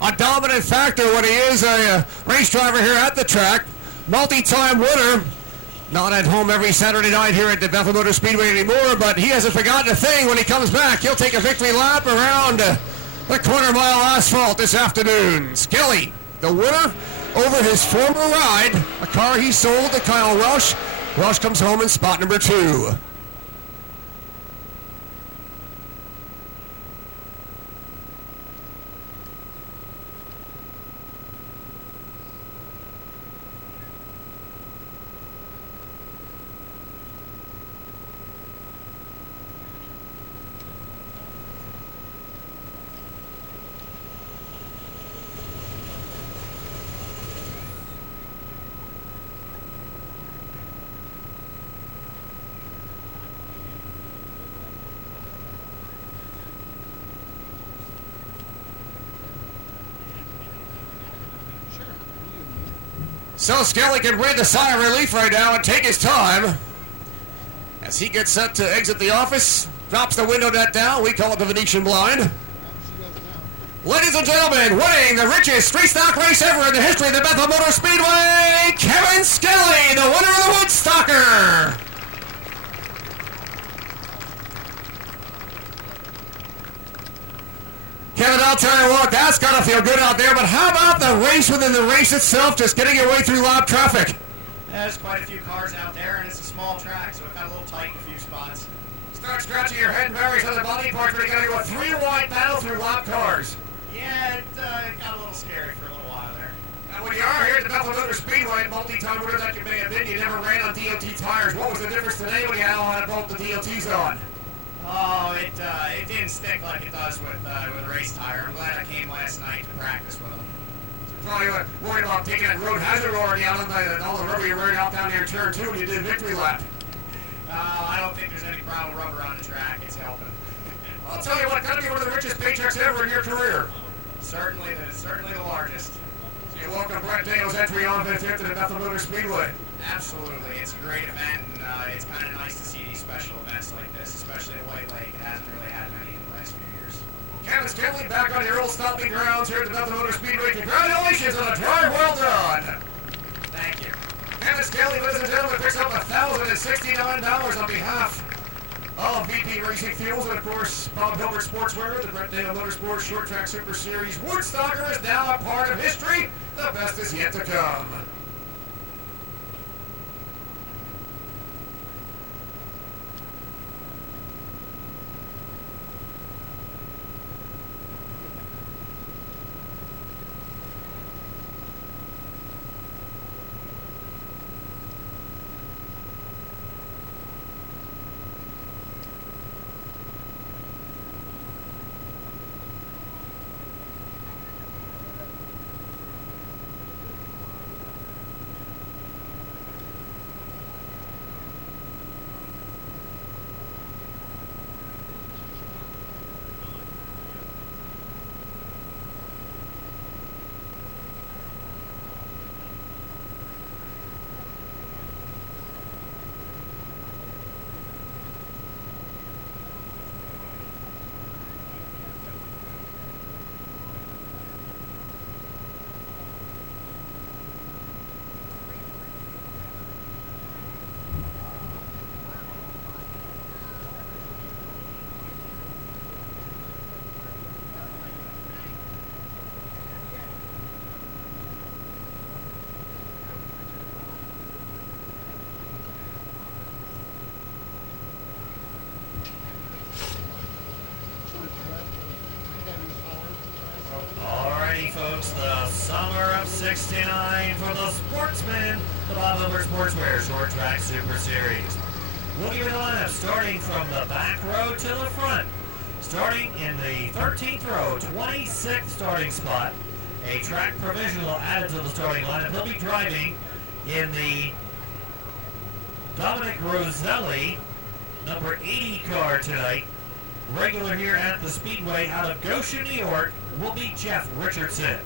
a dominant factor when he is a race driver here at the track. Multi-time winner. Not at home every Saturday night here at the Bethel Motor Speedway anymore, but he hasn't forgotten a thing. When he comes back, he'll take a victory lap around the quarter mile asphalt this afternoon. Skelly, the winner over his former ride, a car he sold to Kyle Welsh. Welsh comes home in spot number 2. So Skelly can breathe a sigh of relief right now and take his time as he gets set to exit the office, drops the window net down. We call it the Venetian blind. Ladies and gentlemen, winning the richest street stock race ever in the history of the Bethel Motor Speedway, Kevin Skelly, the winner of the Woodstocker. Kevin, I'll tell you what, that's got to feel good out there, but how about the race within the race itself, just getting your way through lap traffic? Yeah, there's quite a few cars out there, and it's a small track, so it got a little tight in a few spots. Start scratching your head and various other body parts, but you got to go a 3-wide battle through lap cars. Yeah, it got a little scary for a little while there. Now, when you are here at the Bethel Motor Speedway, multi-time winner that you may have been, you never ran on DOT tires. What was the difference today when you had both the DOTs on? Oh, it didn't stick like it does with a race tire. I'm glad I came last night to practice with them. So probably worried about taking that road hazard already out on all the rubber you're wearing out down there in turn 2 when you did victory lap. I don't think there's any brown rubber on the track. It's helping. I'll tell you what, got to be one of the richest paychecks tracks ever in your career? Certainly the largest. So you welcome Brett Dale's entry on the 10th to the Bethel Motor Speedway. Absolutely. It's a great event, and it's kind of nice to see these special events like this, especially at White Lake. It hasn't really had many in the last few years. Candace Kelly back on your old stomping grounds here at the Bethel Motor Speedway. Congratulations on a drive well done. Thank you. Candace Kelly, ladies and gentlemen, picks up $1,069 on behalf of VP Racing Fuels and, of course, Bob Hilbert Sportswear. The Brett Dale Motorsports Short Track Super Series Woodstocker is now a part of history. The best is yet to come. Alrighty, folks, the summer of '69 for the Sportsman, the Bob Hilbert Sportswear Short Track Super Series. We'll give you the lineup starting from the back row to the front. Starting in the 13th row, 26th starting spot, a track provisional added to the starting lineup. He'll be driving in the Dominic Roselli number 80 car tonight. Regular here at the Speedway out of Goshen, New York, will be Jeff Richardson.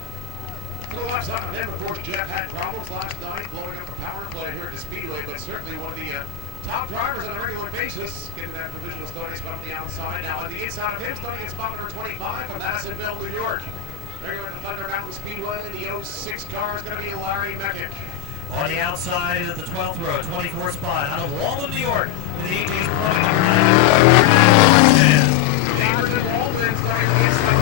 To the left side of him, of course, Jeff had problems last night blowing up the power play here at the Speedway, but certainly one of the top drivers on a regular basis, getting that provisional starting spot on the outside. Now on the inside of him, starting at spot number 25 from Madisonville, New York. Regular at the Thunder Mountain Speedway, the 06 car is going to be Larry Meckick. On the outside of the 12th row, 24th spot, out of Walden, New York, in the AJ's Neighbors and Walden starting to get some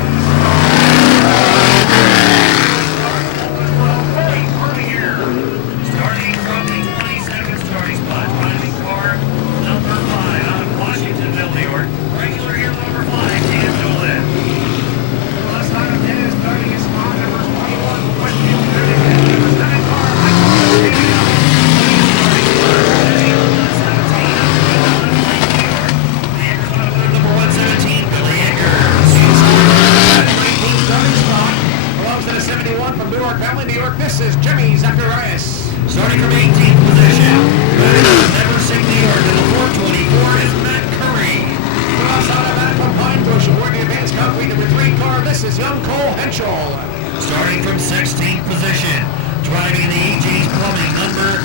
starting from the 22nd starting spot, driving car number 5 out of Washingtonville, New York. Regular here, number 5, Dan Dolan. left side of him is starting at spot number 21, Westfield, Connecticut. The second car, Number 117, Billy Eggers. 19 starting spot. Belongs to the 71 from Newark Valley, New York. This is Jimmy Zacharias. Starting from 18th position, Never Sing New York. And the 424 is Matt Curry. Outside of that from Pine Bush, awarding the advanced concrete number 3 car. This is young Cole Henschel. Starting from 16th position, driving the AJ's Plumbing, number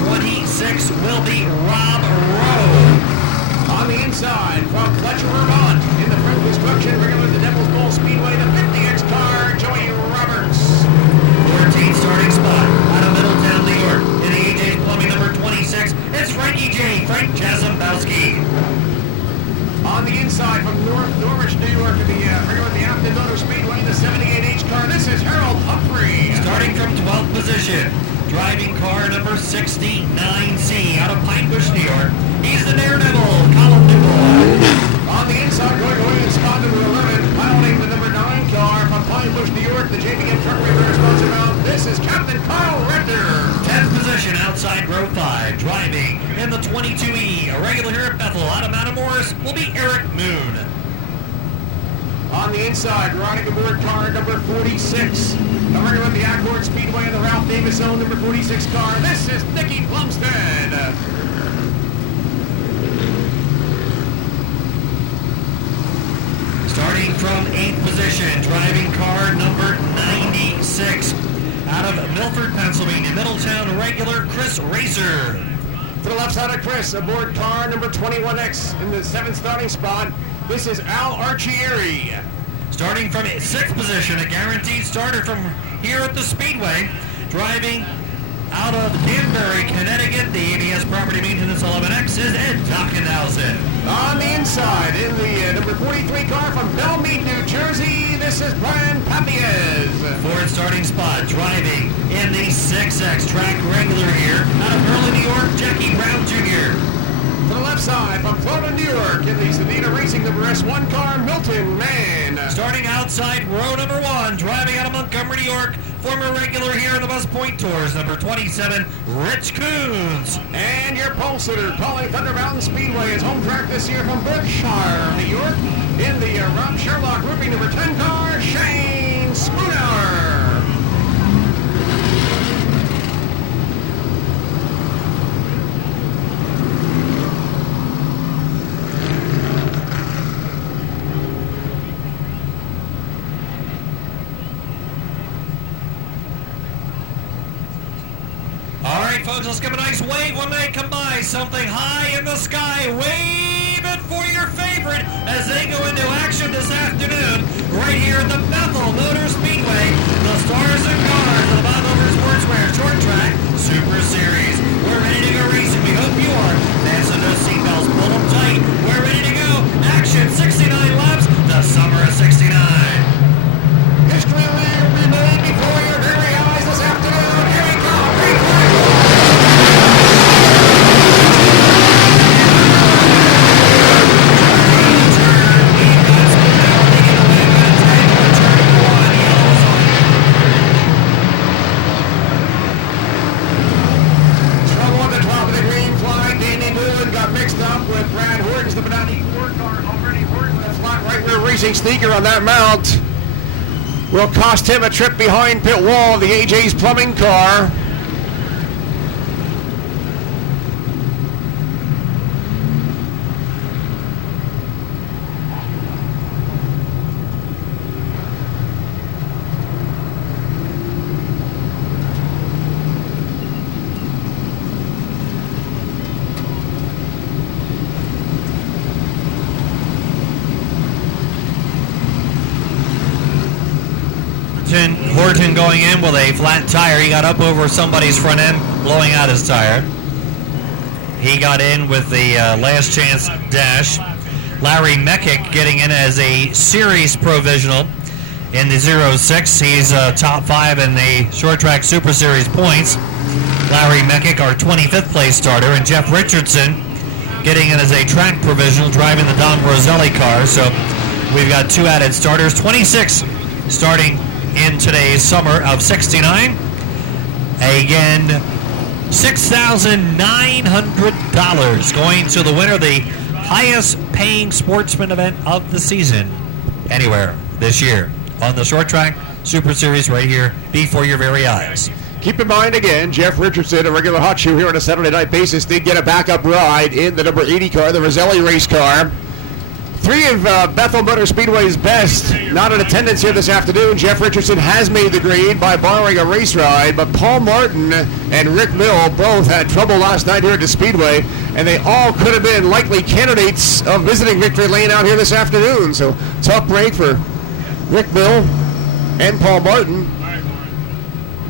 426 will be Rob Rowe. On the inside, from Fletcher, Vermont, in the front construction, regular at the Devil's Bowl Speedway, the 50X car, Joey Roberts. 14th starting spot, out of Middletown, New York, in the AJ's Plumbing, number 26, it's Frankie J. Frank Jazembowski. On the inside, from Norwich, New York, in the regular at the Afton Motor Speedway, the 78H car, this is Harold Humphrey. Starting from 12th position, driving car number 69C, out of Pine Bush, New York, he's the Daredevil, Colin Dubois. On the inside, going away in spot number 11, piloting the number 9 car from Pine Bush, New York, the JBM Truck River sponsor round. This is Captain Kyle Rector. 10th position, outside row 5, driving in the 22E, a regular here at Bethel, out of Matamoros, will be Eric Moon. On the inside, riding aboard car number 46. The regular at the Accord Speedway in the Ralph Davis Zone, number 46 car. This is Nicky Plumstead. Starting from 8th position, driving car number 96. Out of Milford, Pennsylvania, Middletown regular Chris Racer. To the left side of Chris, aboard car number 21X in the 7th starting spot. This is Al Archieri. Starting from 6th position, a guaranteed starter from here at the Speedway, driving out of Danbury, Connecticut, the ABS Property Maintenance 11X is Ed Dockenhausen. On the inside, in the number 43 car from Belmead, New Jersey, this is Brian Papiez. Fourth starting spot, driving in the 6X track regular here, out of Berlin, New York, Jackie Brown Jr. To the left side, from Florida, New York, in the Sedina Racing number S1 car, Milton Mann. Starting outside row number 1, driving out of Montgomery, New York, former regular here in the West Point Tours, number 27, Rich Coons. And your pole sitter, calling Thunder Mountain Speedway, his home track this year from Berkshire, New York, in the Rob Sherlock Roofing number 10 car, Shane Spooner. All right, folks, let's give a nice wave when they come by. Something high in the sky. Wave it for your favorite as they go into action this afternoon right here at the Bethel Motor Speedway. The Stars and Cars of the Bob Over Sportswear Short Track Super Series. We're ready to go racing. We hope you are. Fasten those seatbelts. Pull them tight. We're ready to go. Action 69 laps. The summer of 69. History will be made before your very eyes this afternoon. Here we go. Green flag. Trouble on the top of the green flag. Danny Newland got mixed up with Brad Horton's the Benoni car already. Horton with a flat right rear racing sneaker on that mount. Will cost him a trip behind pit wall of the AJ's Plumbing car. Horton going in with a flat tire. He got up over somebody's front end, blowing out his tire. He got in with the last chance dash. Larry Meckick getting in as a series provisional in the 06. He's top 5 in the short track Super Series points. Larry Meckick, our 25th place starter, and Jeff Richardson getting in as a track provisional, driving the Don Roselli car. So we've got 2 added starters, 26 starting in today's summer of 69. Again, $6,900 going to the winner, the highest paying sportsman event of the season anywhere this year on the short track Super Series right here before your very eyes. Keep in mind again, Jeff Richardson, a regular hot shoe here on a Saturday night basis, did get a backup ride in the number 80 car, the Roselli race car. 3 of Bethel Motor Speedway's best not in attendance here this afternoon. Jeff Richardson has made the grade by borrowing a race ride, but Paul Martin and Rick Mill both had trouble last night here at the Speedway, and they all could have been likely candidates of visiting Victory Lane out here this afternoon. So tough break for Rick Mill and Paul Martin.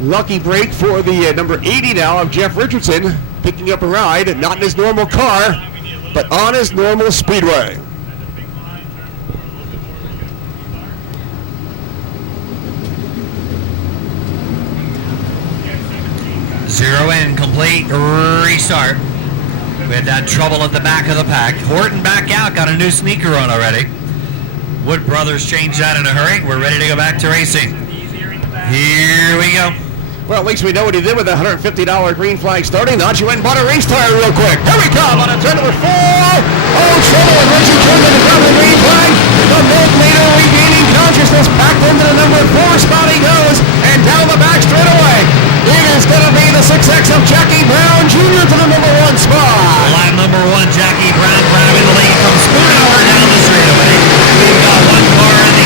Lucky break for the number 80 now of Jeff Richardson, picking up a ride, not in his normal car, but on his normal Speedway. Zero in, complete, restart. We had that trouble at the back of the pack. Horton back out, got a new sneaker on already. Wood Brothers changed that in a hurry. We're ready to go back to racing. Here we go. Well, at least we know what he did with the $150 green flag starting. Now she went and bought a race tire real quick. Here we come on a turn number 4. Oh, trouble and Richie Kidman in front of the green flag. The milk leader regaining consciousness. Back into the number 4 spot he goes. And down the back straight away. It is going to be the 6X of Jackie Brown Jr. to the number 1 spot. Lap number 1, Jackie Brown grabbing the lead from Spoonhour down the straightaway. We've got one car in the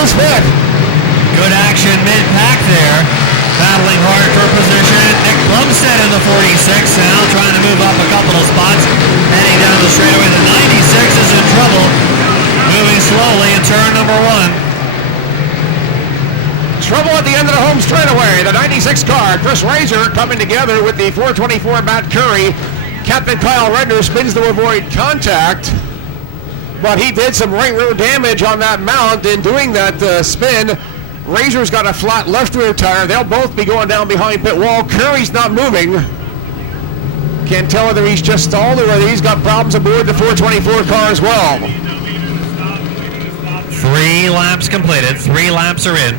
his pick. Good action mid-pack there. Battling hard for position. Nick Plumstead in the 46 now, trying to move up a couple of spots. Heading down the straightaway. The 96 is in trouble. Moving slowly in turn number 1. Trouble at the end of the home straightaway. The 96 car, Chris Razor, coming together with the 424 Matt Curry. Captain Kyle Redner spins to avoid contact, but he did some right rear damage on that mount in doing that spin. Razor's got a flat left rear tire. They'll both be going down behind pit wall. Curry's not moving. Can't tell whether he's just stalled or whether he's got problems aboard the 424 car as well. 3 laps completed. 3 laps are in.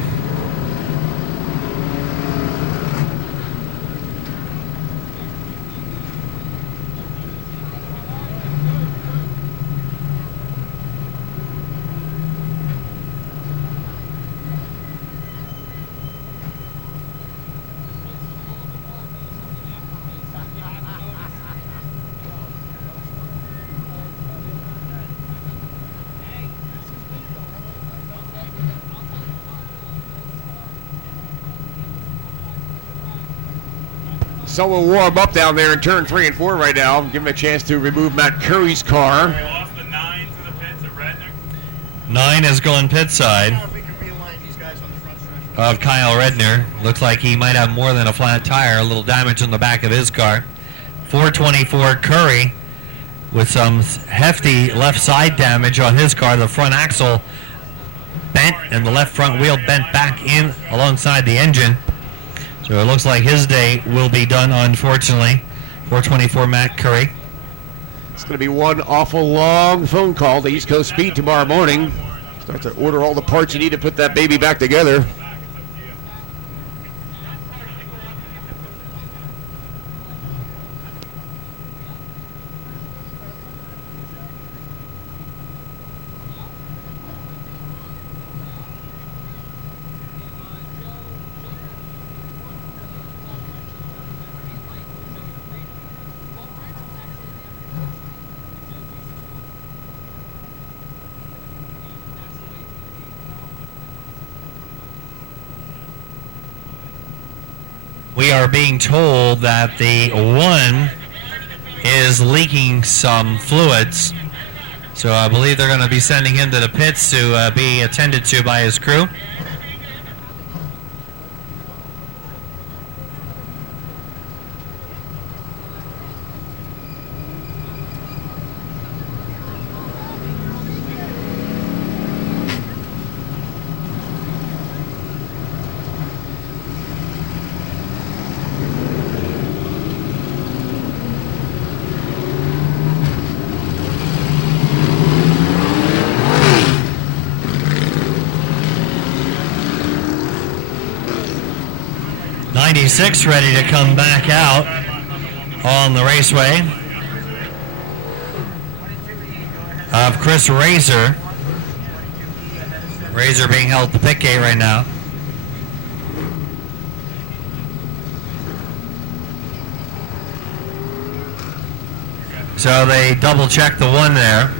So we'll warm up down there in turn 3 and 4 right now. Give him a chance to remove Matt Curry's car. We lost the 9 to the pits at Redner. 9 is going pit side of Kyle Redner. Looks like he might have more than a flat tire. A little damage on the back of his car. 424 Curry with some hefty left side damage on his car. The front axle bent and the left front wheel bent back in alongside the engine. So it looks like his day will be done, unfortunately. 424 Matt Curry. It's going to be one awful long phone call to East Coast Speed tomorrow morning. Start to order all the parts you need to put that baby back together. We are being told that the 1 is leaking some fluids. So I believe they're going to be sending him to the pits to be attended to by his crew. '96 ready to come back out on the raceway of Chris Razor. Razor being held at the pit gate right now. So they double check the 1 there.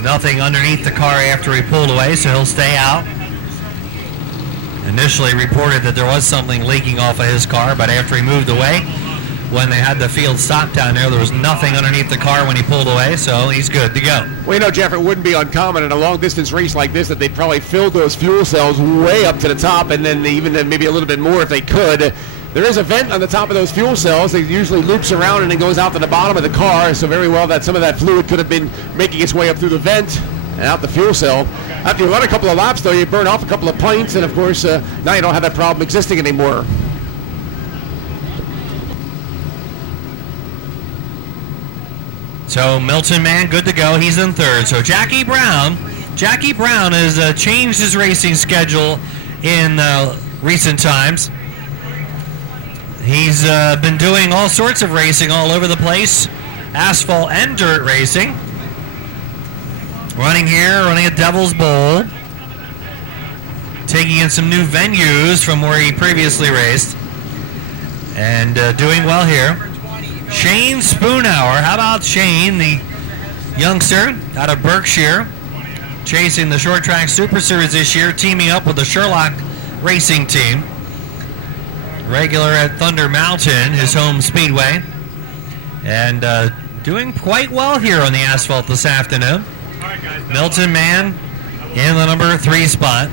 Nothing underneath the car after he pulled away, so he'll stay out. Initially reported that there was something leaking off of his car, but after he moved away, when they had the field stop down there was nothing underneath the car when he pulled away, so he's good to go. Well, you know, Jeff, it wouldn't be uncommon in a long-distance race like this that they'd probably fill those fuel cells way up to the top, and then even maybe a little bit more if they could. There is a vent on the top of those fuel cells. It usually loops around and it goes out to the bottom of the car, so very well that some of that fluid could have been making its way up through the vent and out the fuel cell. After you run a couple of laps, though, you burn off a couple of pints, and of course, now you don't have that problem existing anymore. So Milton Mann, good to go. He's in 3rd. So Jackie Brown has changed his racing schedule in recent times. He's been doing all sorts of racing all over the place, asphalt and dirt racing. Running here, running at Devil's Bowl. Taking in some new venues from where he previously raced. And doing well here. Shane Spoonhour. How about Shane, the youngster out of Berkshire? chasing the Short Track Super Series this year, teaming up with the Sherlock Racing Team. Regular at Thunder Mountain, his home speedway. And doing quite well here on the asphalt this afternoon. Milton Mann in the number 3 spot.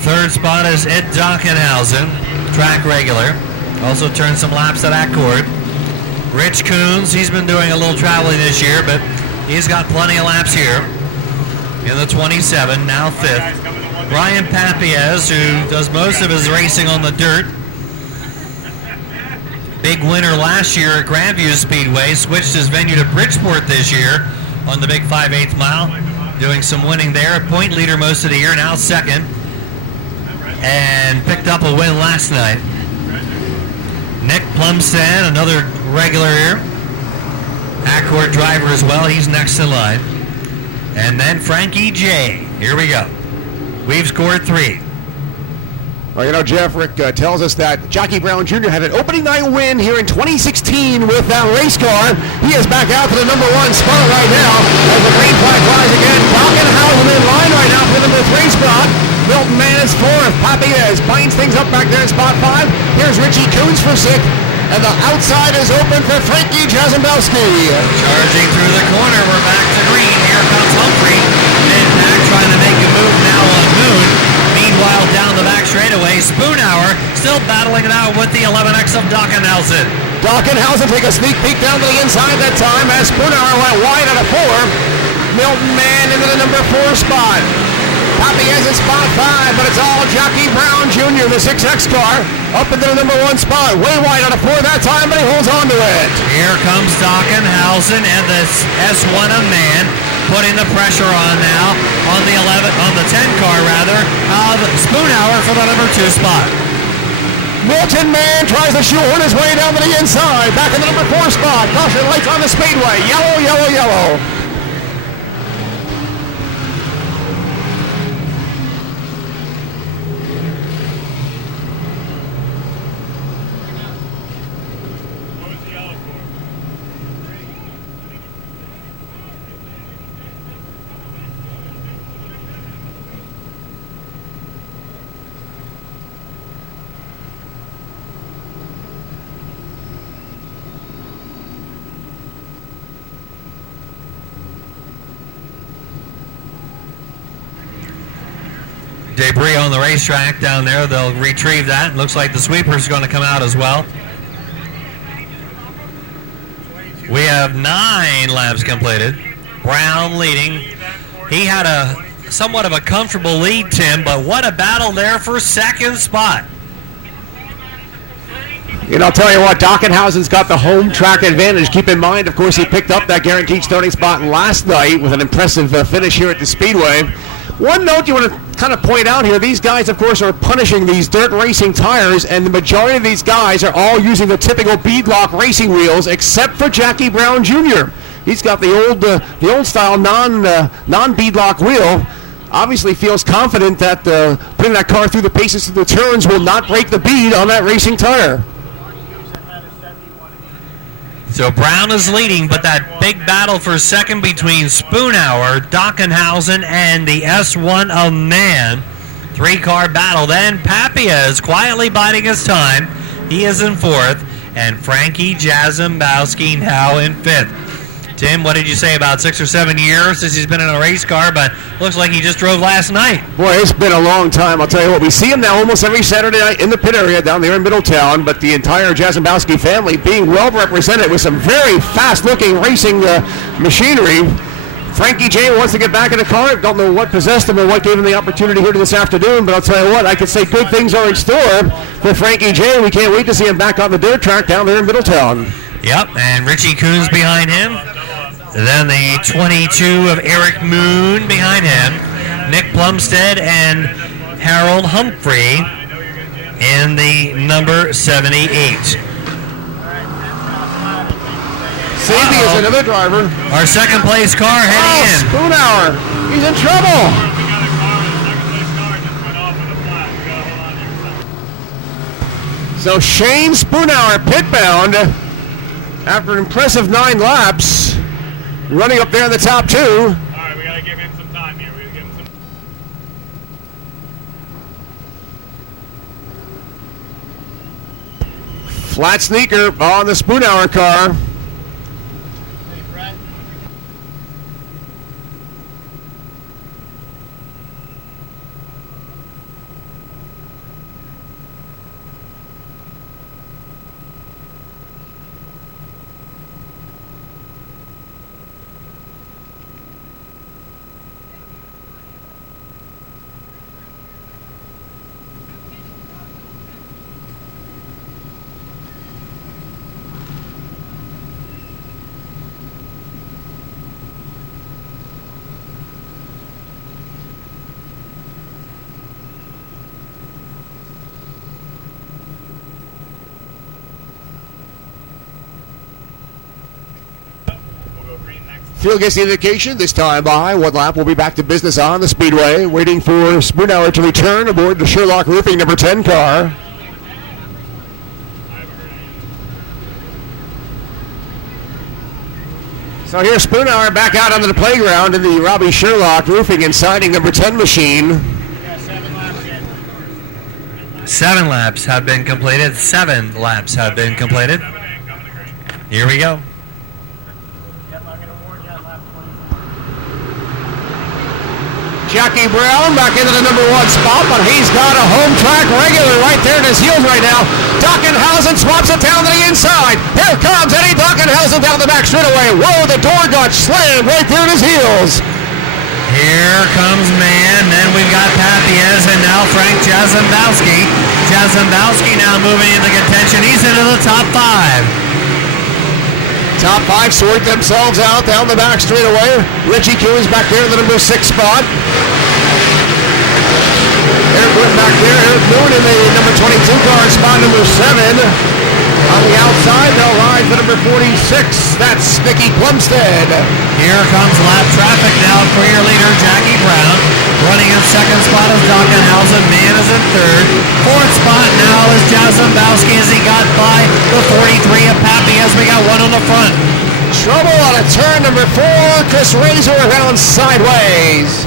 Third spot is Ed Dockenhausen, track regular. Also turned some laps at Accord. Rich Coons, he's been doing a little traveling this year, but he's got plenty of laps here. In the 27, now 5th. Brian Papiez, who does most of his racing on the dirt. Big winner last year at Grandview Speedway. Switched his venue to Bridgeport this year on the big 5/8 mile. Doing some winning there. Point leader most of the year, now 2nd. And picked up a win last night. Nick Plumstead, another regular here. Accord driver as well. He's next in line. And then Frankie J. Here we go. We've scored 3. Well, you know, Jeff, Rick tells us that Jackie Brown Jr. had an opening night win here in 2016 with that race car. He is back out to the number 1 spot right now as the green flag flies again. Dockenhausen in line right now for the number 3 spot. Milton Mann is 4th. Papiez binds things up back there in spot 5. Here's Richie Coons for 6th. And the outside is open for Frankie Jazembowski. Charging through the corner. We're back to green. Here comes Humphrey. Mid-pack trying to make a move now on Moon. Meanwhile, down the back straightaway, Spoonhour still battling it out with the 11X of Dockenhausen. Dockenhausen take a sneak peek down to the inside that time as Spoonhour went wide out of 4. Milton Mann into the number 4 spot. Papiez in spot 5, but it's all Jackie Brown Jr., the 6X car, up into the number 1 spot. Way wide out of 4 that time, but he holds on to it. Here comes Dockenhausen and the S1 of Man, putting the pressure on now on the 10 car rather, of Spoonhour for the number 2 spot. Milton Mann tries to shoehorn his way down to the inside, back in the number 4 spot. Caution lights on the speedway. Yellow, yellow, yellow. Debris on the racetrack down there. They'll retrieve that. Looks like the sweeper's going to come out as well. We have 9 laps completed. Brown leading. He had a somewhat of a comfortable lead, Tim, but what a battle there for 2nd spot. And I'll tell you what, Dockenhausen's got the home track advantage. Keep in mind, of course, he picked up that guaranteed starting spot last night with an impressive finish here at the Speedway. One note you want to kind of point out here, these guys, of course, are punishing these dirt racing tires, and the majority of these guys are all using the typical beadlock racing wheels, except for Jackie Brown Jr. He's got the old style non-beadlock wheel. Obviously feels confident that putting that car through the paces of the turns will not break the bead on that racing tire. So Brown is leading, but that big battle for 2nd between Spoonhour, Dockenhausen, and the S1 of Man. 3-car battle. Then Papiez quietly biding his time. He is in 4th. And Frankie Jazembowski now in 5th. Tim, what did you say, about 6 or 7 years since he's been in a race car, but looks like he just drove last night. Boy, it's been a long time. I'll tell you what, we see him now almost every Saturday night in the pit area down there in Middletown, but the entire Jazembowski family being well represented with some very fast-looking racing machinery. Frankie J wants to get back in the car. Don't know what possessed him or what gave him the opportunity here this afternoon, but I'll tell you what, I could say good things are in store for Frankie J. We can't wait to see him back on the dirt track down there in Middletown. Yep, and Richie Coons behind him. Then the 22 of Eric Moon behind him. Nick Plumstead and Harold Humphrey in the number 78. Safety is another driver. Our 2nd place car heading in. Spoonhour. He's in trouble. So Shane Spoonhour pit bound after an impressive 9 laps. Running up there in the top 2. All right, we got to give him some time here. Flat sneaker on the Spoonhour car. Field gets the indication this time by 1 lap. We'll be back to business on the speedway, waiting for Spoonhour to return aboard the Sherlock Roofing number 10 car. So here's Spoonhour back out onto the playground in the Robbie Sherlock Roofing and Siding number 10 machine. 7 laps have been completed. 7 laps have been completed. Here we go. Jackie Brown back into the number 1 spot, but he's got a home track regular right there in his heels right now. Dockenhausen swaps it down to the inside. Here comes Eddie Dockenhausen down the back straightaway. Whoa, the door got slammed right there in his heels. Here comes Mann, then we've got Papiez, and now Frank Jarzembowski. Jarzembowski now moving into contention. He's into the top 5. Top 5 sort themselves out down the back straightaway. Richie Coons back there in the number 6 spot. Eric Wood back there. Eric Moon in the number 22 car, spot number 7. On the outside, they'll ride for number 46. That's Nicky Plumstead. Here comes lap traffic now for your leader, Jackie Brown. Running in second spot is Dockenhausen. Mann is in third. Fourth spot now is Jarzembowski as he got by the 43 of Pappy as we got one on the front. Trouble on a turn number 4. Chris Razor around sideways.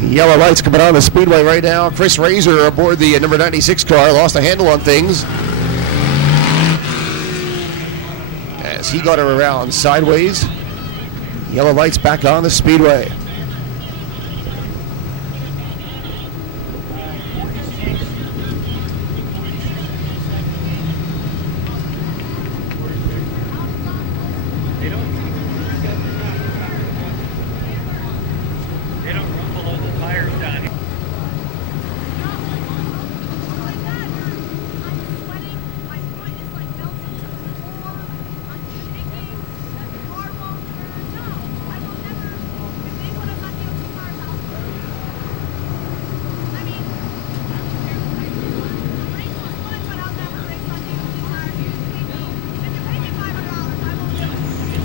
Yellow lights coming on the speedway right now. Chris Razor aboard the number 96 car lost a handle on things as he got her around sideways. Yellow lights back on the speedway.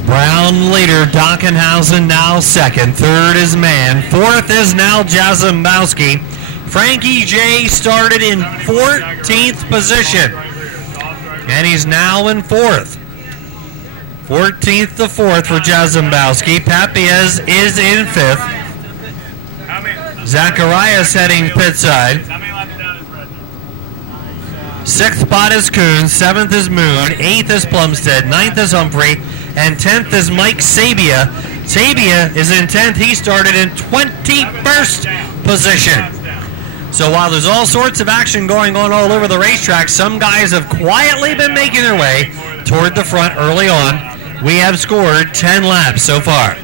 Brown leader, Dockenhausen now second. Third is Mann. Fourth is now Jarzembowski. Frankie J started in 14th position, and he's now in 4th. 14th to 4th for Jarzembowski. Papiez is in 5th. Zacharias heading pit side. 6th spot is Coons. 7th is Moon. 8th is Plumstead. 9th is Humphrey. And 10th is Mike Sabia. Sabia is in 10th. He started in 21st position. So while there's all sorts of action going on all over the racetrack, some guys have quietly been making their way toward the front early on. We have scored 10 laps so far.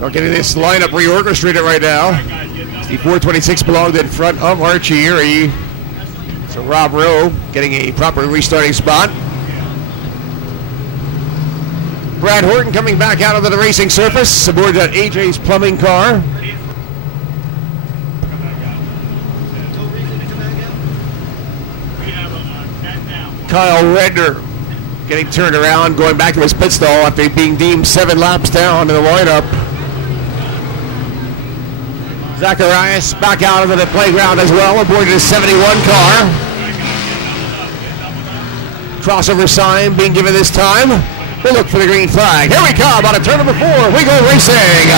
We're getting this lineup reorchestrated right now. The 426 belonged in front of Archie Erie. So Rob Rowe getting a proper restarting spot. Brad Horton coming back out onto the racing surface aboard that AJ's plumbing car. Kyle Redner getting turned around, going back to his pit stall after being deemed 7 laps down in the lineup. Zacharias back out into the playground as well, aboard his 71 car. Crossover sign being given this time. We'll look for the green flag. Here we come on a turn number 4. We go racing.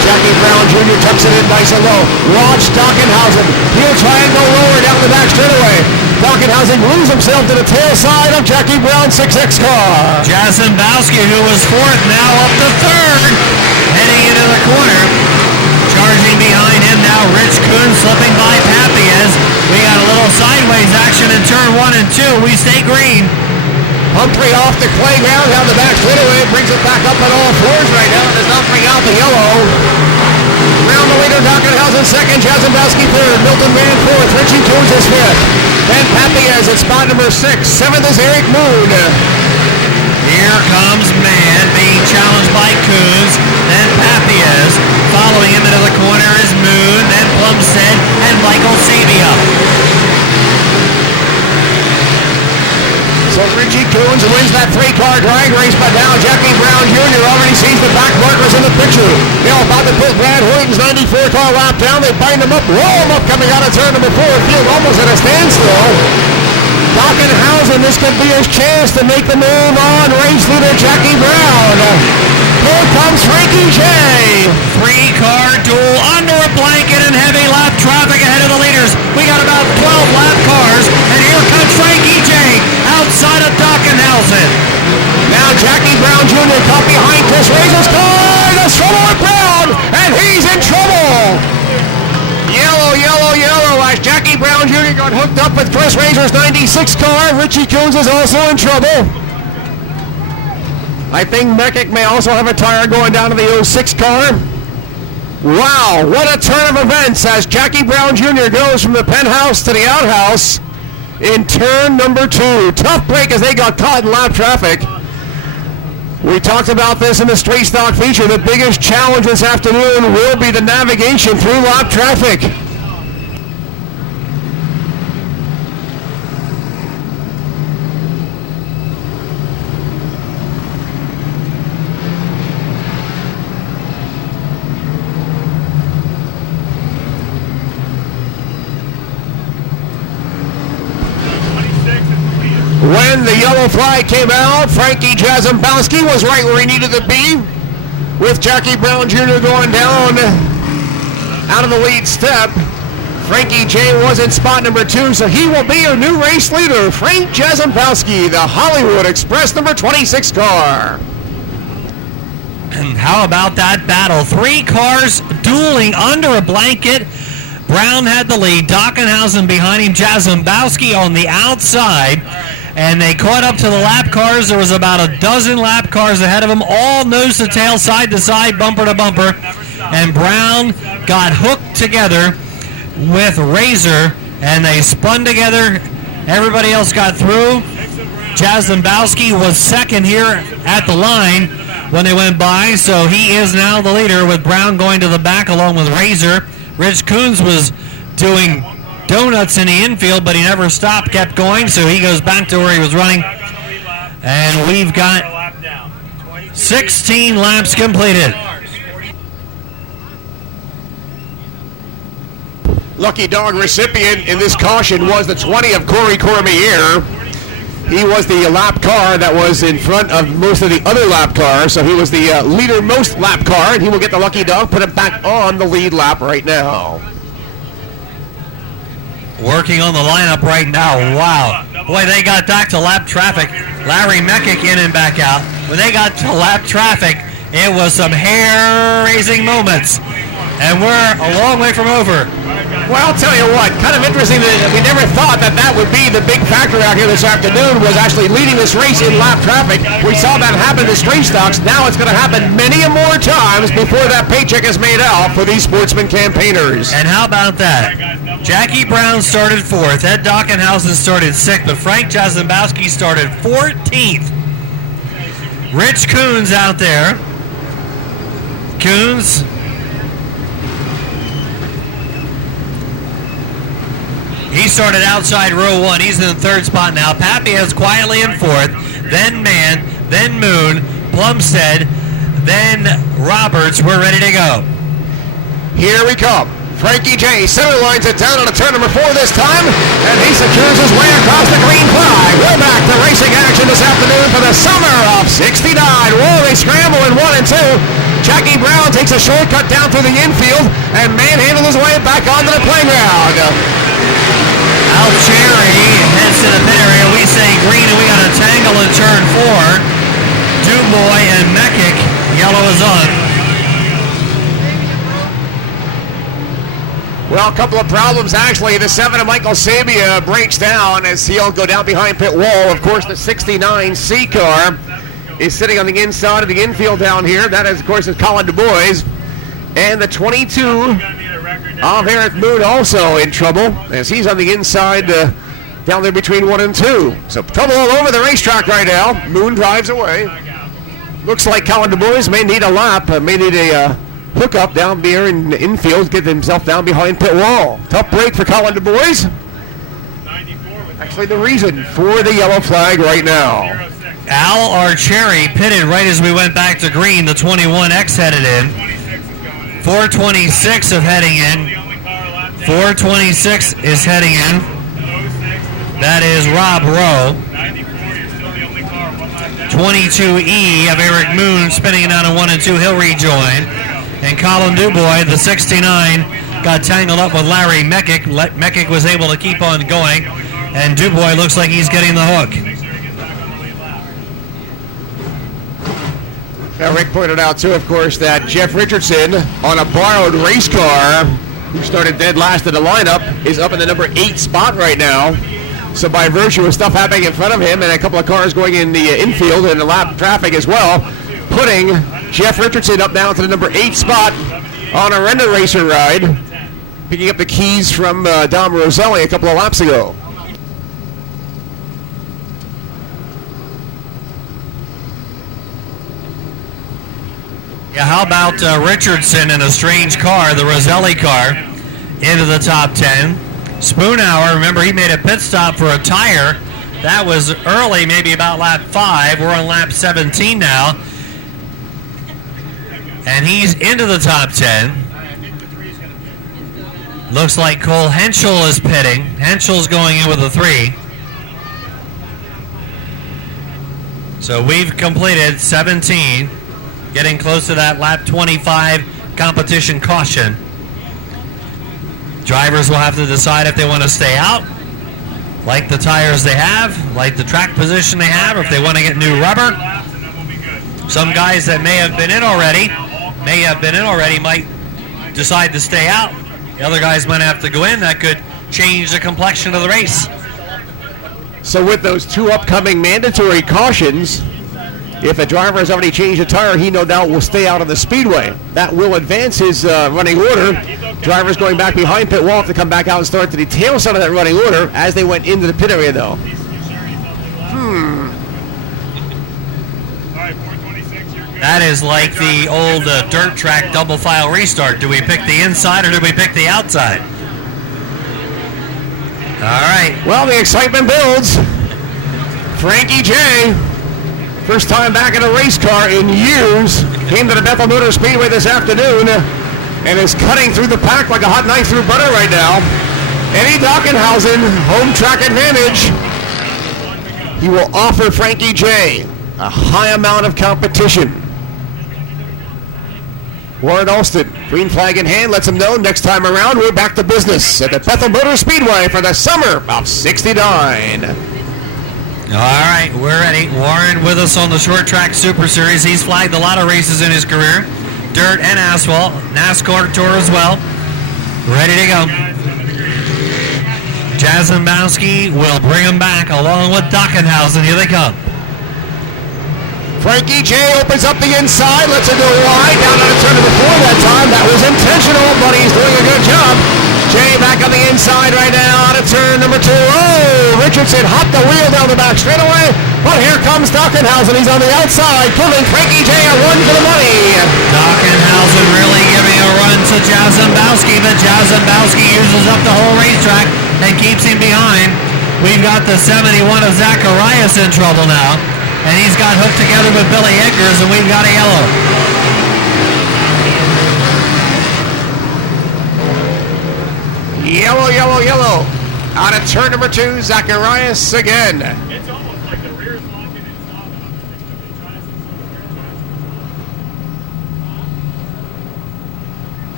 Jackie Brown Jr. tucks it in nice and low. Watch Dockenhausen. He'll try and go lower down the back straightaway. Dockenhausen glues himself to the tail side of Jackie Brown's 6X car. Jasenbowski, who was 4th, now up to 3rd, heading into the corner. Charging behind him now, Rich Kuhn slipping by Papiez. We got a little sideways action in turn 1 and 2. We stay green. Humphrey off the playground, down the back straightaway, brings it back up on all fours right now, does not bring out the yellow. Round the leader, Dockenhausen 2nd, Jasenbowski 3rd, Milton Van 4th, Richie Coons is 5th. Then Papiez at spot number 6, 7th is Eric Moon. Here comes Mann being challenged by Coons, then Papiez. Following him into the corner is Moon, then Plumstead, and Michael Sabia. So Richie Coons wins that 3-car drag race, but now Jackie Brown Jr. already sees the back markers in the picture. They're about to put Brad Hoyting's 94-car lap down. They bind him up, roll him up coming out of turn number 4. Field almost at a standstill. Dockenhausen, this could be his chance to make the move on race leader Jackie Brown. Here comes Frankie J. 3-car duel under a blanket and heavy lap traffic ahead of the leaders. We got about 12 lap cars, and here comes Frankie J. outside of Dockenhausen. Now Jackie Brown Jr. caught behind Chris Razor's car. There's trouble with Brown, and he's in trouble. Yellow, yellow, yellow as Jackie Brown Jr. got hooked up with Chris Razor's 96 car. Richie Coons is also in trouble. I think Meckick may also have a tire going down to the 06 car. Wow, what a turn of events as Jackie Brown Jr. goes from the penthouse to the outhouse in turn number 2. Tough break as they got caught in lap traffic. We talked about this in the straight stock feature. The biggest challenge this afternoon will be the navigation through lap traffic. When the yellow flag came out, Frankie Jasenbowski was right where he needed to be, with Jackie Brown Jr. going down out of the lead step. Frankie J was in spot number 2, so he will be your new race leader, Frank Jasenbowski, the Hollywood Express number 26 car. And how about that battle? 3 cars dueling under a blanket. Brown had the lead, Dockenhausen behind him, Jasenbowski on the outside. And they caught up to the lap cars. There was about a dozen lap cars ahead of them, all nose to tail, side to side, bumper to bumper. And Brown got hooked together with Razor, and they spun together. Everybody else got through. Jasenbowski was 2nd here at the line when they went by, so he is now the leader with Brown going to the back along with Razor. Rich Coons was doing donuts in the infield, but he never stopped, kept going, so he goes back to where he was running. And we've got 16 laps completed. Lucky dog recipient in this caution was the 20 of Corey Cormier. He was the lap car that was in front of most of the other lap cars, so he was the leader most lap car, and he will get the lucky dog, put him back on the lead lap right now. Working on the lineup right now. Wow. Boy, they got back to lap traffic. Larry Meckick in and back out. When they got to lap traffic, it was some hair-raising moments. And we're a long way from over. Well, I'll tell you what, kind of interesting that we never thought that that would be the big factor out here this afternoon, was actually leading this race in lap traffic. We saw that happen in the straight stocks. Now it's going to happen many more times before that paycheck is made out for these Sportsman campaigners. And how about that? Jackie Brown started 4th. Ed Dockenhausen started 6th, but Frank Jasenbowski started 14th. Rich Coons out there. Coons. He started outside row 1. He's in the 3rd spot now. Papiez quietly in 4th. Then Mann. Then Moon. Plumstead. Then Roberts. We're ready to go. Here we come. Frankie J. center lines it down on a turn number 4 this time, and he secures his way across the green flag. We're back to racing action this afternoon for the summer of '69. Whoa, they scramble in 1 and 2. Jackie Brown takes a shortcut down through the infield and manhandles his way back onto the playground. Al Cherry heads to the pit area. We say green, and we got a tangle in turn 4. Dubois and Mekik, yellow is on. Well, a couple of problems actually. The 7 of Michael Sabia breaks down as he'll go down behind pit wall. Of course, the 69 C car is sitting on the inside of the infield down here. That is, of course, is Colin Dubois. And the 22 of Eric Moon also in trouble as he's on the inside down there between 1 and 2. So trouble all over the racetrack right now. Moon drives away. Looks like Colin Dubois may need a lap, may need a hook up down there in the infield, get himself down behind pit wall. Tough break for Colin Dubois. Actually the reason for the yellow flag right now. Al Archeri pitted right as we went back to green. The 21X headed in. 426 of heading in. 426 is heading in. That is Rob Rowe. 22E of Eric Moon spinning it out in 1 and 2. He'll rejoin. And Colin Dubois, the 69, got tangled up with Larry Mekik. Mekik was able to keep on going, and Dubois looks like he's getting the hook. Now, Rick pointed out, too, of course, that Jeff Richardson on a borrowed race car, who started dead last in the lineup, is up in the number 8 spot right now. So by virtue of stuff happening in front of him and a couple of cars going in the infield and the lap traffic as well, putting Jeff Richardson up now to the number 8 spot on a Render Racer ride, picking up the keys from Dom Roselli a couple of laps ago. Yeah, how about Richardson in a strange car, the Roselli car, into the top 10. Spoonhour, remember he made a pit stop for a tire. That was early, maybe about lap 5. We're on lap 17 now. And he's into the top 10. Looks like Cole Henschel is pitting. Henschel's going in with a 3. So we've completed 17, getting close to that lap 25 competition caution. Drivers will have to decide if they want to stay out, like the tires they have, like the track position they have, or if they want to get new rubber. Some guys that may have been in already might decide to stay out. The other guys might have to go in. That could change the complexion of the race. So with those 2 upcoming mandatory cautions, if a driver has already changed a tire, he no doubt will stay out on the speedway. That will advance his running order. Drivers going back behind pit wall have to come back out and start to the tail side of that running order as they went into the pit area, though. That is like the old dirt track double file restart. Do we pick the inside or do we pick the outside? All right. Well, the excitement builds. Frankie J., first time back in a race car in years, came to the Bethel Motor Speedway this afternoon and is cutting through the pack like a hot knife through butter right now. Eddie Dockenhausen, home track advantage. He will offer Frankie J. a high amount of competition. Warren Alston, green flag in hand, lets him know next time around we're back to business at the Bethel Motor Speedway for the summer of '69. All right, we're ready. Warren with us on the Short Track Super Series. He's flagged a lot of races in his career, dirt and asphalt, NASCAR Tour as well. Ready to go. Jarzembowski will bring him back along with Dockenhausen. Here they come. Frankie J. opens up the inside, lets it go wide, down on a turn number 4 that time. That was intentional, but he's doing a good job. Jay back on the inside right now on a turn number 2. Oh, Richardson hopped the wheel down the back straightaway, but here comes Dockenhausen. He's on the outside, pulling Frankie J. a run for the money. Dockenhausen really giving a run to Jarzembowski, but Jarzembowski uses up the whole racetrack and keeps him behind. We've got the 71 of Zacharias in trouble now. And he's got hooked together with Billy Edgars, and we've got a yellow. Yellow, yellow, yellow. Out of turn number 2, Zacharias again. It's almost like the rear is locking and stopping.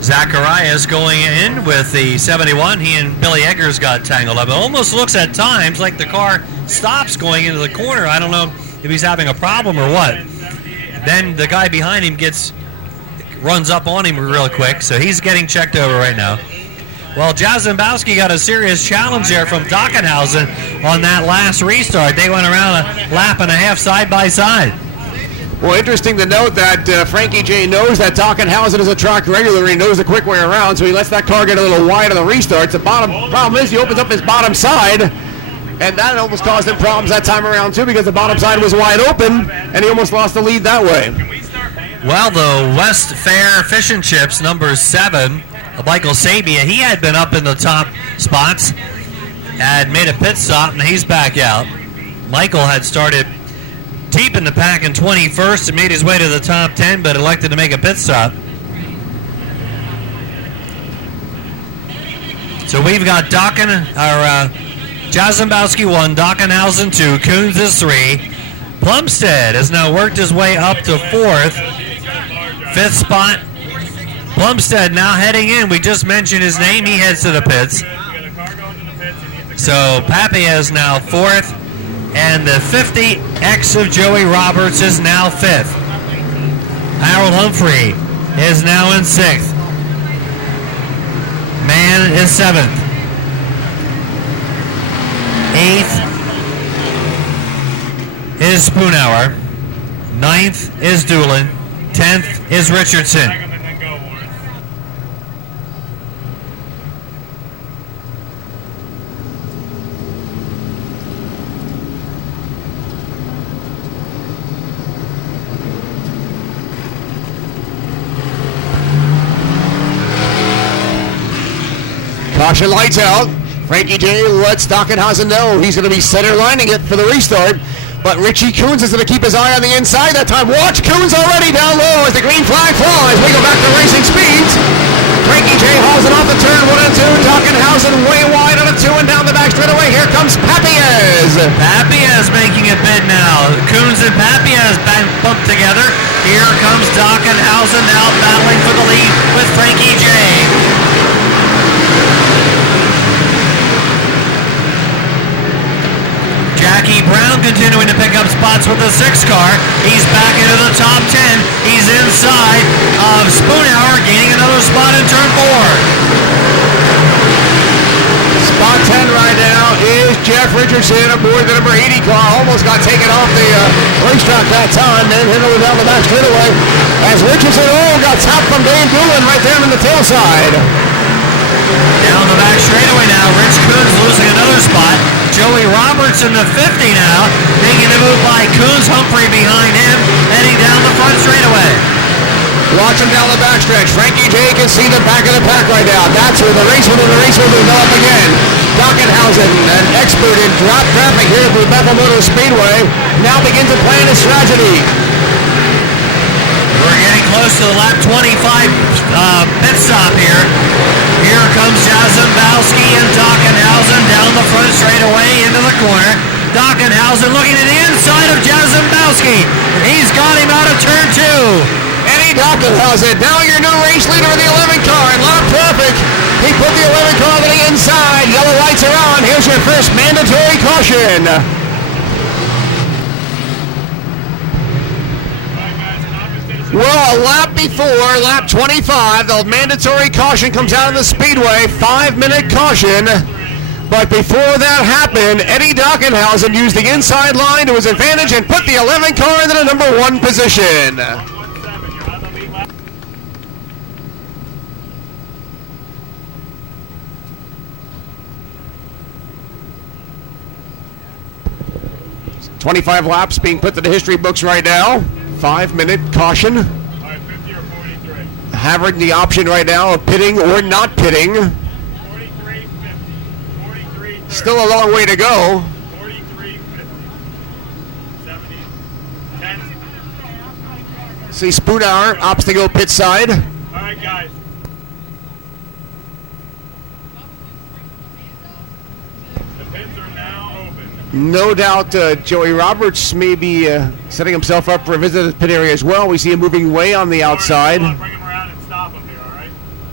Zacharias going in with the 71. He and Billy Eggers got tangled up. It almost looks at times like the car stops going into the corner. I don't know if he's having a problem or what. Then the guy behind him runs up on him real quick, so he's getting checked over right now. Well, Jarzembowski got a serious challenge there from Dockenhausen on that last restart. They went around a lap and a half side by side. Well, interesting to note that Frankie J knows that Dockenhausen is a track regular. He knows the quick way around, so he lets that car get a little wide on the restarts. The problem is he opens up his bottom side, and that almost caused him problems that time around too, because the bottom side was wide open, and he almost lost the lead that way. Well, the West Fair Fish and Chips, number 7, Michael Sabia, he had been up in the top spots, had made a pit stop, and he's back out. Michael had started deep in the pack in 21st and made his way to the top 10, but elected to make a pit stop. So we've got Jarzembowski 1, Dockenhausen 2, Coons is 3. Plumstead has now worked his way up to 4th. 5th spot. Plumstead now heading in. We just mentioned his name. He heads to the pits. So Pappy is now 4th. And the 50X of Joey Roberts is now 5th. Harold Humphrey is now in 6th. Mann is 7th. 8th is Spoonhour. 9th is Doolin. 10th is Richardson. Caution lights out. Frankie J lets Dockenhausen know he's going to be center lining it for the restart. But Richie Coons is going to keep his eye on the inside that time. Watch Coons already down low as the green flag flies. We go back to racing speeds. Frankie J hauls it off the turn 1 and 2. Dockenhausen way wide on a 2 and down the back straightaway. Here comes Papiez. Papiez making it bid now. Coons and Papiez bumped together. Here comes Dockenhausen now battling for the lead with Frankie J. Jackie Brown continuing to pick up spots with the 6 car. He's back into the top 10. He's inside of Spoonhour, gaining another spot in turn 4. Spot 10 right now is Jeff Richardson aboard the number 80 car. Almost got taken off the racetrack that time. Then hit over down the back straightaway as Richardson got tapped from Dane Doolin right there in the tail side. Down the back straightaway now. Rich Coons losing another spot. Joey Roberts in the 50 now, making the move by Coons. Humphrey behind him, heading down the front straightaway. Watch him down the backstretch. Frankie J can see the back of the pack right now. That's where the race will develop again. Dockenhausen, an expert in drop traffic here at the Bethel Motor Speedway, now begins to plan his strategy. We're getting close to the lap 25 pit stop here. Here comes Jarzembowski and Dockenhausen down the front straightaway into the corner. Dockenhausen looking to the inside of Jarzembowski. He's got him out of turn 2. Eddie Dockenhausen, now your new race leader of the 11 car in lap traffic. He put the 11 car to the inside. Yellow lights are on. Here's your first mandatory caution. Well, a lap before, lap 25, the mandatory caution comes out of the speedway, 5-minute caution. But before that happened, Eddie Dockenhausen used the inside line to his advantage and put the 11 car into the number 1 position. .25 laps being put to the history books right now. 5-minute caution. All right, 50 or 43? Having the option right now of pitting or not pitting. 43, 50. 43, Still a long way to go. 43, 50, 70, 10. See Spoonhour opts to go pit side. All right, guys. The pits are now open. No doubt Joey Roberts may be setting himself up for a visit to the pit area as well. We see him moving way on the outside. All right, bring him around and stop him here, all right?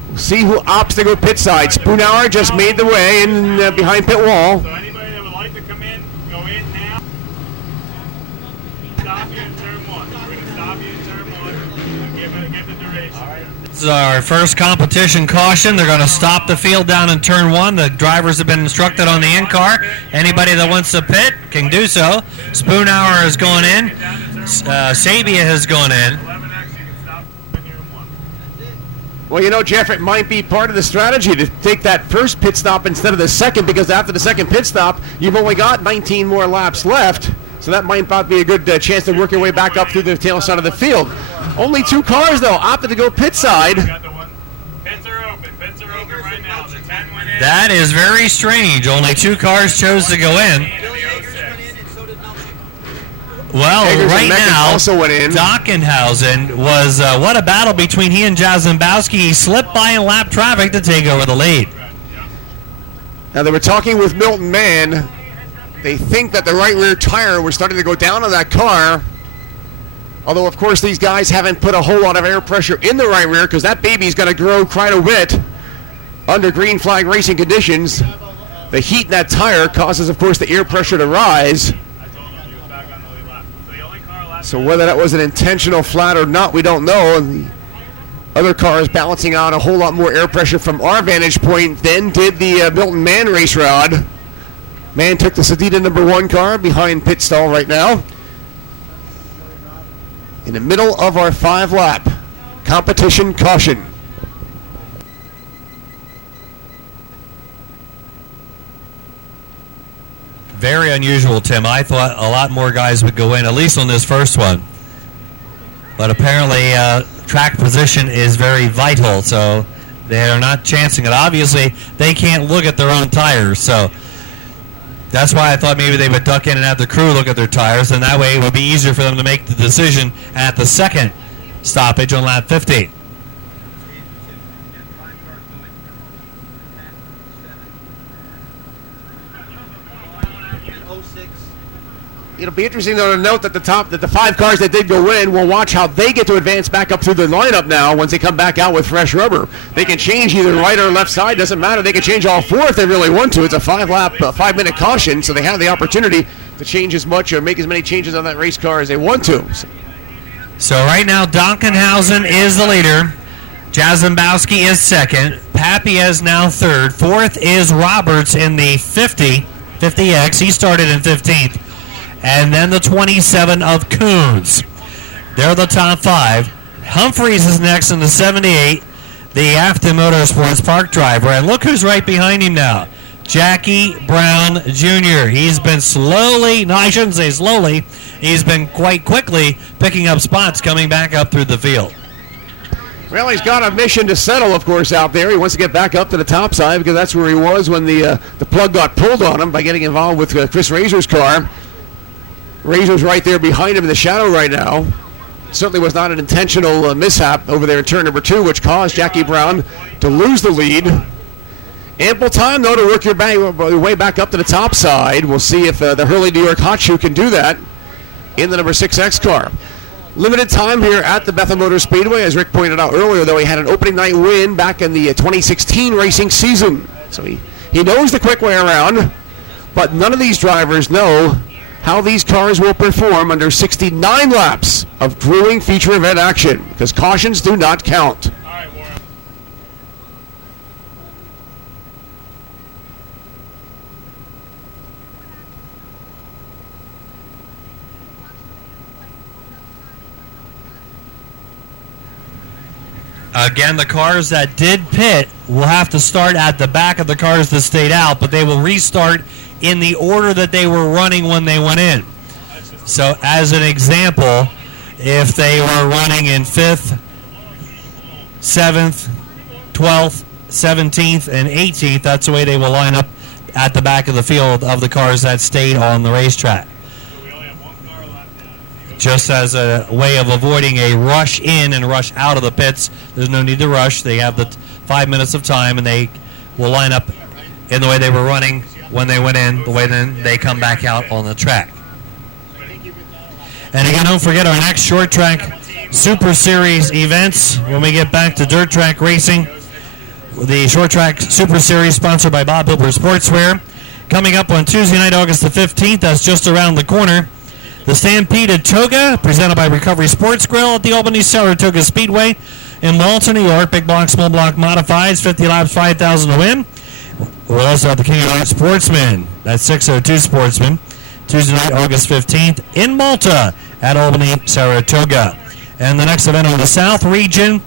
We'll see who opts to go pit side. Spoonhour just made the way in behind pit wall. So anybody that would like to come in, go in now. Stop you in turn 1. We're going to stop you in turn 1 and give the duration. All right. This is our first competition caution. They're going to stop the field down in turn 1. The drivers have been instructed on the in-car. Anybody that wants to pit can do so. Spoonhour is going in. Sabia has gone in. 11X, you can stop in here in 1. Well, you know, Jeff, it might be part of the strategy to take that first pit stop instead of the second, because after the second pit stop, you've only got 19 more laps left. So that might not be a good chance to work your way back up through the tail side of the field. Only 2 cars, though, opted to go pit side. Got the one. Pits are open. Pits are open right now. The 10 went in. That is very strange. Only 2 cars chose to go in. And the 06. Well, Eggers and right Meckens now, also went in. Dockenhausen was, what a battle between he and Jarzembowski. He slipped by in lap traffic to take over the lead. Now, they were talking with Milton Mann. They think that the right rear tire was starting to go down on that car. Although, of course, these guys haven't put a whole lot of air pressure in the right rear, because that baby's going to grow quite a bit under green flag racing conditions. The heat in that tire causes, of course, the air pressure to rise. So whether that was an intentional flat or not, we don't know. And the other car is balancing out a whole lot more air pressure from our vantage point than did the Milton Mann race rod. Mann took the Sedita number 1 car behind pit stall right now. In the middle of our 5-lap competition caution. Very unusual, Tim. I thought a lot more guys would go in, at least on this first one. But apparently track position is very vital, so they are not chancing it. Obviously, they can't look at their own tires, so that's why I thought maybe they would duck in and have the crew look at their tires, and that way it would be easier for them to make the decision at the second stoppage on lap 50. It'll be interesting, though, to note that the 5 cars that did go in, we'll watch how they get to advance back up through the lineup now once they come back out with fresh rubber. They can change either right or left side, doesn't matter. They can change all 4 if they really want to. It's a 5-minute caution, so they have the opportunity to change as much or make as many changes on that race car as they want to. So right now, Dockenhausen is the leader. Jarzembowski is second. Pappy is now third. Fourth is Roberts in the 50X. He started in 15th. And then the 27 of Coons. They're the top 5. Humphreys is next in the 78, the Afton Motorsports Park driver. And look who's right behind him now. Jackie Brown Jr. He's been slowly, no, I shouldn't say slowly, he's been quite quickly picking up spots coming back up through the field. Well, he's got a mission to settle, of course, out there. He wants to get back up to the top side because that's where he was when the plug got pulled on him by getting involved with Chris Razor's car. Razor's right there behind him in the shadow right now. Certainly was not an intentional mishap over there in turn number 2, which caused Jackie Brown to lose the lead. Ample time, though, to work your way back up to the top side. We'll see if the Hurley New York Hot Shoe can do that in the number 6X car. Limited time here at the Bethel Motor Speedway. As Rick pointed out earlier, though, he had an opening night win back in the 2016 racing season. So he knows the quick way around, but none of these drivers know how these cars will perform under 69 laps of grueling feature event action, because cautions do not count. All right, Warren. Again, the cars that did pit will have to start at the back of the cars that stayed out, but they will restart in the order that they were running when they went in. So, as an example, if they were running in 5th, 7th, 12th, 17th, and 18th, that's the way they will line up at the back of the field of the cars that stayed on the racetrack. So we only have one car left now. Just as a way of avoiding a rush in and rush out of the pits. There's no need to rush. They have the 5 minutes of time, and they will line up in the way they were running when they went in, the way then they come back out on the track. And again, don't forget our next short track Super Series events when we get back to dirt track racing. The short track Super Series sponsored by Bob Hilber Sportswear. Coming up on Tuesday night, August the 15th, that's just around the corner. The Stampede at Toga, presented by Recovery Sports Grill at the Albany Saratoga Speedway in Malta, New York. Big block, small block modifieds, 50 laps, 5,000 to win. We'll also have the King of Light Sportsman, that's 602 Sportsman, Tuesday night, August 15th in Malta at Albany Saratoga. And the next event on the South region,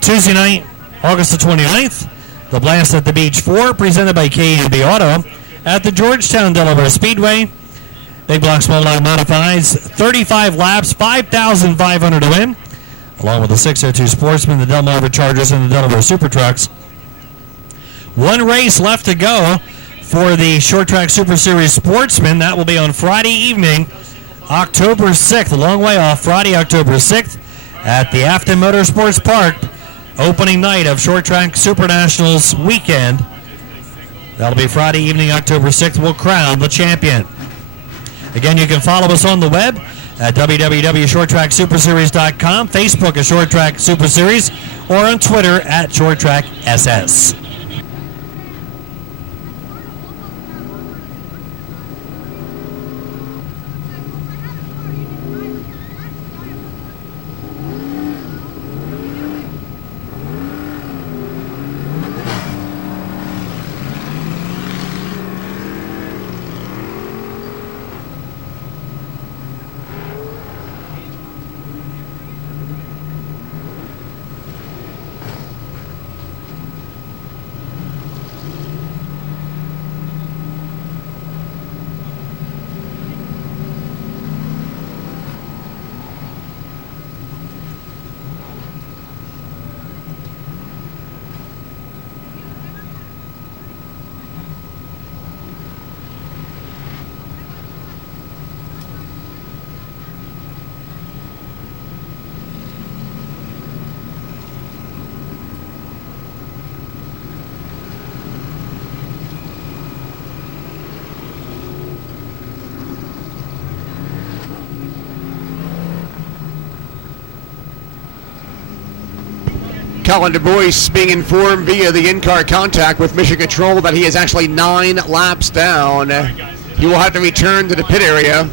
Tuesday night, August the 29th, the Blast at the Beach 4, presented by K&B Auto at the Georgetown Delaware Speedway. Big block, small block modifieds, 35 laps, 5,500 to win, along with the 602 Sportsman, the Delmarva Chargers, and the Delaware Super Trucks. One race left to go for the Short Track Super Series Sportsman. That will be on Friday evening, October 6th, a long way off, Friday, October 6th, at the Afton Motorsports Park, opening night of Short Track Super Nationals weekend. That'll be Friday evening, October 6th. We'll crown the champion. Again, you can follow us on the web at www.shorttracksuperseries.com, Facebook at Short Track Super Series, or on Twitter at Short Track SS. Colin Du Bois being informed via the in-car contact with Mission Control that he is actually 9 laps down. He will have to return to the pit area.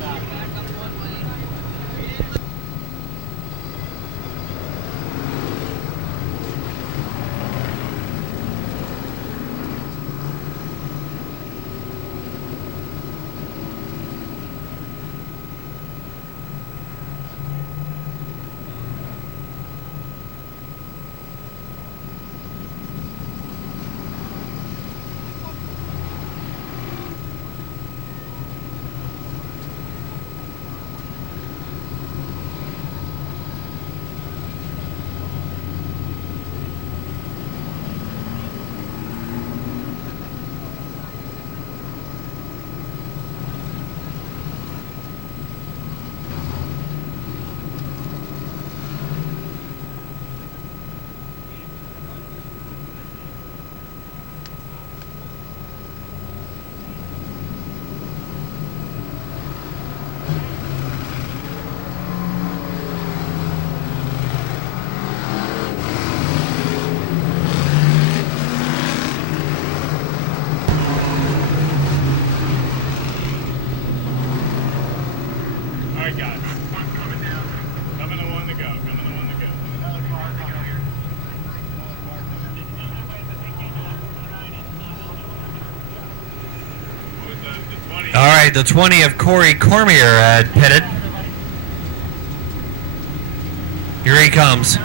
All right, the 20 of Corey Cormier had pitted. Here he comes.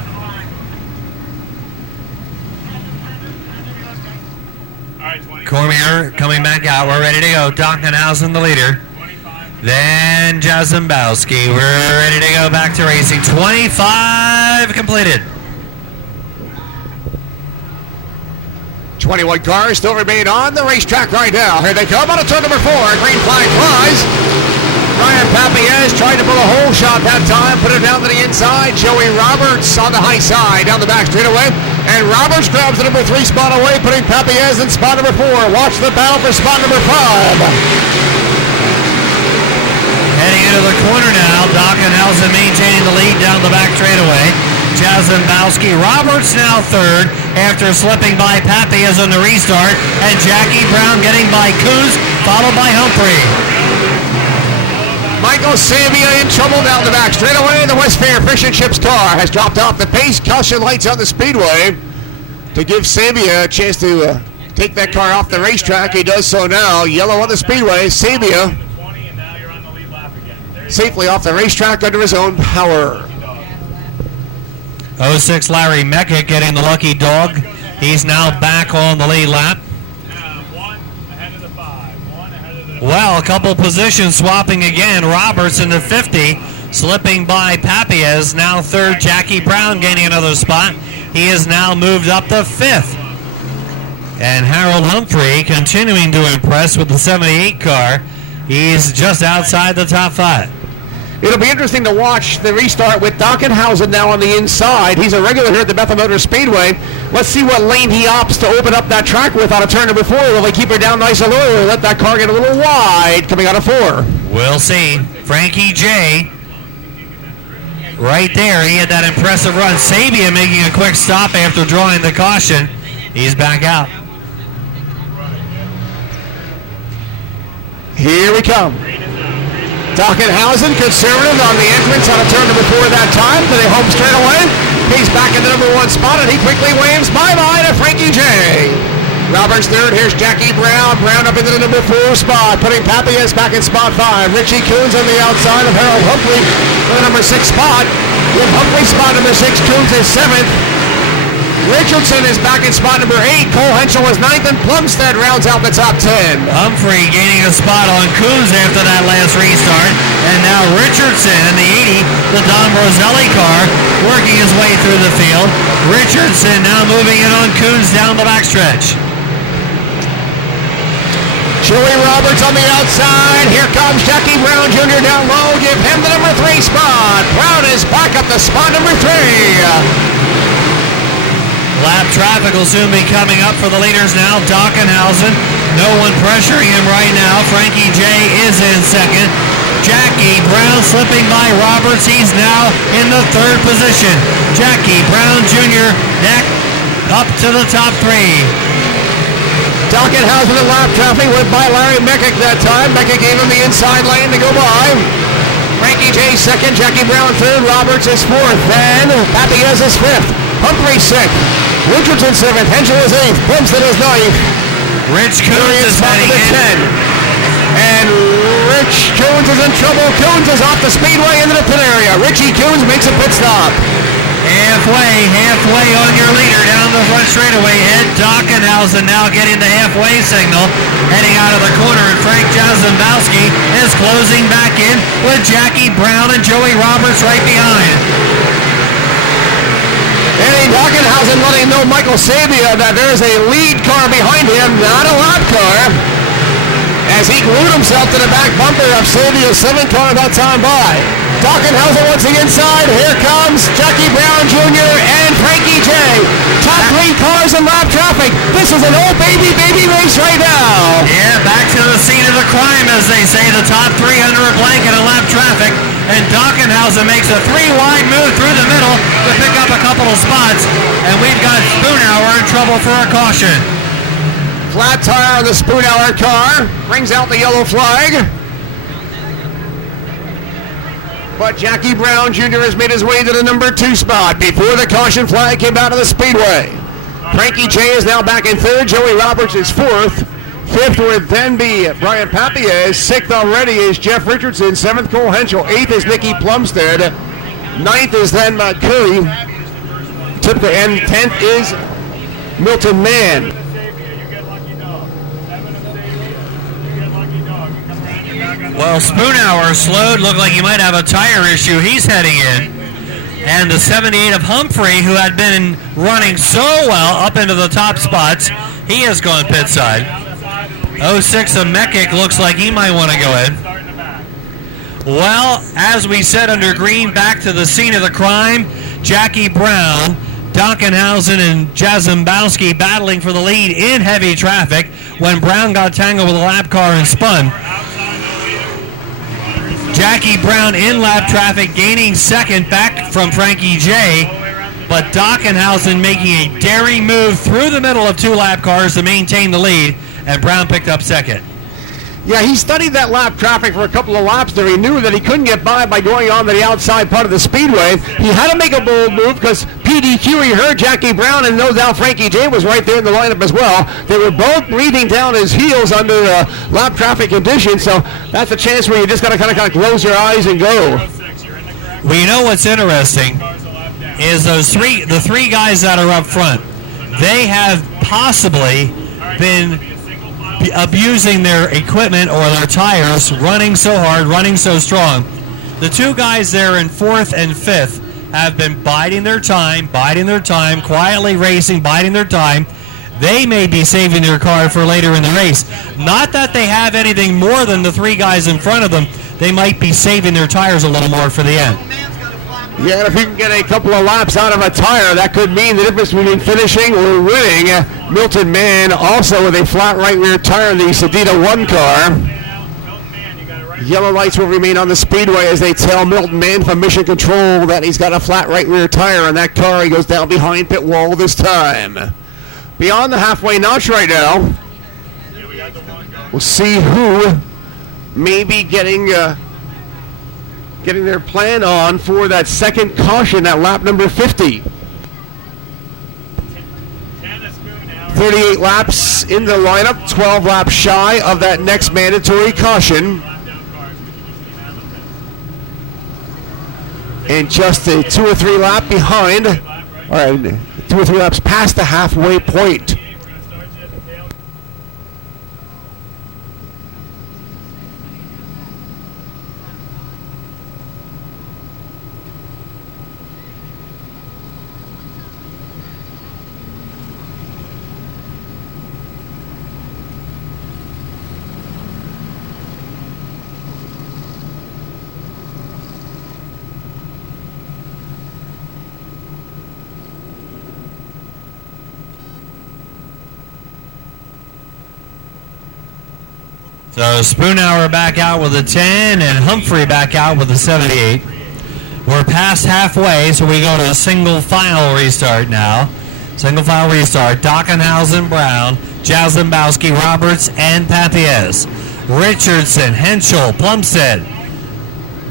Cormier coming back out. We're ready to go. Dockenhausen, the leader. Then Jarzembowski. We're ready to go back to racing. 25 completed. 21 cars still remain on the racetrack right now. Here they come on to turn number 4. Green flag flies. Ryan Papiez tried to pull a hole shot that time, put it down to the inside. Joey Roberts on the high side, down the back straightaway. And Roberts grabs the number 3 spot away, putting Papiez in spot number 4. Watch the battle for spot number 5. Heading into the corner now, Dockenhausen maintaining the lead down the back straightaway. Jarzembowski, Roberts now third after slipping by Papiez on the restart. And Jackie Brown getting by Coos, followed by Humphrey. Michael Sabia in trouble down the back straightaway. The West Fair Fish and Chips car has dropped off the pace. Caution lights on the speedway to give Sabia a chance to take that car off the racetrack. He does so now. Yellow on the speedway. Sabia safely off the racetrack under his own power. 06 Larry Meckick getting the lucky dog. He's now back on the lead lap. Well, a couple positions swapping again. Roberts in the 50, slipping by Papiez. Now third, Jackie Brown gaining another spot. He is now moved up to 5th. And Harold Humphrey continuing to impress with the 78 car. He's just outside the top 5. It'll be interesting to watch the restart with Dockenhausen now on the inside. He's a regular here at the Bethel Motor Speedway. Let's see what lane he opts to open up that track with on a turn number 4. Will they keep her down nice and low or let that car get a little wide coming out of 4? We'll see. Frankie J. Right there. He had that impressive run. Sabia making a quick stop after drawing the caution. He's back out. Here we come. Dockenhausen, conservative on the entrance on a turn number 4 that time. To the home straight away. He's back in the number 1 spot, and he quickly waves bye-bye to Frankie J. Roberts third. Here's Jackie Brown. Brown up into the number 4 spot, putting Papiez back in spot 5. Richie Coons on the outside of Harold Humphrey for the number 6 spot. With Humphrey spot number 6, Coons is 7th. Richardson is back in spot number 8. Cole Henschel was 9th, and Plumstead rounds out the top 10. Humphrey gaining a spot on Coons after that last restart. And now Richardson in the 80, the Don Roselli car, working his way through the field. Richardson now moving in on Coons down the backstretch. Joey Roberts on the outside. Here comes Jackie Brown Jr. down low. Give him the number 3 spot. Brown is back up to spot number 3. Lap traffic will soon be coming up for the leaders now. Dockenhausen, no one pressuring him right now. Frankie J is in second. Jackie Brown slipping by Roberts. He's now in the 3rd position. Jackie Brown Jr. neck up to the top 3. Dockenhausen in lap traffic went by Larry Meckick that time. Meckick gave him the inside lane to go by. Frankie J second, Jackie Brown third, Roberts is 4th, then Papiez is 5th, Humphrey 6th, Richardson 7th, Henschel is 8th, Plumstead is 9th. Rich Coons is heading in. 10. And Rich Coons is in trouble. Coons is off the speedway into the pit area. Richie Coons makes a pit stop. Halfway on your leader down the front straightaway. Ed Dockenhausen now getting the halfway signal, heading out of the corner, and Frank Jarzembowski is closing back in with Jackie Brown and Joey Roberts right behind. Eddie Dockenhausen letting know Michael Sabia that there's a lead car behind him, not a lap car, as he glued himself to the back bumper of Sabia's 7th car that time by. Dockenhausen wants the inside. Here comes Jackie Brown Jr. and Frankie J. Top 3 cars in lap traffic. This is an old baby race right now. Yeah, back to the scene of the crime, as they say. The top 3 under a blanket in lap traffic. And Dockenhausen makes a 3-wide move through the middle to pick up a couple of spots. And we've got Spoonhour in trouble for a caution. Flat tire on the Spoonhour car. Brings out the yellow flag. But Jackie Brown Jr. has made his way to the number 2 spot before the caution flag came out of the speedway. Frankie J is now back in 3rd. Joey Roberts is 4th. 5th would then be Brian Papiez. 6th already is Jeff Richardson. 7th, Cole Henschel. 8th is Nicky Plumstead. 9th is then Curry. And 10th is Milton Mann. Well, Spoonhour slowed, looked like he might have a tire issue. He's heading in. And the 78 of Humphrey, who had been running so well up into the top spots, He has gone pit side. 06 of Mekic looks like he might want to go in. Well, as we said under green, back to the scene of the crime. Jackie Brown, Dockenhausen, and Jarzembowski battling for the lead in heavy traffic when Brown got tangled with a lap car and spun. Jackie Brown in lap traffic, gaining second back from Frankie J. But Dockenhausen making a daring move through the middle of 2 lap cars to maintain the lead, and Brown picked up second. Yeah, he studied that lap traffic for a couple of laps there. He knew that he couldn't get by going on to the outside part of the speedway. He had to make a bold move because PDQ, he heard Jackie Brown, and no doubt Frankie J was right there in the lineup as well. They were both breathing down his heels under lap traffic conditions, so that's a chance where you just got to kind of close your eyes and go. Well, you know what's interesting is the three guys that are up front, they have possibly been abusing their equipment or their tires, running so hard, running so strong. The 2 guys there in 4th and 5th have been biding their time, quietly racing, biding their time. They may be saving their car for later in the race. Not that they have anything more than the 3 guys in front of them. They might be saving their tires a little more for the end. Yeah, and if you can get a couple of laps out of a tire, that could mean the difference between finishing or winning. Milton Mann also with a flat right rear tire in the Sedita 1 car. Yellow lights will remain on the speedway as they tell Milton Mann from Mission Control that he's got a flat right rear tire on that car. He goes down behind pit wall this time. Beyond the halfway notch right now, we'll see who may be getting their plan on for that second caution at lap number 50. 38 laps in the lineup, 12 laps shy of that next mandatory caution. And just a 2 or 3 lap behind, all right, 2 or 3 laps past the halfway point. So Spoonhour back out with a 10 and Humphrey back out with a 78. We're past halfway, so we go to a single file restart now. Single file restart. Dockenhausen, Brown, Jarzembowski, Roberts, and Papiez. Richardson, Henschel, Plumstead,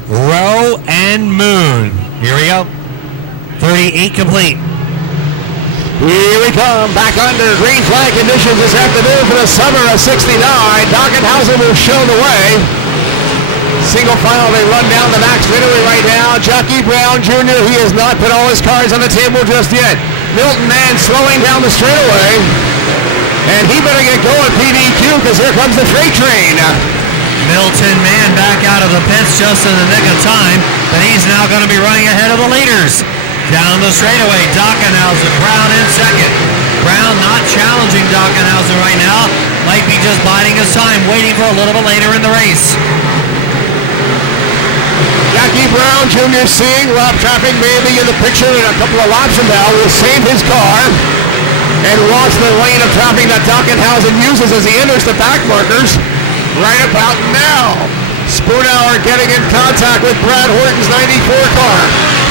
Rowe, and Moon. Here we go. 38 complete. Here we come, back under green flag conditions this afternoon for the summer of '69. Dockenhausen will show the way. Single file, they run down the back straightaway right now. Jackie Brown Jr., he has not put all his cards on the table just yet. Milton Mann slowing down the straightaway. And he better get going, PDQ, because here comes the freight train. Milton Mann back out of the pits just in the nick of time, but he's now going to be running ahead of the leaders. Down the straightaway, Dockenhausen, Brown in second. Brown not challenging Dockenhausen right now. Might be just biding his time, waiting for a little bit later in the race. Jackie Brown Jr. seeing lap traffic maybe in the picture in a couple of laps from now will save his car and watch the lane of traffic that Dockenhausen uses as he enters the back markers right about now. Spoonhour getting in contact with Brad Horton's 94 car.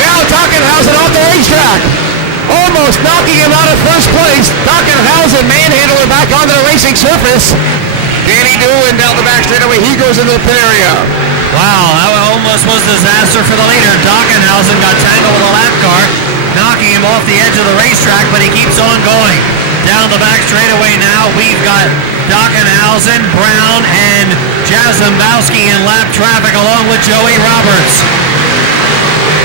Now Dockenhausen off the racetrack. Almost knocking him out of first place. Dockenhausen manhandler back onto the racing surface. Danny Doolin down the back straightaway. He goes into the pit area. Wow, that almost was disaster for the leader. Dockenhausen got tangled with a lap car, knocking him off the edge of the racetrack, but he keeps on going. Down the back straightaway now, we've got Dockenhausen, Brown, and Jarzembowski in lap traffic along with Joey Roberts.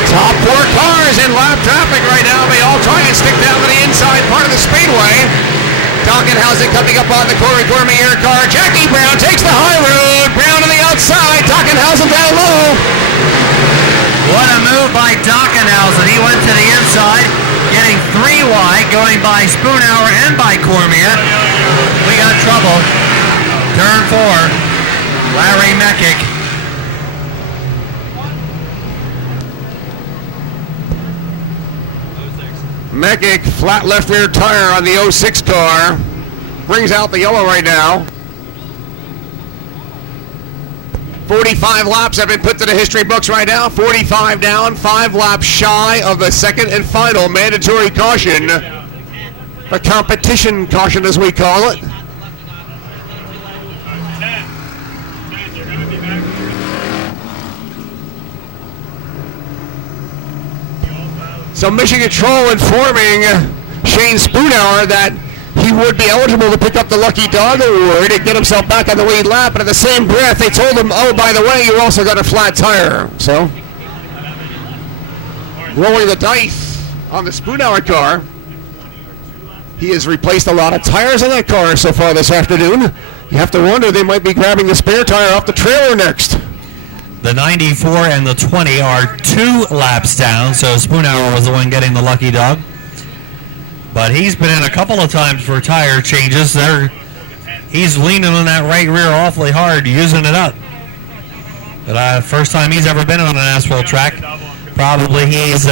Top 4 cars in lap traffic right now. They all try and stick down to the inside part of the speedway. Dockenhausen coming up on the Corey Cormier car. Jackie Brown takes the high road. Brown on the outside. Dockenhausen down low. What a move by Dockenhausen. He went to the inside, getting 3 wide, going by Spoonhour and by Cormier. We got trouble. Turn 4, Larry Meckick. Meckick, flat left rear tire on the 06 car. Brings out the yellow right now. 45 laps have been put to the history books right now. 45 down, 5 laps shy of the second and final mandatory caution. The competition caution, as we call it. So Mission Control informing Shane Spoonhour that he would be eligible to pick up the Lucky Dog Award and get himself back on the lead lap, but in the same breath, they told him, oh, by the way, you also got a flat tire. So, rolling the dice on the Spoonhour car. He has replaced a lot of tires on that car so far this afternoon. You have to wonder they might be grabbing the spare tire off the trailer next. The 94 and the 20 are 2 laps down, so Spoonhour was the one getting the Lucky Dog. But he's been in a couple of times for tire changes. He's leaning on that right rear awfully hard, using it up. But first time he's ever been on an asphalt track. Probably he's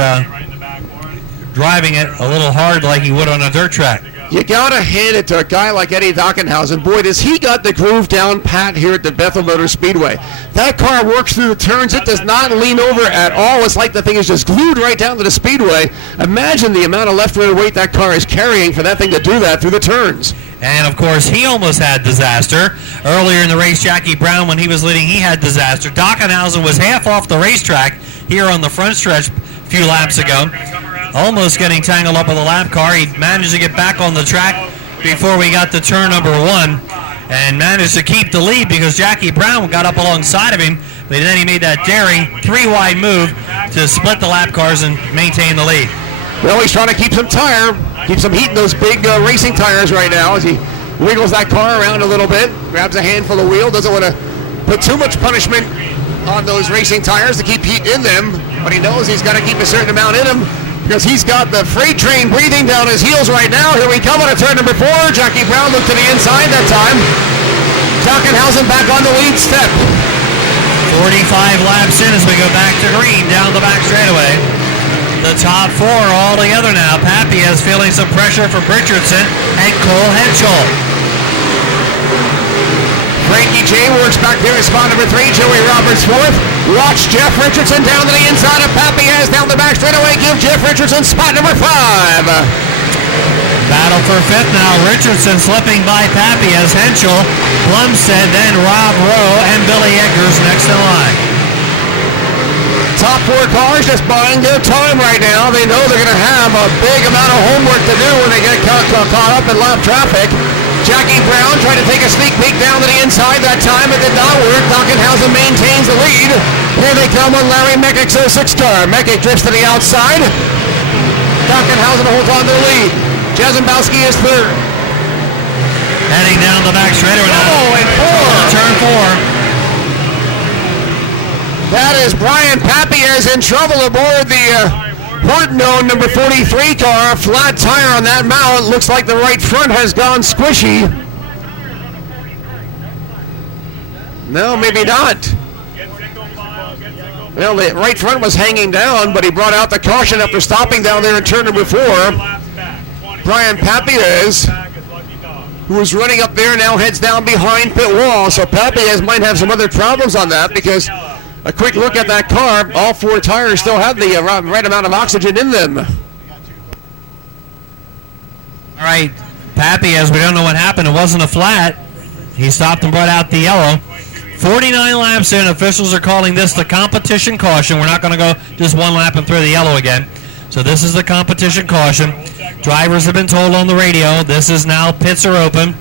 driving it a little hard like he would on a dirt track. You gotta hand it to a guy like Eddie Dockenhausen. Boy, does he got the groove down pat here at the Bethel Motor Speedway. That car works through the turns. It does not lean over at all. It's like the thing is just glued right down to the speedway. Imagine the amount of left rear weight that car is carrying for that thing to do that through the turns. And, of course, he almost had disaster. Earlier in the race, Jackie Brown, when he was leading, he had disaster. Dockenhausen was half off the racetrack here on the front stretch a few laps ago. Almost getting tangled up with a lap car. He managed to get back on the track before we got to turn number 1 and managed to keep the lead because Jackie Brown got up alongside of him, but then he made that daring 3-wide move to split the lap cars and maintain the lead. Well, he's trying to keep some heat in those big racing tires right now as he wiggles that car around a little bit, grabs a handful of wheel, doesn't want to put too much punishment on those racing tires to keep heat in them, but he knows he's got to keep a certain amount in them because he's got the freight train breathing down his heels right now. Here we come on a turn number 4. Jackie Brown looked to the inside that time. Dockenhausen back on the lead step. 45 laps in as we go back to green down the back straightaway. The top 4 all together now. Pappy is feeling some pressure from Richardson and Cole Henschel. Frankie J works back there in spot number 3. Joey Roberts 4th. Watch Jeff Richardson down to the inside of Papias down the back straightaway. Give Jeff Richardson spot number 5. Battle for 5th now. Richardson slipping by Papias, Henschel, Plumstead, then Rob Rowe, and Billy Eggers next in line. Top 4 cars just buying their time right now. They know they're going to have a big amount of homework to do when they get caught up in lap traffic. Jackie Brown tried to take a sneak peek down to the inside that time. It did not work. Dockenhausen maintains the lead. Here they come on Larry Meckick's 06 car. Meckick drifts to the outside. Dockenhausen holds on to the lead. Jasenbowski is 3rd. Heading down the back straightaway now. And 4. Turn 4. That is Brian Papias in trouble aboard the Horton-owned number 43 car. Flat tire on that mount. Looks like the right front has gone squishy. No, maybe not. Well, the right front was hanging down, but he brought out the caution after stopping down there in turn number 4. Brian Papias, who was running up there, now heads down behind pit wall. So Papias might have some other problems on that because a quick look at that car, all 4 tires still have the right amount of oxygen in them. All right, Papias, we don't know what happened. It wasn't a flat. He stopped and brought out the yellow. 49 laps in. Officials are calling this the competition caution. We're not going to go just 1 lap and throw the yellow again. So this is the competition caution. Drivers have been told on the radio, this is now pits are open.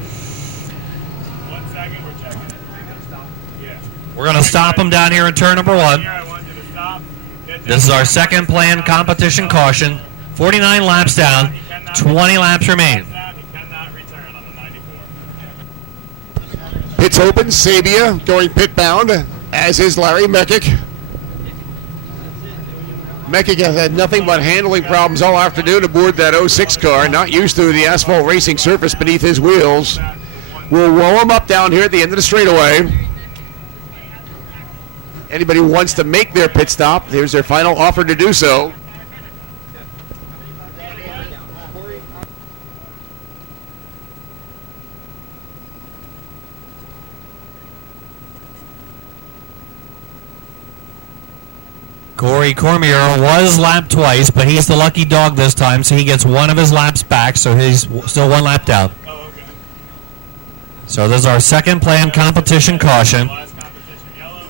We're going to stop them down here in turn number 1. This is our second planned competition caution. 49 laps down, 20 laps remain. Pits open, Sabia going pit bound, as is Larry Meckick. Mecca had nothing but handling problems all afternoon aboard that 06 car, not used to the asphalt racing surface beneath his wheels. We'll roll him up down here at the end of the straightaway. Anybody who wants to make their pit stop, here's their final offer to do so. Corey Cormier was lapped twice, but he's the lucky dog this time, so he gets one of his laps back, so he's still one lap out. So this is our second planned competition caution.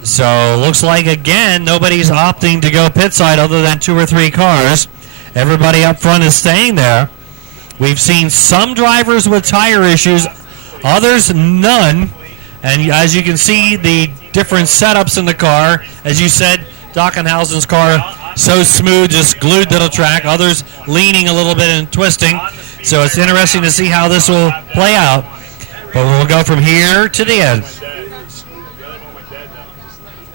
So looks like, again, nobody's opting to go pit side other than 2 or 3 cars. Everybody up front is staying there. We've seen some drivers with tire issues, others none. And as you can see, the different setups in the car, as you said, Dockenhausen's car so smooth, just glued to the track. Others leaning a little bit and twisting. So it's interesting to see how this will play out. But we'll go from here to the end.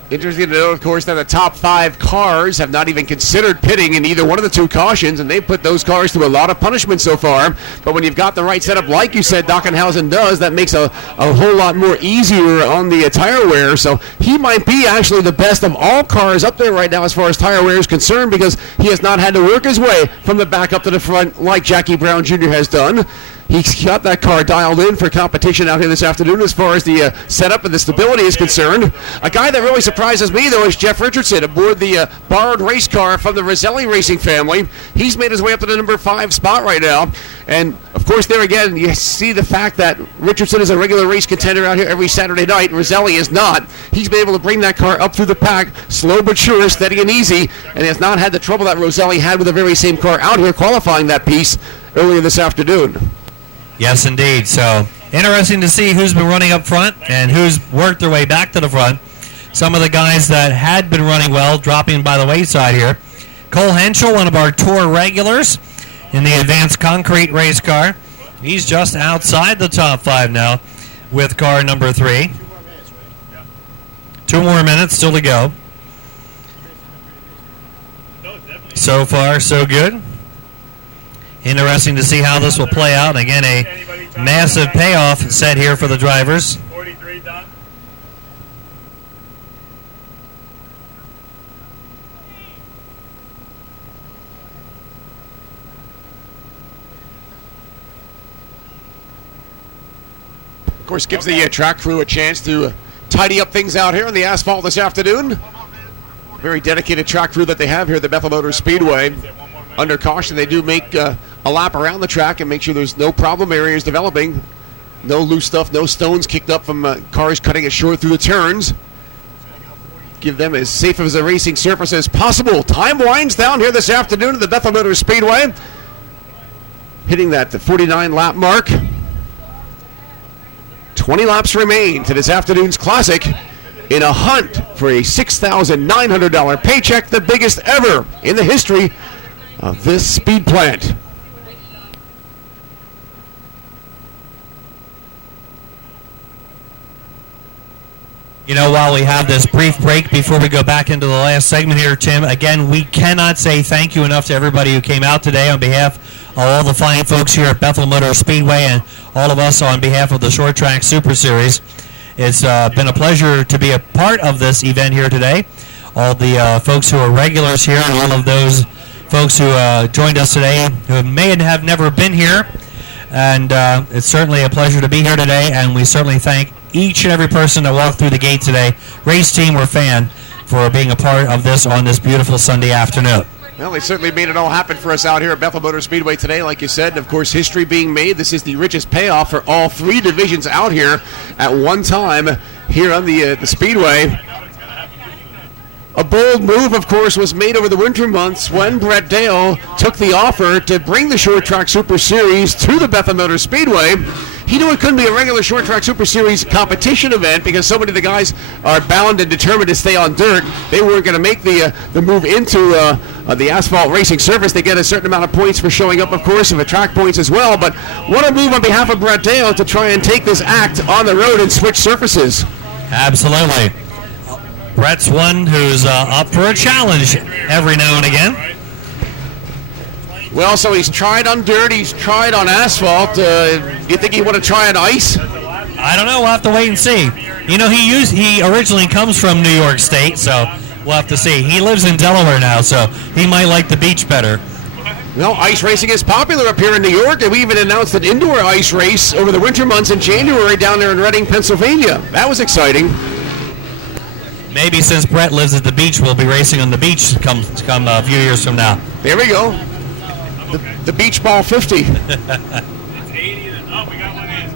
Interesting to note, of course, that the top 5 cars have not even considered pitting in either one of the 2 cautions, and they've put those cars through a lot of punishment so far. But when you've got the right setup, like you said, Dockenhausen does, that makes a whole lot more easier on the tire wear. So he might be actually the best of all cars up there right now as far as tire wear is concerned, because he has not had to work his way from the back up to the front like Jackie Brown Jr. has done. He's got that car dialed in for competition out here this afternoon as far as the setup and the stability is concerned. A guy that really surprises me, though, is Jeff Richardson aboard the borrowed race car from the Roselli Racing family. He's made his way up to the number 5 spot right now. And, of course, there again, you see the fact that Richardson is a regular race contender out here every Saturday night. Roselli is not. He's been able to bring that car up through the pack, slow but sure, steady and easy, and has not had the trouble that Roselli had with the very same car out here qualifying that piece earlier this afternoon. Yes, indeed. So interesting to see who's been running up front and who's worked their way back to the front. Some of the guys that had been running well dropping by the wayside here. Cole Henschel, one of our tour regulars in the advanced concrete race car. He's just outside the top 5 now with car number 3. 2 more minutes still to go. So far, so good. Interesting to see how this will play out. Again, a massive payoff set here for the drivers. 43 done. Of course, gives the track crew a chance to tidy up things out here on the asphalt this afternoon. Very dedicated track crew that they have here at the Bethel Motor Speedway. Under caution, they do make a lap around the track and make sure there's no problem areas developing. No loose stuff, no stones kicked up from cars cutting it short through the turns. Give them as safe as a racing surface as possible. Time winds down here this afternoon at the Bethel Motor Speedway. Hitting that 49 lap mark. 20 laps remain to this afternoon's classic in a hunt for a $6,900 paycheck, the biggest ever in the history of this speed plant. You know, while we have this brief break before we go back into the last segment here, Tim, again, we cannot say thank you enough to everybody who came out today on behalf of all the fine folks here at Bethel Motor Speedway and all of us on behalf of the Short Track Super Series. It's been a pleasure to be a part of this event here today. All the folks who are regulars here and all of those folks who joined us today who may have never been here. And it's certainly a pleasure to be here today, and we certainly thank each and every person that walked through the gate today, race team or fan, for being a part of this on this beautiful Sunday afternoon. Well, they certainly made it all happen for us out here at Bethel Motor Speedway today, like you said. And, of course, history being made. This is the richest payoff for all 3 divisions out here at one time here on the Speedway. A bold move, of course, was made over the winter months when Brett Dale took the offer to bring the Short Track Super Series to the Bethel Motor Speedway. He knew it couldn't be a regular Short Track Super Series competition event because so many of the guys are bound and determined to stay on dirt. They weren't going to make the move into the asphalt racing surface. They get a certain amount of points for showing up, of course, and the track points as well. But what a move on behalf of Brett Dale to try and take this act on the road and switch surfaces. Absolutely. Brett's one who's up for a challenge every now and again. Well, so he's tried on dirt, he's tried on asphalt. You think he want to try on ice? I don't know. We'll have to wait and see. You know, he originally comes from New York State, so we'll have to see. He lives in Delaware now, so he might like the beach better. Well, ice racing is popular up here in New York, and we even announced an indoor ice race over the winter months in January down there in Reading, Pennsylvania. That was exciting. Maybe since Brett lives at the beach, we'll be racing on the beach come a few years from now. There we go. The beach ball 50. It's 80. Oh, we got one in.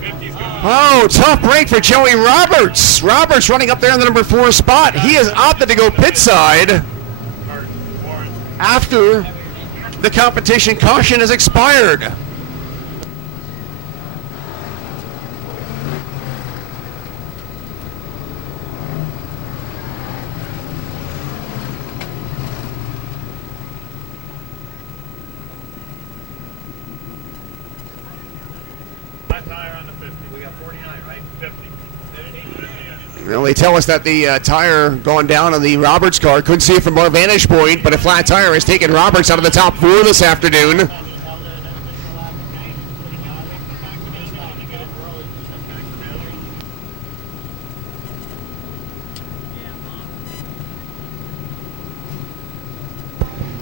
50's going. Oh, tough break for Joey Roberts. Roberts running up there in the number 4 spot. He has opted to go pit side after the competition caution has expired. Well, they tell us that the tire going down on the Roberts car, couldn't see it from our vantage point, but a flat tire has taken Roberts out of the top 4 this afternoon.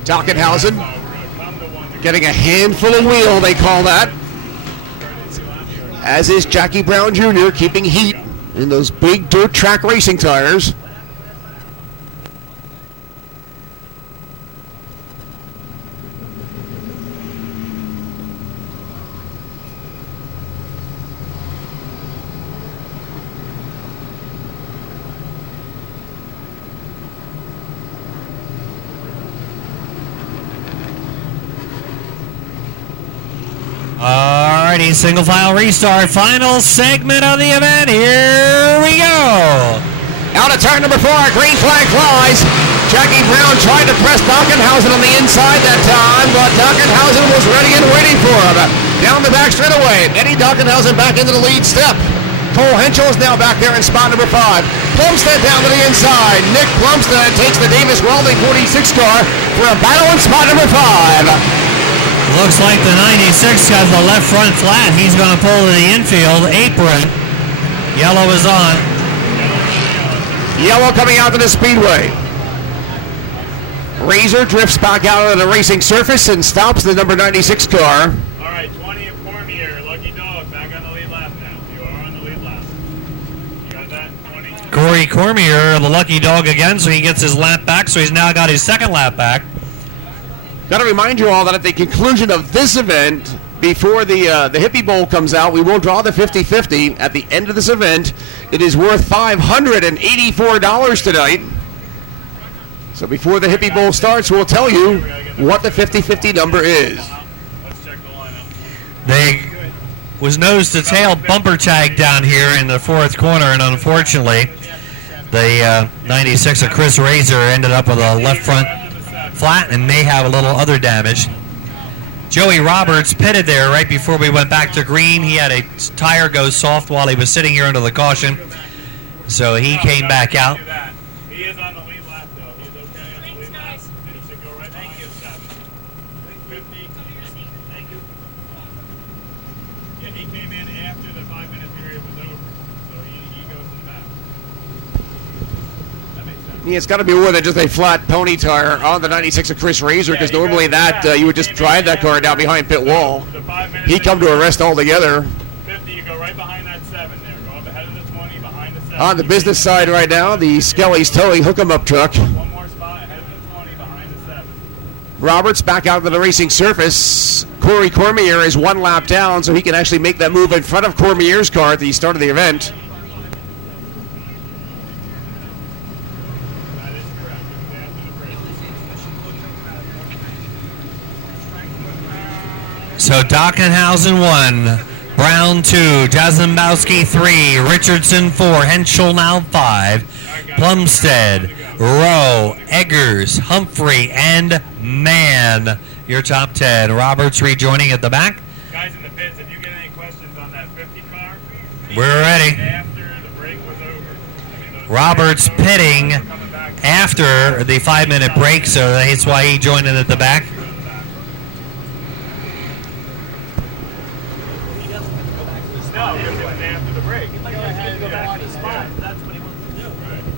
Dockenhausen getting a handful of wheel, they call that. As is Jackie Brown Jr. keeping heat in those big dirt track racing tires. Alrighty, single file restart. Final segment of the event. Here we go. Out of turn number 4, green flag flies. Jackie Brown tried to press Dockenhausen on the inside that time, but Dockenhausen was ready and waiting for him. Down the back straightaway. Eddie Dockenhausen back into the lead step. Cole Henschel is now back there in spot number 5. Plumstead down to the inside. Nick Plumstead takes the Davis Welding 46 car for a battle in spot number 5. Looks like the 96 has the left front flat. He's going to pull to the infield apron. Yellow is on. Yellow coming out to the speedway. Razor drifts back out of the racing surface and stops the number 96 car. All right, 20 of Cormier. Lucky Dog back on the lead lap now. You are on the lead lap. You got that? 20. Corey Cormier, the lucky dog again, so he gets his lap back. So he's now got his second lap back. Got to remind you all that at the conclusion of this event, before the Hippie Bowl comes out, we will draw the 50-50. At the end of this event, it is worth $584 tonight. So before the Hippie Bowl starts, we'll tell you what the 50-50 number is. Let's check the lineup. They was nose to tail bumper tag down here in the 4th corner, and unfortunately, the 96 of Chris Razor ended up with a left front flat and may have a little other damage. Joey Roberts pitted there right before we went back to green. He had a tire go soft while he was sitting here under the caution, so he came back out. He is on the lead lap, though. He's okay on the lead lap, and he should go right behind you. 50. Thank you. Yeah, he came in after the 5-minute period was over, so he goes in the back. That makes sense. Yeah, it's got to be more than just a flat pony tire on the 96 of Chris Razor, because normally that you would just drive that car down behind pit wall. He come to a rest altogether. 50, you go right behind that 7 there. Go up ahead of the 20, behind the 7. On the business side right now, the Skelly's Towing hook-em-up truck. One more spot ahead of the 20, behind the 7. Roberts back out to the racing surface. Corey Cormier is 1 lap down, so he can actually make that move in front of Cormier's car at the start of the event. That is correct. It's after the break. So Dockenhausen 1, Brown 2, Jasenbowski 3, Richardson 4, Henschel now 5, Plumstead, Rowe, Eggers, Humphrey, and Mann. Your top 10. Roberts rejoining at the back. Guys in the pits, if you get any questions on that 50 car, We're ready. after the break was over. I mean, those Roberts pitting after the 5-minute break, so that's why he joined in at the back.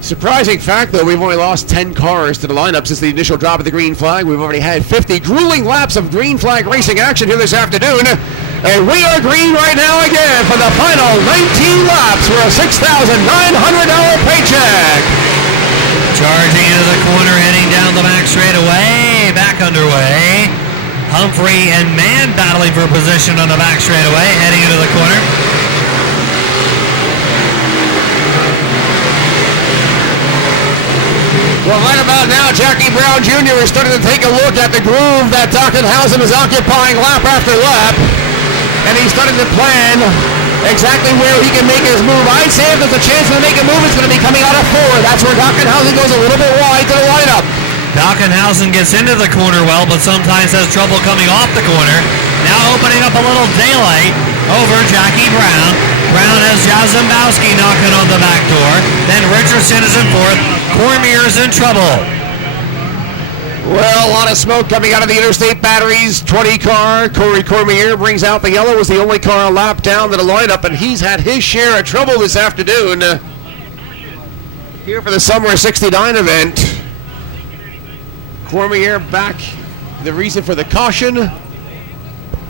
Surprising fact, though, we've only lost 10 cars to the lineup since the initial drop of the green flag. We've already had 50 grueling laps of green flag racing action here this afternoon. And we are green right now again for the final 19 laps for a $6,900 paycheck. Charging into the corner, heading down the back straightaway. Back underway. Humphrey and Mann battling for position on the back straightaway, heading into the corner. Well, right about now, Jackie Brown Jr. is starting to take a look at the groove that Dockenhausen is occupying lap after lap. And he's starting to plan exactly where he can make his move. I'd say if there's a chance to make a move, it's going to be coming out of 4. That's where Dockenhausen goes a little bit wide to the lineup. Dockenhausen gets into the corner well, but sometimes has trouble coming off the corner. Now opening up a little daylight over Jackie Brown. Brown has Jarzembowski knocking on the back door. Then Richardson is in 4th. Cormier's in trouble. Well, a lot of smoke coming out of the Interstate Batteries 20 car. Corey Cormier brings out the yellow, was the only car a lap down to the lineup, and he's had his share of trouble this afternoon. Here for the Summer 69 event. Cormier back. The reason for the caution.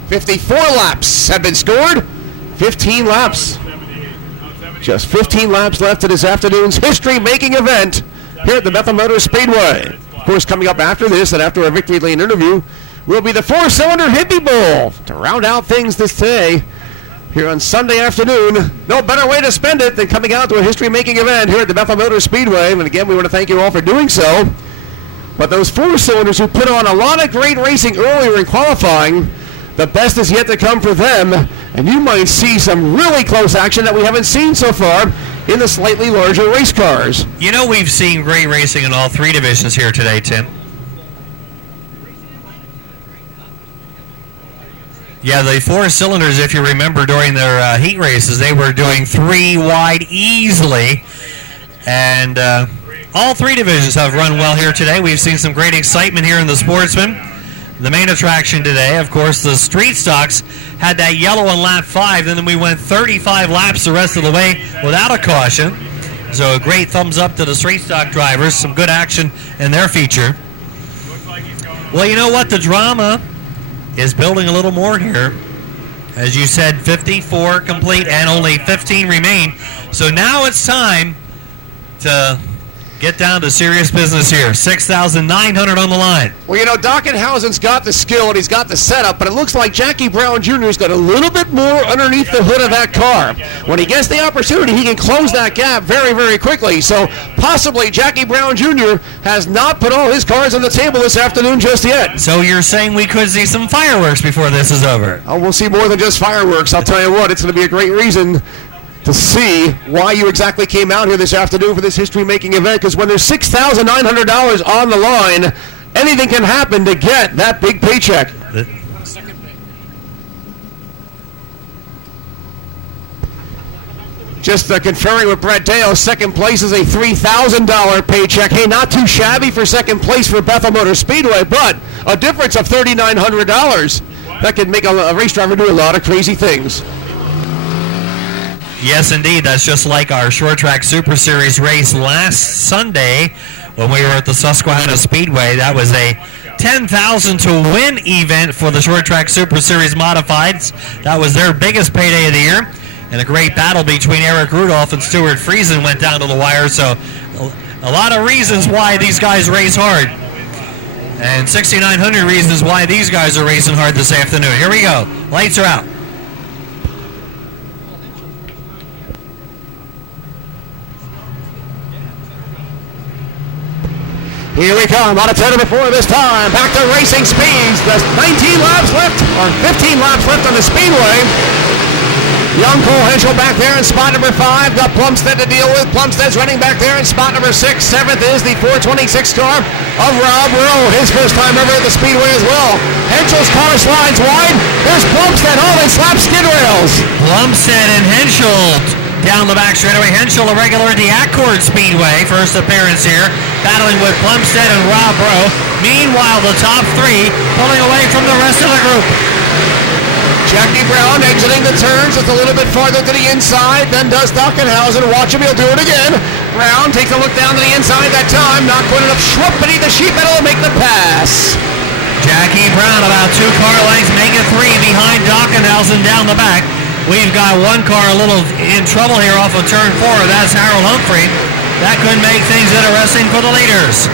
54 laps have been scored. 15 laps. Just 15 laps left in this afternoon's history-making event here at the Bethel Motor Speedway. Of course, coming up after this and after our victory lane interview will be the 4-cylinder Hippie Bowl to round out things this day here on Sunday afternoon. No better way to spend it than coming out to a history-making event here at the Bethel Motor Speedway. And again, we want to thank you all for doing so. But those 4-cylinders who put on a lot of great racing earlier in qualifying, the best is yet to come for them. And you might see some really close action that we haven't seen so far in the slightly larger race cars. You know, we've seen great racing in all 3 divisions here today, Tim. Yeah, the 4-cylinders, if you remember, during their heat races, they were doing 3 wide easily. And all 3 divisions have run well here today. We've seen some great excitement here in the Sportsman. The main attraction today, of course, the street stocks had that yellow on lap 5, and then we went 35 laps the rest of the way without a caution. So a great thumbs up to the street stock drivers. Some good action in their feature. Well, you know what? The drama is building a little more here. As you said, 54 complete and only 15 remain. So now it's time to get down to serious business here. $6,900 on the line. Well, you know, Dockenhausen's got the skill and he's got the setup, but it looks like Jackie Brown Jr.'s got a little bit more underneath the hood of that car. When he gets the opportunity, he can close that gap very, very quickly. So possibly Jackie Brown Jr. has not put all his cards on the table this afternoon just yet. So you're saying we could see some fireworks before this is over? Oh, we'll see more than just fireworks. I'll tell you what, it's going to be a great reason to see why you exactly came out here this afternoon for this history-making event, because when there's $6,900 on the line, anything can happen to get that big paycheck. Just conferring with Brett Dale, second place is a $3,000 paycheck. Hey, not too shabby for second place for Bethel Motor Speedway, but a difference of $3,900. That could make a race driver do a lot of crazy things. Yes, indeed. That's just like our Short Track Super Series race last Sunday when we were at the Susquehanna Speedway. That was a $10,000 to win event for the Short Track Super Series Modifieds. That was their biggest payday of the year. And a great battle between Eric Rudolph and Stuart Friesen went down to the wire. So a lot of reasons why these guys race hard. And 6,900 reasons why these guys are racing hard this afternoon. Here we go. Lights are out. Here we come, out of 10 before this time, back to racing speeds. There's 19 laps left, or 15 laps left on the speedway. Young Cole Henschel back there in spot number 5, got Plumstead to deal with. Plumstead's running back there in spot number 6. 7th is the 426 car of Rob Rowe, his first time ever at the speedway as well. Henschel's car slides wide. There's Plumstead, oh, they slap skid rails. Plumstead and Henschel Down the back straightaway, Henschel, a regular at the Accord Speedway. First appearance here, battling with Plumstead and Rob Rowe. Meanwhile, the top three pulling away from the rest of the group. Jackie Brown exiting the turns just a little bit farther to the inside, then does Dockenhausen. Watch him, he'll do it again. Brown takes a look down to the inside that time, not quite enough schwupp beneath the sheet metal to make the pass. Jackie Brown about 2 car lengths, making 3 behind Dockenhausen down the back. We've got one car a little in trouble here off of turn 4. That's Harold Humphrey. That could make things interesting for the leaders.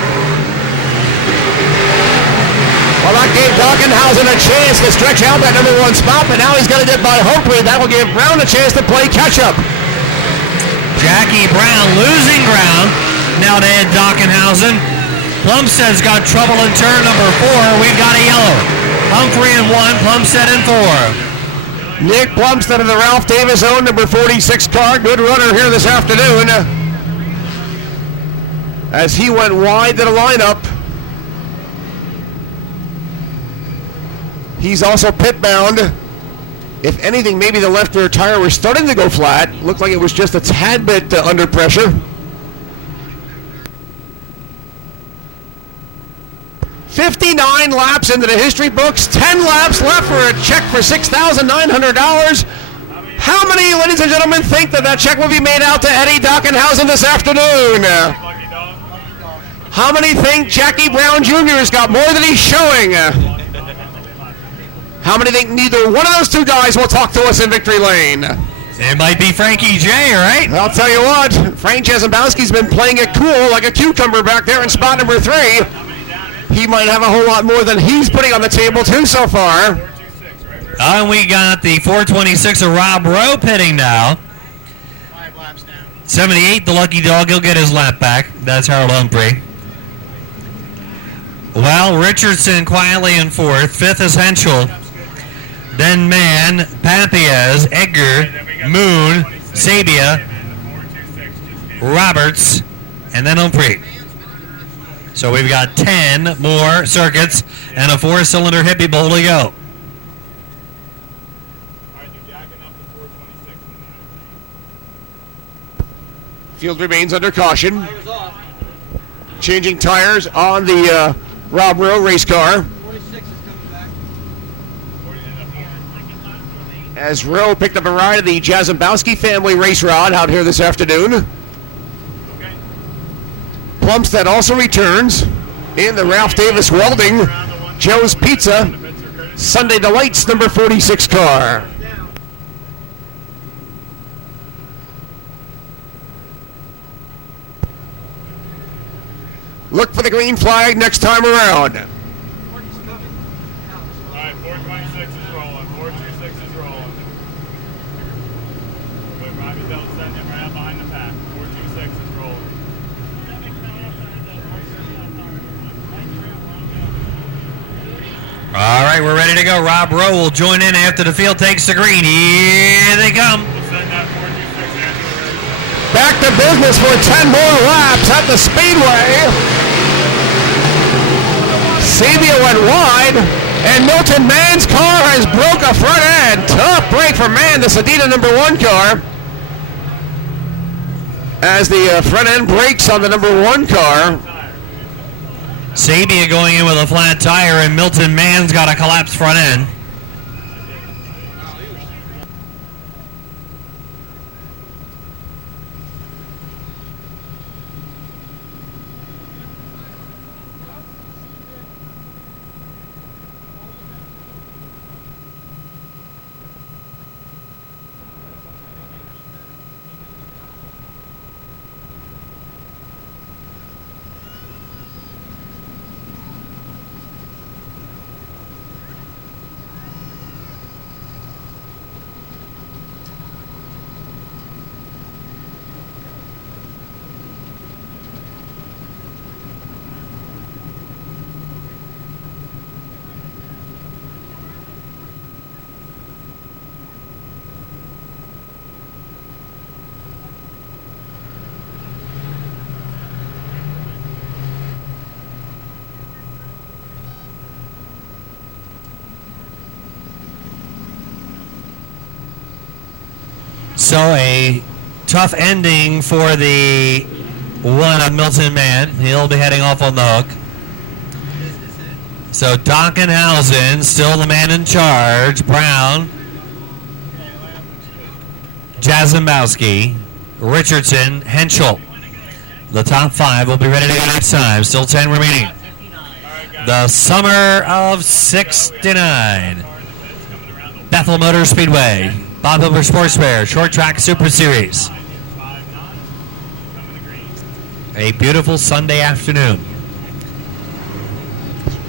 Well, that gave Dockenhausen a chance to stretch out that number 1 spot, but now he's going to get by Humphrey. That will give Brown a chance to play catch-up. Jackie Brown losing ground. Now to Ed Dockenhausen. Plumstead's got trouble in turn number 4. We've got a yellow. Humphrey in 1, Plumstead in 4. Nick Plumstead of the Ralph Davis owned number 46 car. Good runner here this afternoon. As he went wide to the lineup. He's also pit bound. If anything, maybe the left rear tire was starting to go flat. Looked like it was just a tad bit under pressure. 59 laps into the history books, 10 laps left for a check for $6,900. How many, ladies and gentlemen, think that check will be made out to Eddie Dockenhausen this afternoon? How many think Jackie Brown Jr. has got more than he's showing? How many think neither one of those two guys will talk to us in victory lane? It might be Frankie J, right? I'll tell you what, Frank Jazembowski's been playing it cool like a cucumber back there in spot number 3. He might have a whole lot more than he's putting on the table, too, so far. And we got the 426 of Rob Rowe pitting now. 5 laps down. 78, the lucky dog. He'll get his lap back. That's Harold Humphrey. Well, Richardson quietly in 4th. 5th is Henschel. Then Mann, Papiez, Edgar, Moon, Sabia, Roberts, and then Humphrey. So we've got 10 more circuits and a 4-cylinder Hippie bowl to go. Field remains under caution. Changing tires on the Rob Rowe race car. As Rowe picked up a ride of the Jazembowski family race rod out here this afternoon. Plumstead also returns in the Ralph Davis Welding Joe's Pizza Sunday Delights number 46 car. Look for the green flag next time around. All right, 426 is rolling. 426 is rolling. Good, Robbie Bell sending him right out behind the pack. 426 is rolling. All right, we're ready to go. Rob Rowe will join in after the field takes the green. Here they come. We'll send that 426 after the race. Back to business for 10 more laps at the Speedway. Sabia went wide, and Milton Mann's car has broke a front end. Tough break for Mann, the Sedina number 1 car. As the front end breaks on the number 1 car. Sabia going in with a flat tire, and Milton Mann's got a collapsed front end. So a tough ending for the one of Milton Man. He'll be heading off on the hook. So Dockenhausen, still the man in charge. Brown, Jarzembowski, Richardson, Henschel. The top 5 will be ready to go next time. Still 10 remaining. The summer of 69. Bethel Motor Speedway. Bob Hilber Sports Fair. Short Track Super Series. A beautiful Sunday afternoon.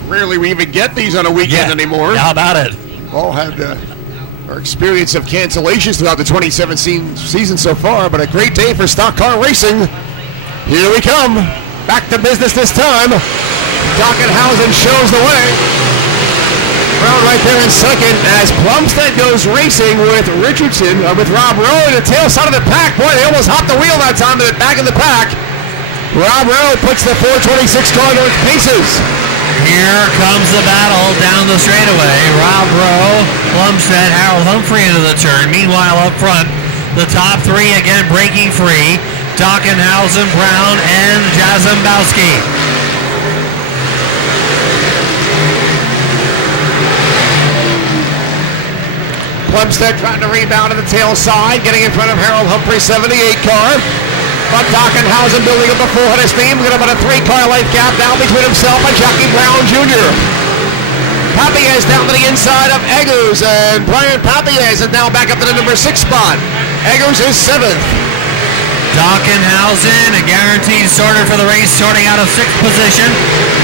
Rarely we even get these on a weekend anymore. How about it? All had our experience of cancellations throughout the 2017 season so far, but a great day for stock car racing. Here we come. Back to business this time. Dockenhausen shows the way. Brown right there in second as Plumstead goes racing with Richardson, with Rob Rowe in the tail side of the pack. Boy, they almost hopped the wheel that time, but back in the pack. Rob Rowe puts the 426 car to its paces. Here comes the battle down the straightaway. Rob Rowe, Plumstead, Harold Humphrey into the turn. Meanwhile, up front, the top 3 again breaking free. Dockenhausen, Brown, and Jarzembowski. Plumstead trying to rebound to the tail side, getting in front of Harold Humphrey's 78 car. But Dockenhausen building up a 400 steam. We've got about a 3-car length gap now between himself and Jackie Brown Jr. Papiez down to the inside of Eggers, and Brian Papiez is now back up to the number 6 spot. Eggers is 7th. Dockenhausen, a guaranteed starter for the race, starting out of 6th position.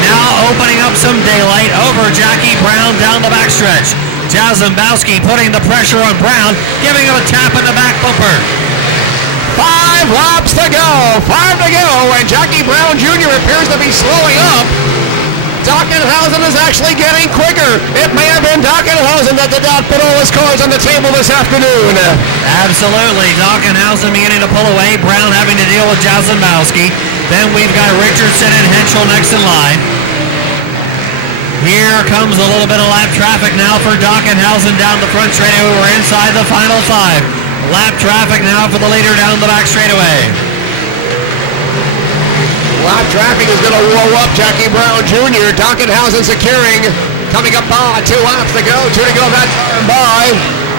Now opening up some daylight over Jackie Brown down the backstretch. Jarzembowski putting the pressure on Brown, giving him a tap in the back bumper. 5 laps to go, 5 to go, and Jackie Brown Jr. appears to be slowing up. Dockenhausen is actually getting quicker. It may have been Dockenhausen that did not put all his cards on the table this afternoon. Absolutely. Dockenhausen beginning to pull away. Brown having to deal with Jarzembowski. Then we've got Richardson and Henschel next in line. Here comes a little bit of lap traffic now for Dockenhausen down the front straightaway. We're inside the final 5. Lap traffic now for the leader down the back straightaway. Lap traffic is going to roll up Jackie Brown Jr. Dockenhausen securing. Coming up by 2 laps to go. 2 to go that turn by.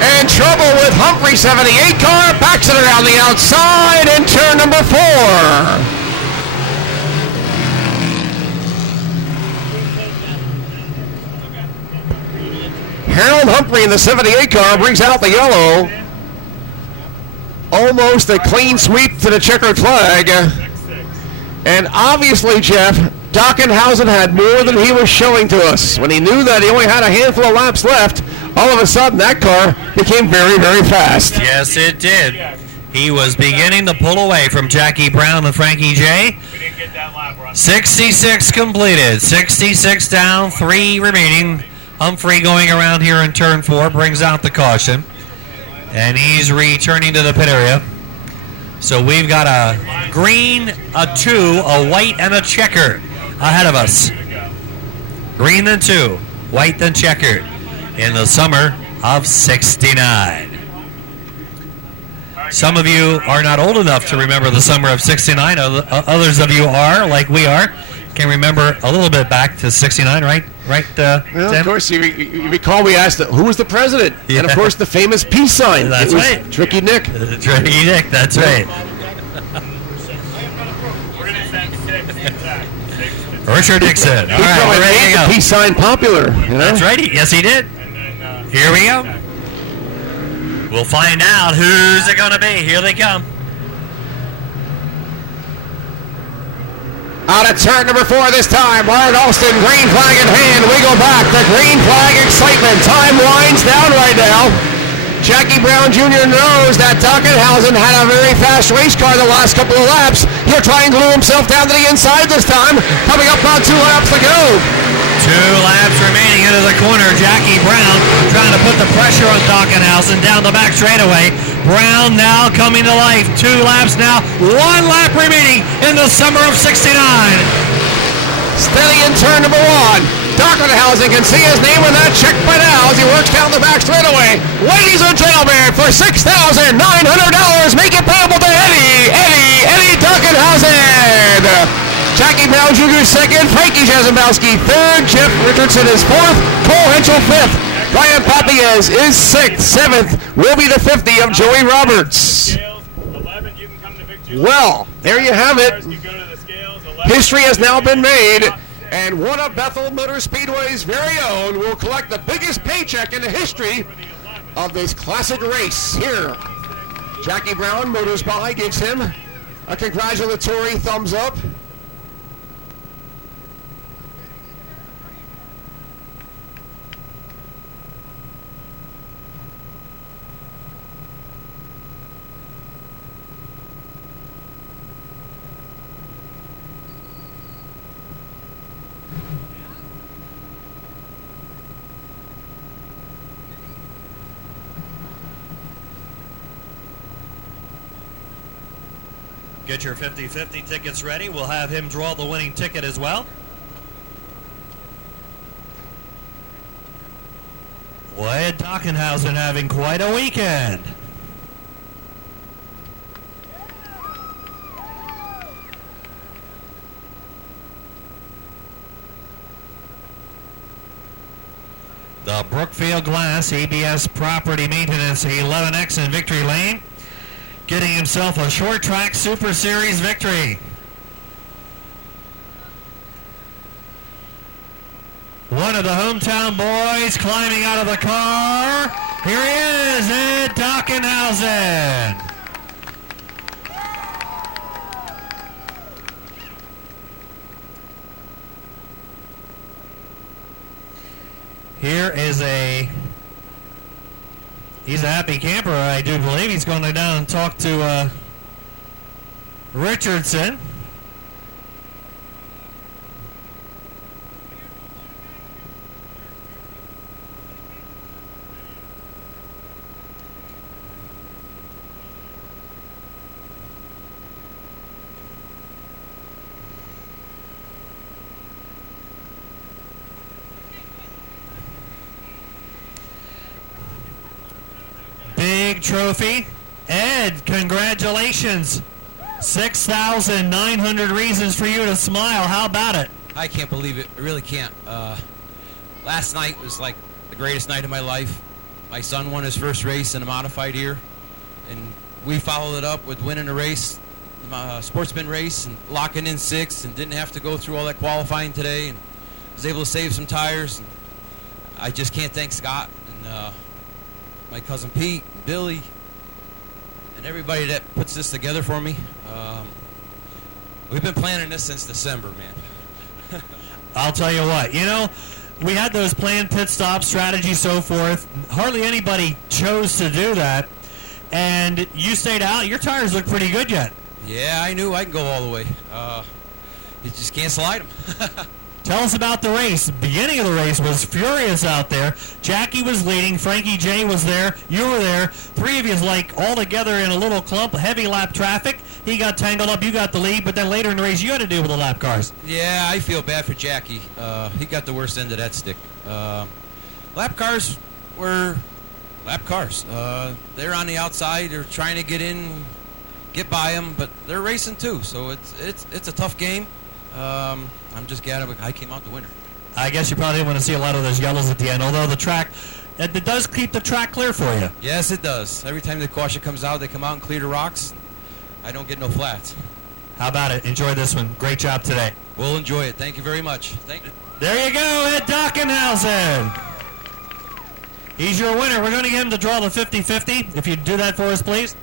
And trouble with Humphrey 78 car. Backs it around the outside in turn number 4. Harold Humphrey in the 78 car brings out the yellow. Almost a clean sweep to the checkered flag. And obviously, Jeff, Dockenhausen had more than he was showing to us. When he knew that he only had a handful of laps left, all of a sudden that car became very, very fast. Yes, it did. He was beginning to pull away from Jackie Brown and Frankie J. 66 completed. 66 down, 3 remaining. Humphrey going around here in turn 4 brings out the caution. And he's returning to the pit area. So we've got a green, a 2, a white, and a checkered ahead of us. Green then 2, white then checkered in the summer of 69. Some of you are not old enough to remember the summer of 69. Others of you are, like we are, can remember a little bit back to 69, right? Well, Tim? of course, you recall we asked who was the president, Yeah. and of course the famous peace sign. That's It was right. Tricky Nick. Tricky Nick, that's right. We're going to send 6 back. 6 to Richard Dixon. All He right, probably we're ready made to the go. peace sign popular. You know? That's right. Yes, he did. and then, Here we go. We'll find out who's it going to be. Here they come. Out of turn number 4 this time. Warren Alston, green flag in hand. We go back. The green flag excitement. Time winds down right now. Jackie Brown Jr. knows that Dockenhausen had a very fast race car the last couple of laps. He'll try and glue himself down to the inside this time. Coming up on 2 laps to go. 2 laps remaining into the corner. Jackie Brown trying to put the pressure on Dockenhausen down the back straightaway. Brown now coming to life. 2 laps now. 1 lap remaining in the summer of 69. Steady in turn number 1. Dockenhausen can see his name in that check by now as he works down the back straightaway. Ladies and gentlemen, for $6,900, make it payable to Eddie Dockenhausen. Jackie Brown Jr. second, Frankie Jazembowski third, Jeff Richardson is fourth, Cole Henschel fifth, Brian Papiez is sixth, seventh will be the 50 of Joey Roberts. Well, there you have it. History has now been made, and one of Bethel Motor Speedway's very own will collect the biggest paycheck in the history of this classic race here. Jackie Brown Motors By gives him a congratulatory thumbs up. Get your 50-50 tickets ready. We'll have him draw the winning ticket as well. Boy, Dockenhausen having quite a weekend. The Brookfield Glass ABS Property Maintenance 11X in Victory Lane, getting himself a short track Super Series victory. One of the hometown boys climbing out of the car. Here he is, Ed Dockenhausen. Here is he's a happy camper, I do believe. He's going to go down and talk to Richardson. Big trophy. Ed, congratulations. 6,900 reasons for you to smile. How about it? I can't believe it. I really can't. Last night was like the greatest night of my life. My son won his first race in a modified year, and we followed it up with winning a race, Sportsman race, and locking in sixth, and didn't have to go through all that qualifying today, and was able to save some tires. And I just can't thank Scott and my cousin Pete, and Billy, and everybody that puts this together for me. We've been planning this since December, man. I'll tell you what, we had those planned pit stop strategies, so forth. Hardly anybody chose to do that, and you stayed out. Your tires look pretty good yet. Yeah, I knew I can go all the way. You just can't slide them. Tell us about the race. The beginning of the race was furious out there. Jackie was leading. Frankie J was there. You were there. Three of you all together in a little clump. Heavy lap traffic. He got tangled up. You got the lead. But then later in the race, you had to deal with the lap cars. Yeah, I feel bad for Jackie. He got the worst end of that stick. Lap cars were lap cars. They're on the outside. They're trying to get in, get by them, but they're racing too. So it's a tough game. I'm just glad I came out the winner. I guess you probably didn't want to see a lot of those yellows at the end, although the track, it does keep the track clear for you. Yes, it does. Every time the caution comes out, they come out and clear the rocks. I don't get no flats. How about it? Enjoy this one. Great job today. We'll enjoy it. Thank you very much. Thank you. There you go, Ed Dockenhausen. He's your winner. We're going to get him to draw the 50-50. If you'd do that for us, please.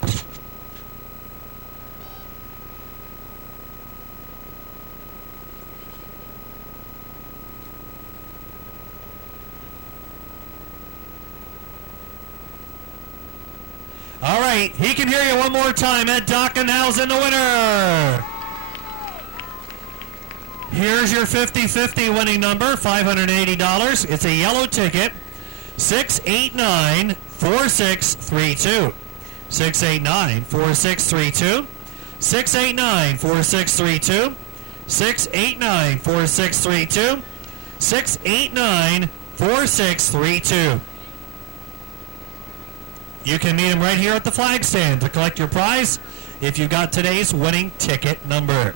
All right, he can hear you one more time. Ed Dockenhausen, the winner. Here's your 50-50 winning number, $580. It's a yellow ticket, 689-4632. 689-4632. 689-4632. 689-4632. 689-4632. You can meet him right here at the flag stand to collect your prize if you got today's winning ticket number.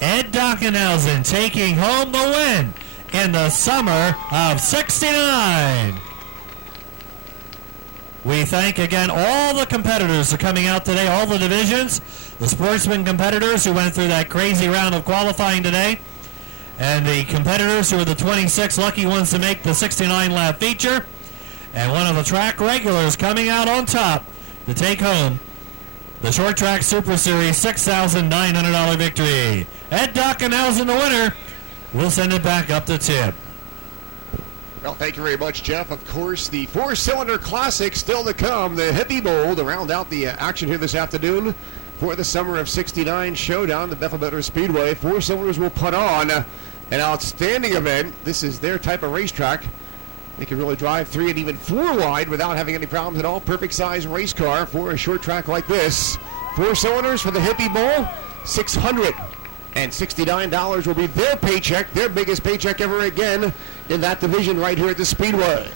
Ed Dockenhausen taking home the win in the summer of '69. We thank again all the competitors for coming out today, all the divisions, the Sportsman competitors who went through that crazy round of qualifying today, and the competitors who were the 26 lucky ones to make the 69 lap feature, and one of the track regulars coming out on top to take home the Short Track Super Series $6,900 victory. Ed Dockenhausen, the winner. We'll send it back up to Tim. Well, thank you very much, Jeff. Of course, the four-cylinder classic still to come, the Hippie Bowl, to round out the action here this afternoon for the summer of '69 showdown, the Bethel Motor Speedway. Four cylinders will put on an outstanding event. This is their type of racetrack. They can really drive 3 and even 4 wide without having any problems at all. Perfect size race car for a short track like this. 4 cylinders for the Hippie Bowl. $669 will be their paycheck, their biggest paycheck ever again in that division right here at the Speedway.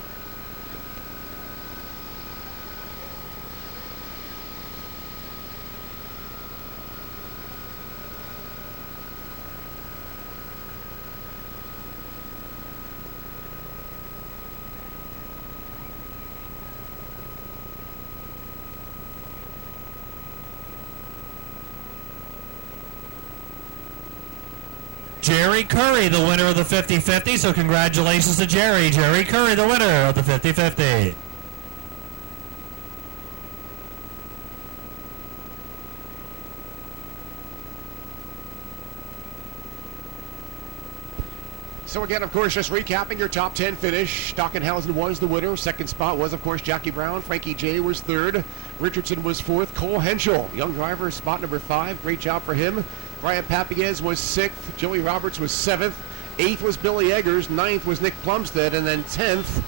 Jerry Curry, the winner of the 50-50, so congratulations to Jerry. Jerry Curry, the winner of the 50-50. So again, of course, just recapping your top 10 finish. Dockenhausen was the winner. Second spot was, of course, Jackie Brown. Frankie J was third. Richardson was fourth. Cole Henschel, young driver, spot number 5. Great job for him. Ryan Papiez was 6th. Joey Roberts was 7th. 8th was Billy Eggers. 9th was Nick Plumstead. And then 10th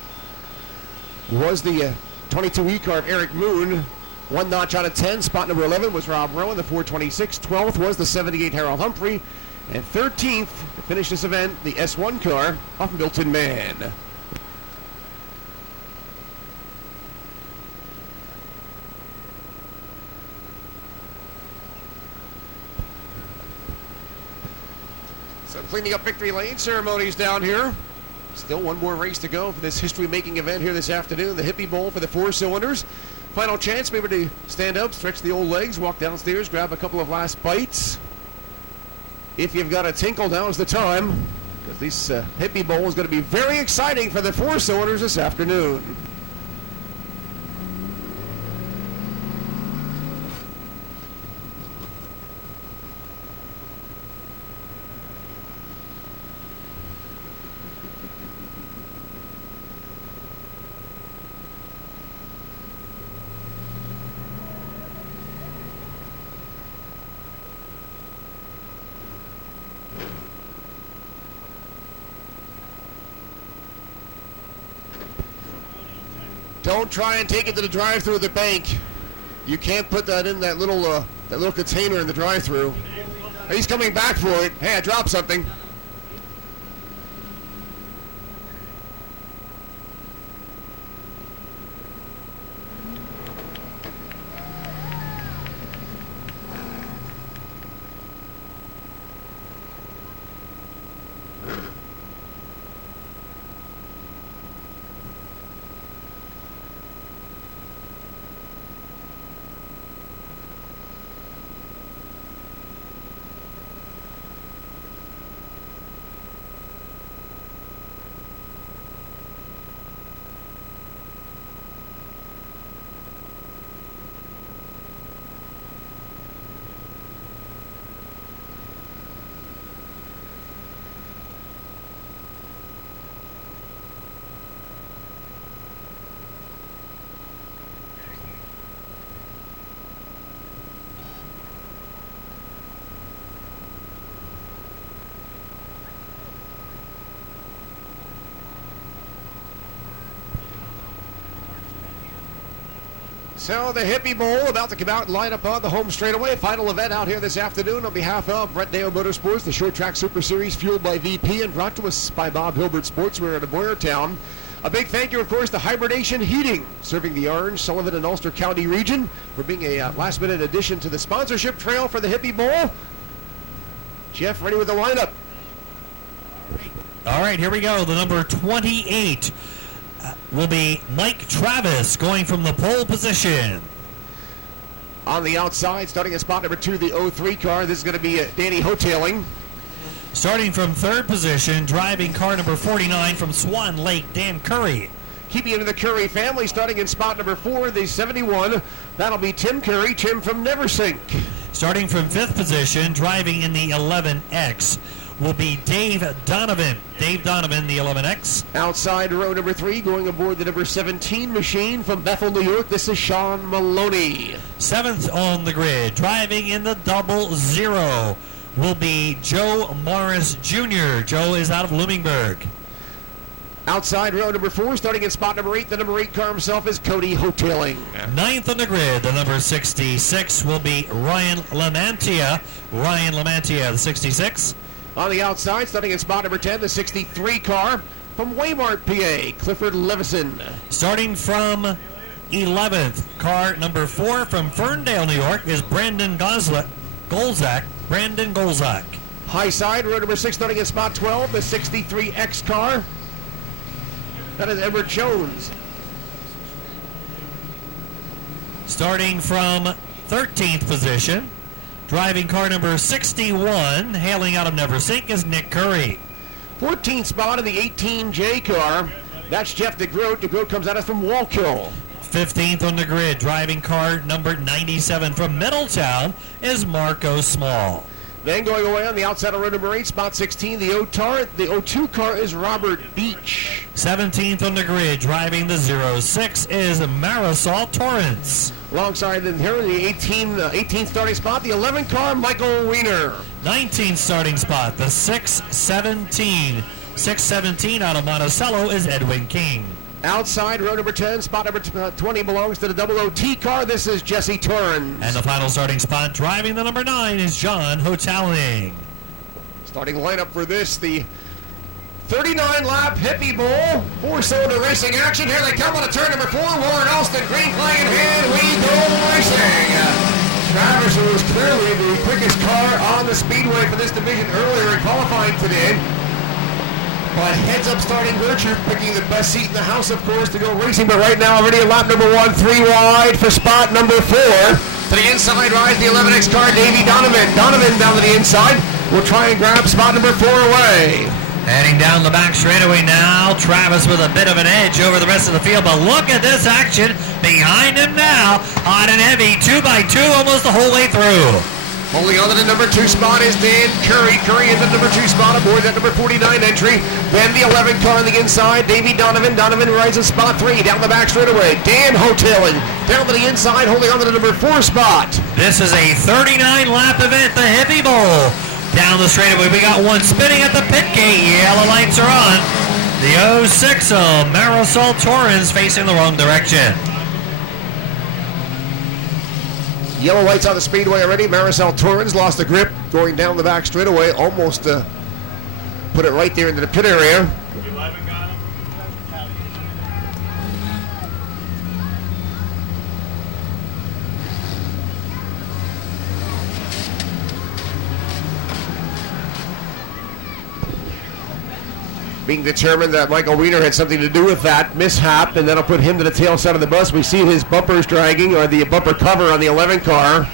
was the 22 car of Eric Moon. 1 notch out of 10. Spot number 11 was Rob Rowan, the 426. 12th was the 78 Harold Humphrey. And 13th to finish this event, the S1 car of Milton Mann. So cleaning up victory lane ceremonies down here. Still one more race to go for this history-making event here this afternoon. The Hippie Bowl for the 4 cylinders. Final chance maybe to stand up, stretch the old legs, walk downstairs, grab a couple of last bites. If you've got a tinkle, now is the time, because this Hippie Bowl is going to be very exciting for the 4 cylinders this afternoon. Don't try and take it to the drive-through of the bank. You can't put that in that little container in the drive-through. He's coming back for it. Hey, I dropped something. So the Hippie Bowl about to come out and line up on the home straightaway. Final event out here this afternoon on behalf of Brett Dale Motorsports, the Short Track Super Series fueled by VP and brought to us by Bob Hilbert Sportswear out of Boyertown. A big thank you, of course, to Hibernation Heating, serving the Orange, Sullivan, and Ulster County region for being a last-minute addition to the sponsorship trail for the Hippie Bowl. Jeff, ready with the lineup. All right, here we go. The number 28 will be Mike Travis going from the pole position. On the outside, starting at spot number 2, the 03 car. This is going to be Danny Hotailing. Starting from third position, driving car number 49 from Swan Lake, Dan Curry. Keeping into the Curry family, starting in spot number 4, the 71. That'll be Tim Curry, Tim from Neversink. Starting from fifth position, driving in the 11X, will be Dave Donovan. Dave Donovan, the 11X. Outside row number 3, going aboard the number 17 machine from Bethel, New York. This is Sean Maloney. Seventh on the grid, driving in the 00, will be Joe Morris Jr. Joe is out of Lumingburg. Outside row number 4, starting in spot number 8, the number 8 car himself is Cody Hotailing. Ninth on the grid, the number 66 will be Ryan Lamantia. Ryan Lamantia, the 66. On the outside, starting in spot number 10, the 63 car from Waymart, PA, Clifford Levison. Starting from 11th, car number 4 from Ferndale, New York, is Brandon Golzak. Brandon Golzak. High side, row number 6, starting in spot 12, the 63X car. That is Edward Jones. Starting from 13th position, driving car number 61, hailing out of Neversink, is Nick Curry. 14th spot in the 18J car. That's Jeff DeGroat. DeGroat comes at us from Wallkill. 15th on the grid, driving car number 97 from Middletown, is Marco Small. Then going away on the outside of row number 8, spot 16, the 02 car is Robert Beach. 17th on the grid, driving the 06, is Marisol Torrance. Alongside them here in the 18th starting spot, the 11 car, Michael Wiener. 19th starting spot, the 617. 617 out of Monticello is Edwin King. Outside row number 10, spot number 20 belongs to the 00T car. This is Jesse Torrance. And the final starting spot, driving the number 9, is John Hotailing. Starting lineup for this, the 39-lap Hippie Bowl, 4-cylinder racing action. Here they come on to turn number 4. Warren Alston, green flag in hand. We go racing. Travis was clearly the quickest car on the speedway for this division earlier in qualifying today. But heads up starting Gertrude, picking the best seat in the house, of course, to go racing. But right now, already at lap number 1, 3 wide for spot number 4. To the inside rides the 11X car, Davey Donovan. Donovan down to the inside will try and grab spot number 4 away. Heading down the back straightaway now, Travis with a bit of an edge over the rest of the field. But look at this action behind him now. Hot and heavy, 2x2 almost the whole way through. Holding on to the number 2 spot is Dan Curry. Curry in the number 2 spot aboard that number 49 entry. Then the 11 car on the inside, Davey Donovan. Donovan rides in spot 3 down the back straightaway. Dan Hotailing down to the inside, holding on to the number 4 spot. This is a 39-lap event, the Hippie Bowl. Down the straightaway, we got one spinning at the pit gate. Yellow lights are on. The 06 of Marisol Torrance facing the wrong direction. Yellow lights on the speedway already. Marisol Torrance lost the grip going down the back straightaway. Almost put it right there into the pit area. 11 got him. Being determined that Michael Wiener had something to do with that mishap, and that'll put him to the tail side of the bus. We see his bumpers dragging, or the bumper cover on the 11 car.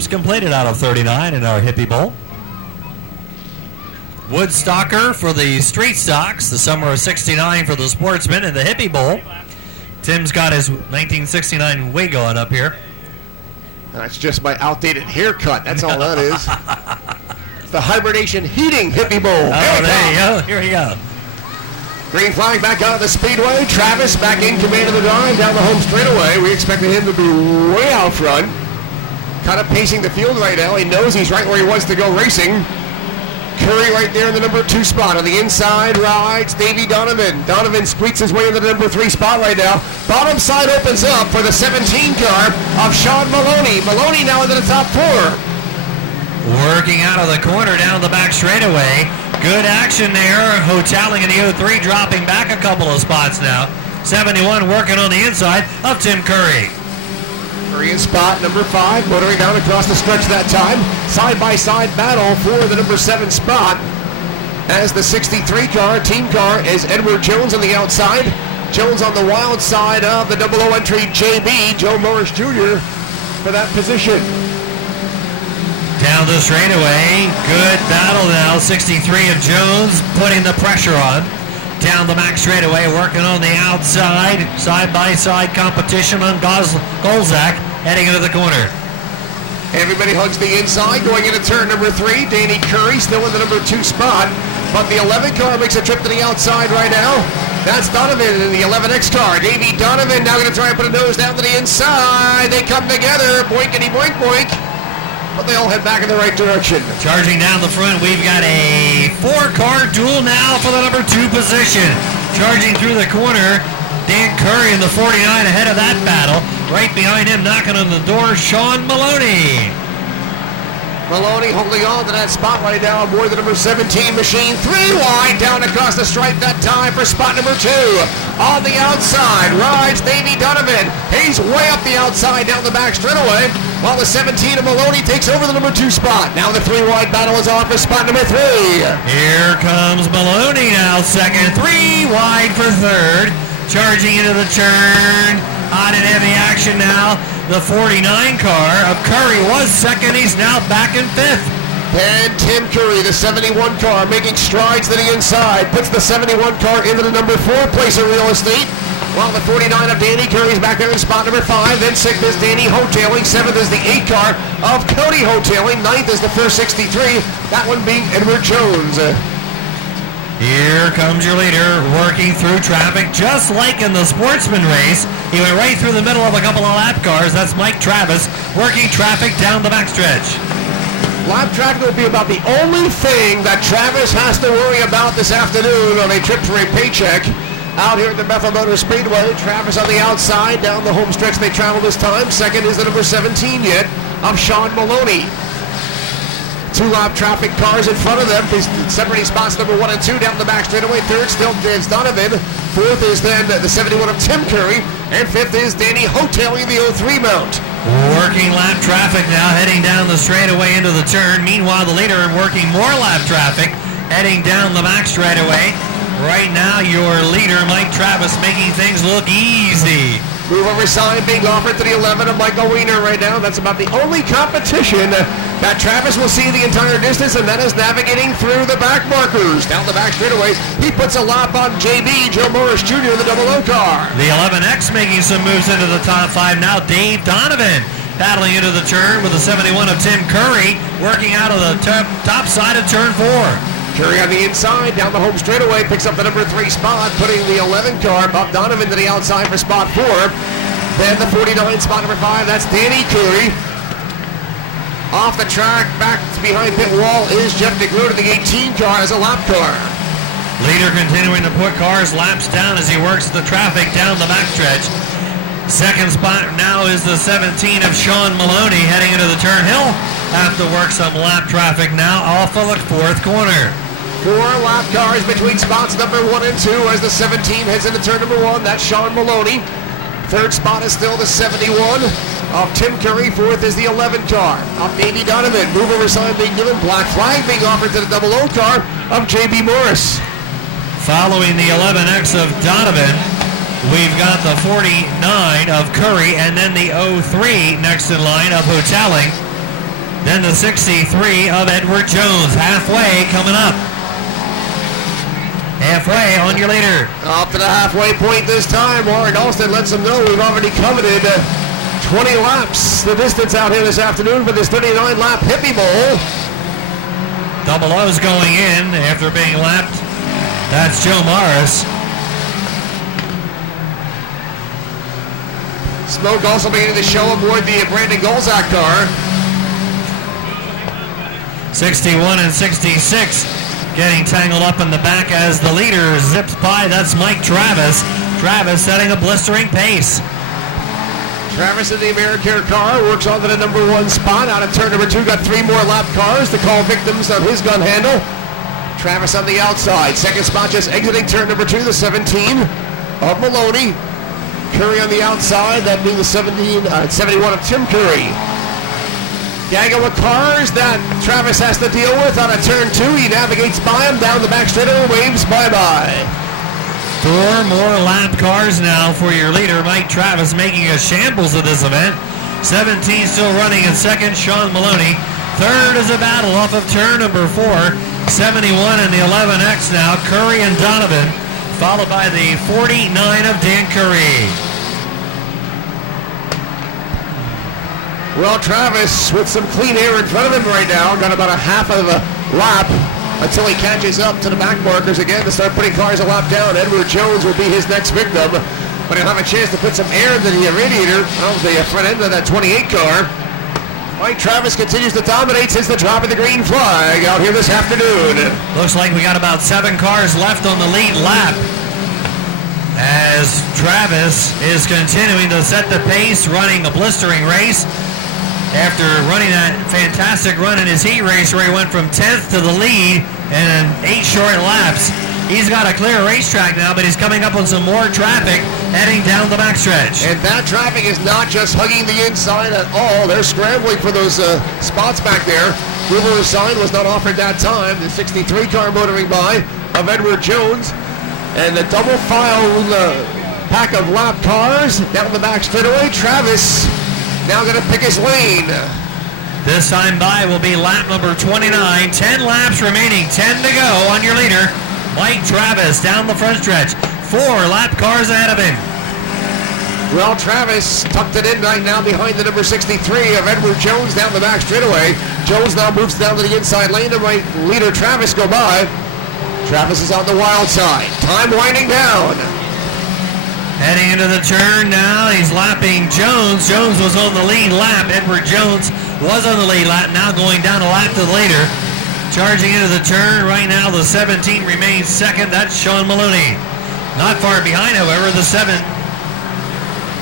laps completed out of 39 in our Hippie Bowl. Woodstocker for the Street Stocks, the summer of 69 for the Sportsman in the Hippie Bowl. Tim's got his 1969 wig on up here. That's just my outdated haircut. That's all that is. It's the Hibernation Heating Hippie Bowl. Oh, there you go. Here we go. Green flag back out of the speedway. Travis back in command of the drive down the home straightaway. We expected him to be way out front. Kind of pacing the field right now. He knows he's right where he wants to go racing. Curry right there in the number 2 spot. On the inside rides Davey Donovan. Donovan squeaks his way into the number 3 spot right now. Bottom side opens up for the 17 car of Sean Maloney. Maloney now into the top 4. Working out of the corner down the back straightaway. Good action there. Hoteling in the 03, dropping back a couple of spots now. 71 working on the inside of Tim Curry. Curry in spot number 5, motoring down across the stretch that time. Side-by-side battle for the number 7 spot. As the 63 car, team car, is Edward Jones on the outside. Jones on the wild side of the 00 entry JB, Joe Morris Jr. for that position. Down the straightaway, good battle now. 63 of Jones putting the pressure on. Down the back straightaway, working on the outside. Side-by-side competition on Golzak, heading into the corner. Everybody hugs the inside, going into turn number 3. Danny Curry still in the number 2 spot. But the 11 car makes a trip to the outside right now. That's Donovan in the 11X car. Davey Donovan now going to try and put a nose down to the inside. They come together. Boinkity boink boink. But they all head back in the right direction. Charging down the front, we've got a 4-car duel now for the number 2 position. Charging through the corner, Dan Curry in the 49 ahead of that battle. Right behind him, knocking on the door, Sean Maloney. Maloney holding on to that spot right now aboard the number 17 machine. 3 wide down across the stripe that time for spot number 2. On the outside rides Davey Donovan. He's way up the outside down the back straightaway, while the 17 of Maloney takes over the number 2 spot. Now the 3 wide battle is on for spot number 3. Here comes Maloney now, second. 3 wide for third. Charging into the turn. Hot and heavy action now. The 49 car of Curry was second. He's now back in 5th. And Tim Curry, the 71 car, making strides to the inside. Puts the 71 car into the number 4 place of real estate. While the 49 of Danny Curry is back there in spot number 5. Then 6th is Danny Hoteling. 7th is the 8 car of Cody Hoteling. 9th is the first 63. That one being Edward Jones. Here comes your leader, working through traffic, just like in the Sportsman race. He went right through the middle of a couple of lap cars. That's Mike Travis, working traffic down the backstretch. Lap traffic will be about the only thing that Travis has to worry about this afternoon on a trip for a paycheck. Out here at the Bethel Motor Speedway, Travis on the outside, down the home stretch they travel this time. Second is the number 17 yet of Sean Maloney. 2 lap traffic cars in front of them, separating spots number 1 and 2 down the back straightaway. 3rd still James Donovan. 4th is then the 71 of Tim Curry. And 5th is Danny Hoteling, the 03 mount. Working lap traffic now, heading down the straightaway into the turn. Meanwhile, the leader working more lap traffic, heading down the back straightaway. Right now, your leader, Mike Travis, making things look easy. Move over sign being offered to the 11 of Michael Wiener right now. That's about the only competition that Travis will see the entire distance, and that is navigating through the back markers. Down the back straightaway, he puts a lap on JB, Joe Morris Jr., in the 00 car. The 11X making some moves into the top 5 now. Dave Donovan battling into the turn with the 71 of Tim Curry, working out of the top side of turn 4. Curry on the inside, down the home straightaway, picks up the number 3 spot, putting the 11 car, Bob Donovan, to the outside for spot 4. Then the 49 spot number 5, that's Danny Curry. Off the track, back behind pit wall is Jeff DeGroot, the 18 car as a lap car. Leader continuing to put cars laps down as he works the traffic down the backstretch. Second spot now is the 17 of Sean Maloney, heading into the turn. He'll have to work some lap traffic now off of the 4th corner. 4 lap cars between spots number 1 and 2 as the 17 heads into turn number 1. That's Sean Maloney. 3rd spot is still the 71 of Tim Curry. 4th is the 11 car of Davey Donovan. Move over sign being given. Black flag being offered to the 00 car of JB Morris. Following the 11X of Donovan, we've got the 49 of Curry, and then the 03 next in line of Hoteling. Then the 63 of Edward Jones. Halfway coming up. Halfway on your leader. Up to the halfway point this time. Warren Alston lets them know we've already coveted 20 laps. The distance out here this afternoon for this 39-lap Hippie Bowl. Double O's going in after being lapped. That's Joe Morris. Smoke also beginning to show aboard the Brandon Golzak car. 61 and 66 getting tangled up in the back as the leader zips by. That's Mike Travis. Travis setting a blistering pace. Travis in the AmeriCare car works on to the number 1 spot. Out of turn number 2, got 3 more lap cars to call victims of his gun handle. Travis on the outside. Second spot just exiting turn number 2, the 17 of Maloney. Curry on the outside, that being the 71 of Tim Curry. Gaggle with cars that Travis has to deal with on a turn 2. He navigates by him down the back straightaway, waves bye-bye. 4 more lap cars now for your leader, Mike Travis, making a shambles of this event. 17 still running in second, Sean Maloney. Third is a battle off of turn number 4. 71 in the 11X now, Curry and Donovan, followed by the 49 of Dan Curry. Well, Travis with some clean air in front of him right now, got about a half of a lap until he catches up to the back markers again to start putting cars a lap down. Edward Jones will be his next victim, but he'll have a chance to put some air into the radiator of the front end of that 28 car. Mike Travis continues to dominate since the drop of the green flag out here this afternoon. Looks like we got about 7 cars left on the lead lap as Travis is continuing to set the pace, running a blistering race. After running that fantastic run in his heat race where he went from 10th to the lead in 8 short laps. He's got a clear racetrack now, but he's coming up on some more traffic heading down the backstretch. And that traffic is not just hugging the inside at all. They're scrambling for those spots back there. River sign was not offered that time. The 63 car motoring by of Edward Jones. And the double file pack of lap cars down the back straightaway. Travis now going to pick his lane. This time by will be lap number 29. 10 laps remaining, 10 to go on your leader. Mike Travis down the front stretch. 4 lap cars ahead of him. Well, Travis tucked it in right now behind the number 63 of Edward Jones down the back straightaway. Jones now moves down to the inside lane to right leader Travis go by. Travis is on the wild side. Time winding down. Heading into the turn now, he's lapping Jones. Jones was on the lead lap. Edward Jones was on the lead lap, now going down a lap to the leader. Charging into the turn right now, the 17 remains second. That's Sean Maloney. Not far behind, however, the 7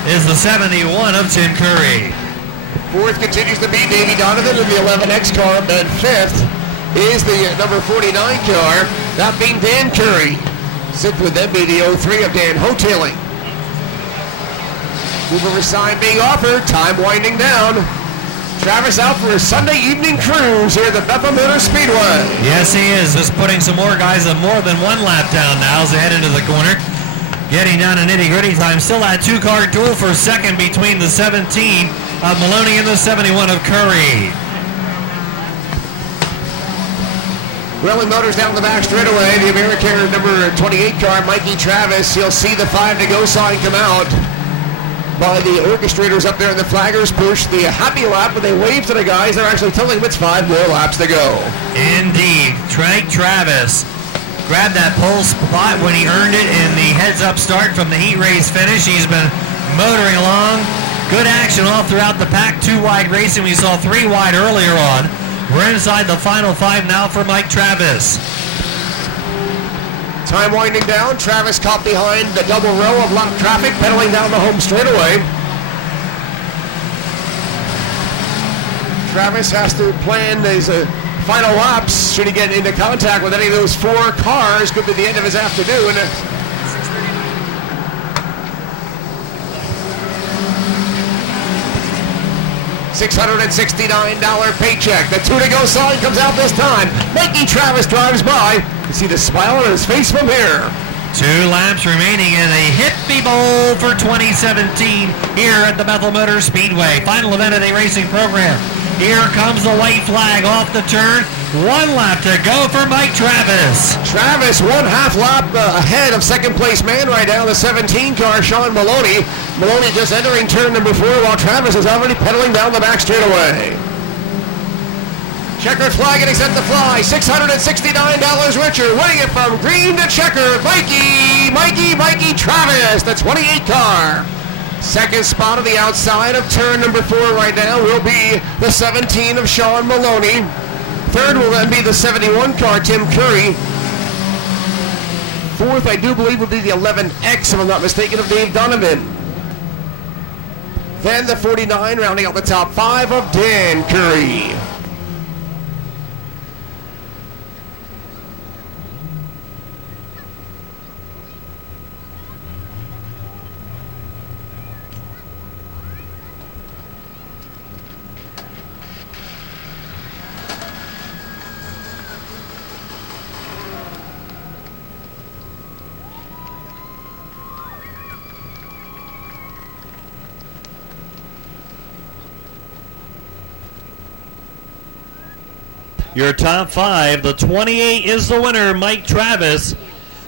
is the 71 of Tim Curry. Fourth continues to be Davey Donovan in the 11X car. Then fifth is the number 49 car, that being Dan Curry. Sixth would then be the 03 of Dan Hotailing. Mover sign being offered, time winding down. Travis out for a Sunday evening cruise here at the Bethel Motor Speedway. Yes, he is. Just putting some more guys of more than 1 lap down now as they head into the corner. Getting down to nitty-gritty time. Still that 2-car duel for second between the 17 of Maloney and the 71 of Curry. Welling Motors down the back straightaway. The AmeriCare number 28 car, Mikey Travis. You'll see the 5 to go sign come out by the orchestrators up there in the flaggers push. The happy lap, when they wave to the guys, they're actually telling them it's 5 more laps to go. Indeed. Mike Travis grabbed that pole spot when he earned it in the heads-up start from the heat race finish. He's been motoring along. Good action all throughout the pack. 2 wide racing. We saw 3 wide earlier on. We're inside the final 5 now for Mike Travis. Time winding down. Travis caught behind the double row of lap traffic, pedaling down the home straightaway. Travis has to plan his final laps. Should he get into contact with any of those 4 cars, could be the end of his afternoon. $669 paycheck. The 2 to go sign comes out this time. Mikey Travis drives by. You see the smile on his face from here. 2 laps remaining in the Hippie Bowl for 2017 here at the Bethel Motor Speedway. Final event of the racing program. Here comes the white flag off the turn. 1 lap to go for Mike Travis. Travis, 1/2 lap ahead of second place man right now, the 17 car, Sean Maloney. Maloney just entering turn number 4 while Travis is already pedaling down the back straightaway. Checkered flag getting set to fly. $669 richer. Winning it from green to checkered. Mikey Travis, the 28 car. Second spot on the outside of turn number 4 right now will be the 17 of Sean Maloney. Third will then be the 71 car, Tim Curry. Fourth, I do believe, will be the 11X, if I'm not mistaken, of Dave Donovan. Then the 49, rounding out the top 5 of Dan Curry. Your top 5, the 28 is the winner, Mike Travis.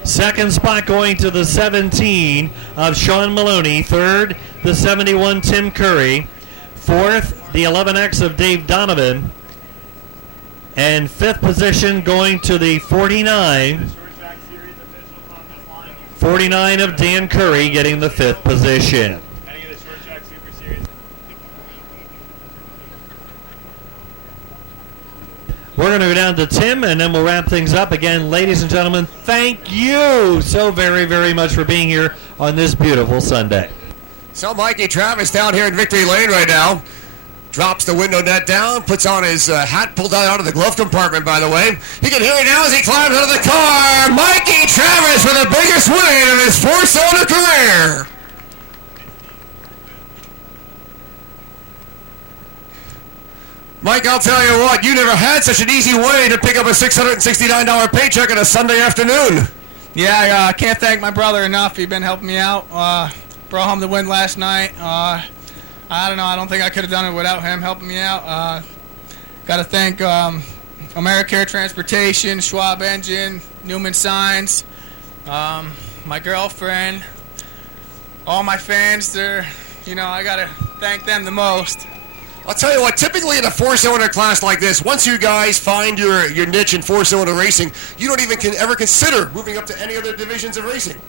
Second spot going to the 17 of Sean Maloney. Third, the 71 Tim Curry. Fourth, the 11X of Dave Donovan. And fifth position going to the 49. 49 of Dan Curry getting the 5th position. We're going to go down to Tim, and then we'll wrap things up. Again, ladies and gentlemen, thank you so very, very much for being here on this beautiful Sunday. So Mikey Travis down here in Victory Lane right now. Drops the window net down, puts on his hat, pulled out of the glove compartment, by the way. You can hear it now as he climbs out of the car. Mikey Travis for the biggest win of his 4-cylinder career. Mike, I'll tell you what, you never had such an easy way to pick up a $669 paycheck on a Sunday afternoon. Yeah, I can't thank my brother enough. He's been helping me out. Brought home the win last night. I don't know. I don't think I could have done it without him helping me out. Got to thank AmeriCare Transportation, Schwab Engine, Newman Signs, my girlfriend, all my fans. I got to thank them the most. I'll tell you what, typically in a 4-cylinder class like this, once you guys find your niche in 4-cylinder racing, you don't even ever consider moving up to any other divisions of racing.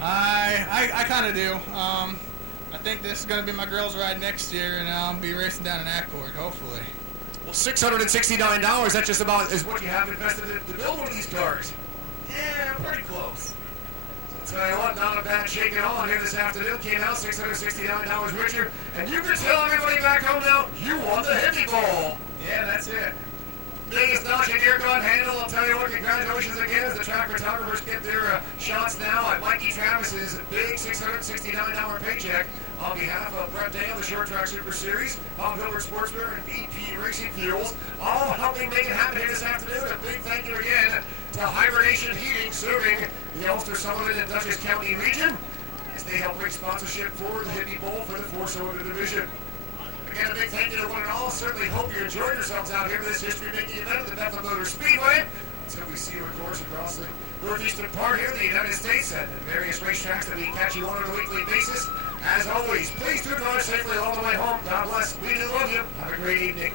I kind of do. I think this is going to be my girls' ride next year, and I'll be racing down in Accord, hopefully. Well, $669, that just about is what you have invested to build one of these cars. Yeah, pretty close. So I'll tell you what, not a bad shake at all here this afternoon. Came out $669 richer, and you can tell everybody back home now, you won the Hippie Bowl. Yeah, that's it. Biggest notch in your gun handle. I'll tell you what, congratulations again as the track photographers get their shots now at Mikey Travis's big $669 paycheck. On behalf of Brett Dale, the Short Track Super Series, Bob Hilbert Sportsman, and VP Racing Fuels, all helping make it happen here this afternoon. A big thank you again to Hibernation Heating, serving the Ulster, Sullivan, and Dutchess County region, as they help bring sponsorship for the Hippie Bowl for the 4-cylinder division. Again, a big thank you to one and all. Certainly hope you enjoyed yourselves out here for this history-making event at the Bethel Motor Speedway. Until we see you, of course, across the northeastern part here in the United States and various racetracks that we catch you on a weekly basis. As always, please do drive safely all the way home. God bless. We do love you. Have a great evening.